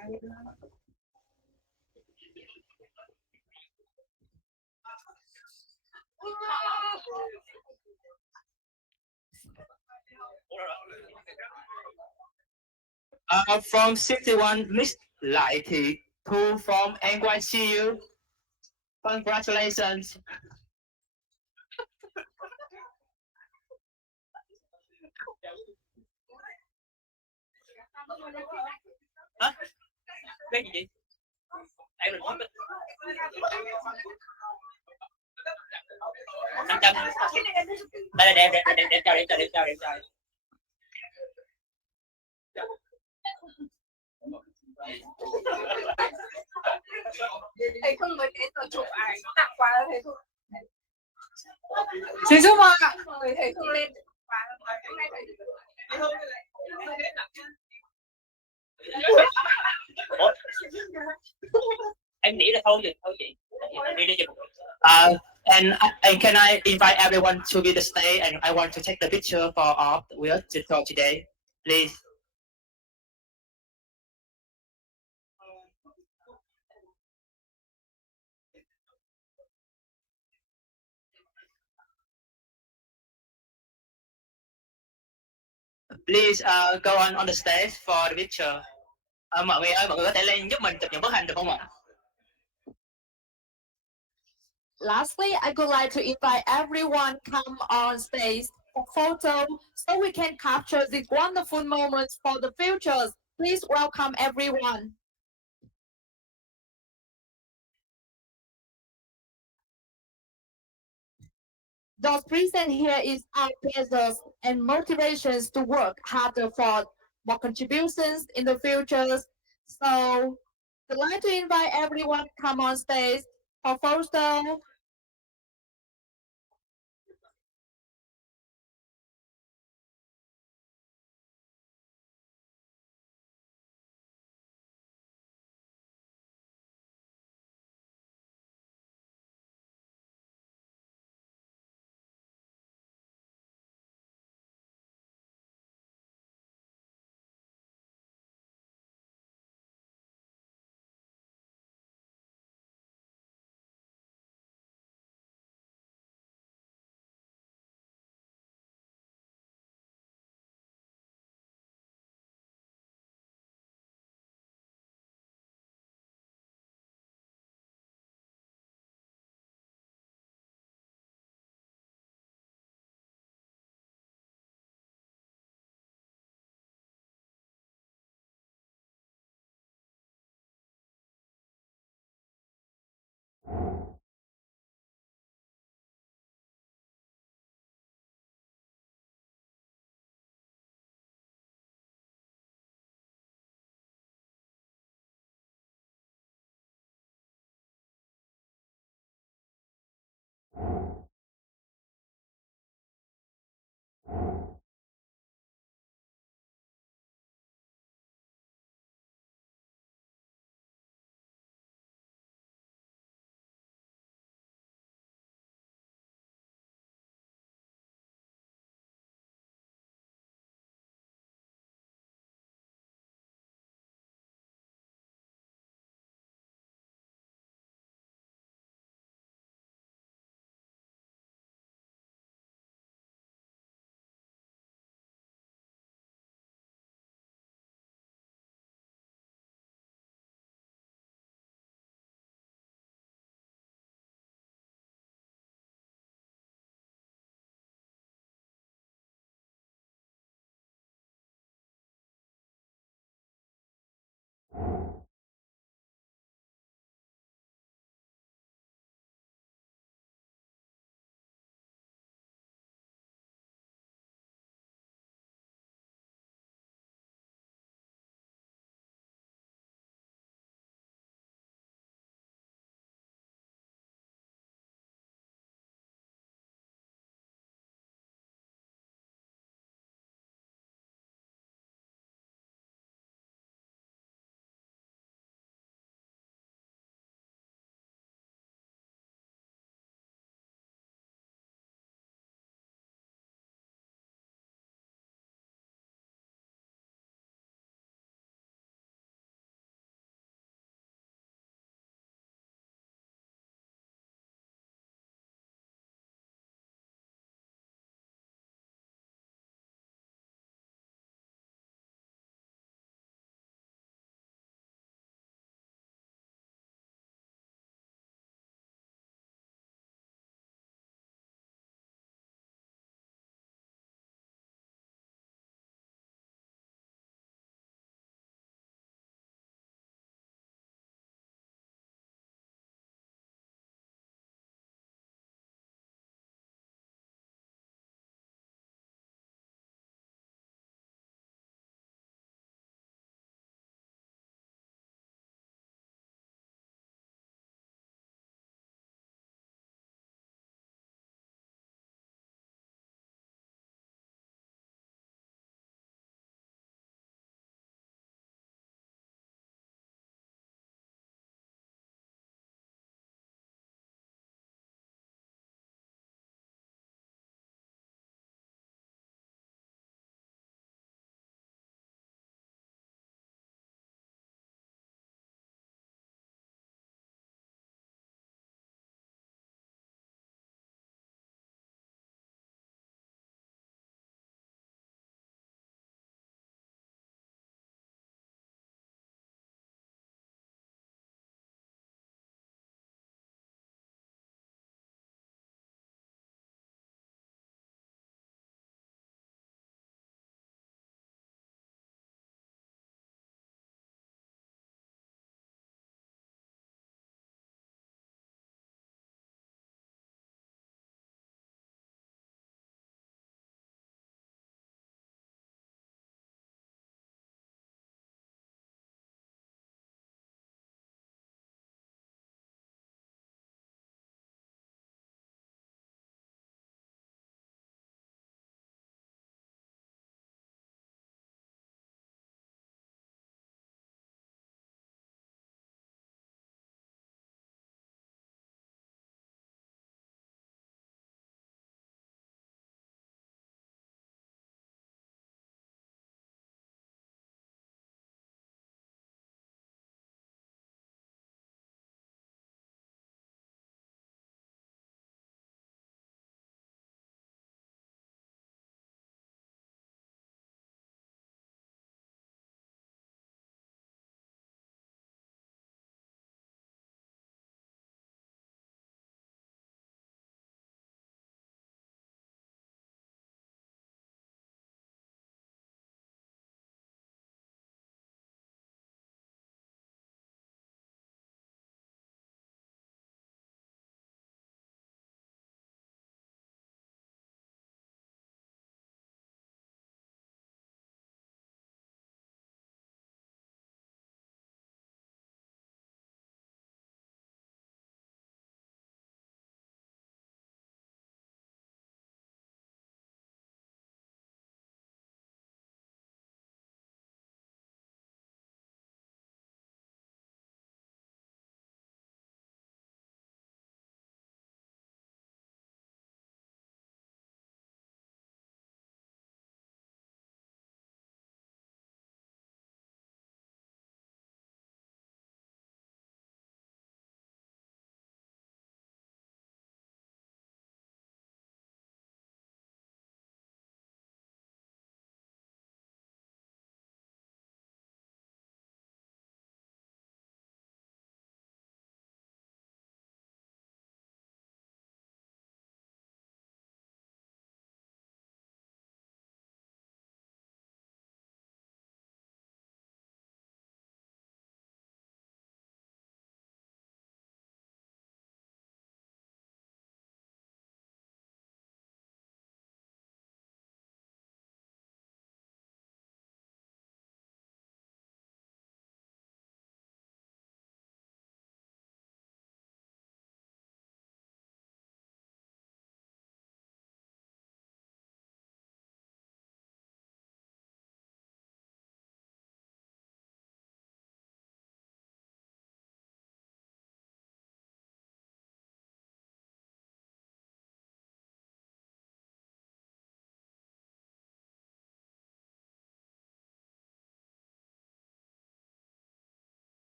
From 61 Miss Lại Thị Thu from NYCU. Congratulations. Hả? Cái gì vậy? Em mình 500. Đây là đem cho. Thầy không mới đến giờ chụp ảnh tặng quà cho thầy không? Xin chúc mừng. Mời thầy không lên quà hôm nay thầy Em nghĩ là thôi chị. And can I invite everyone to be the stage and I want to take the picture for all we are for today, please. Please go on the stage for the picture. Mọi người ơi, mọi người có thể lên giúp mình chụp những bức hình được không ạ? Lastly, I would like to invite everyone come on stage for photo so we can capture these wonderful moments for the futures. Please welcome everyone. Those present here is our pleasures and motivations to work harder for more contributions in the futures. So I'd like to invite everyone come on stage for photo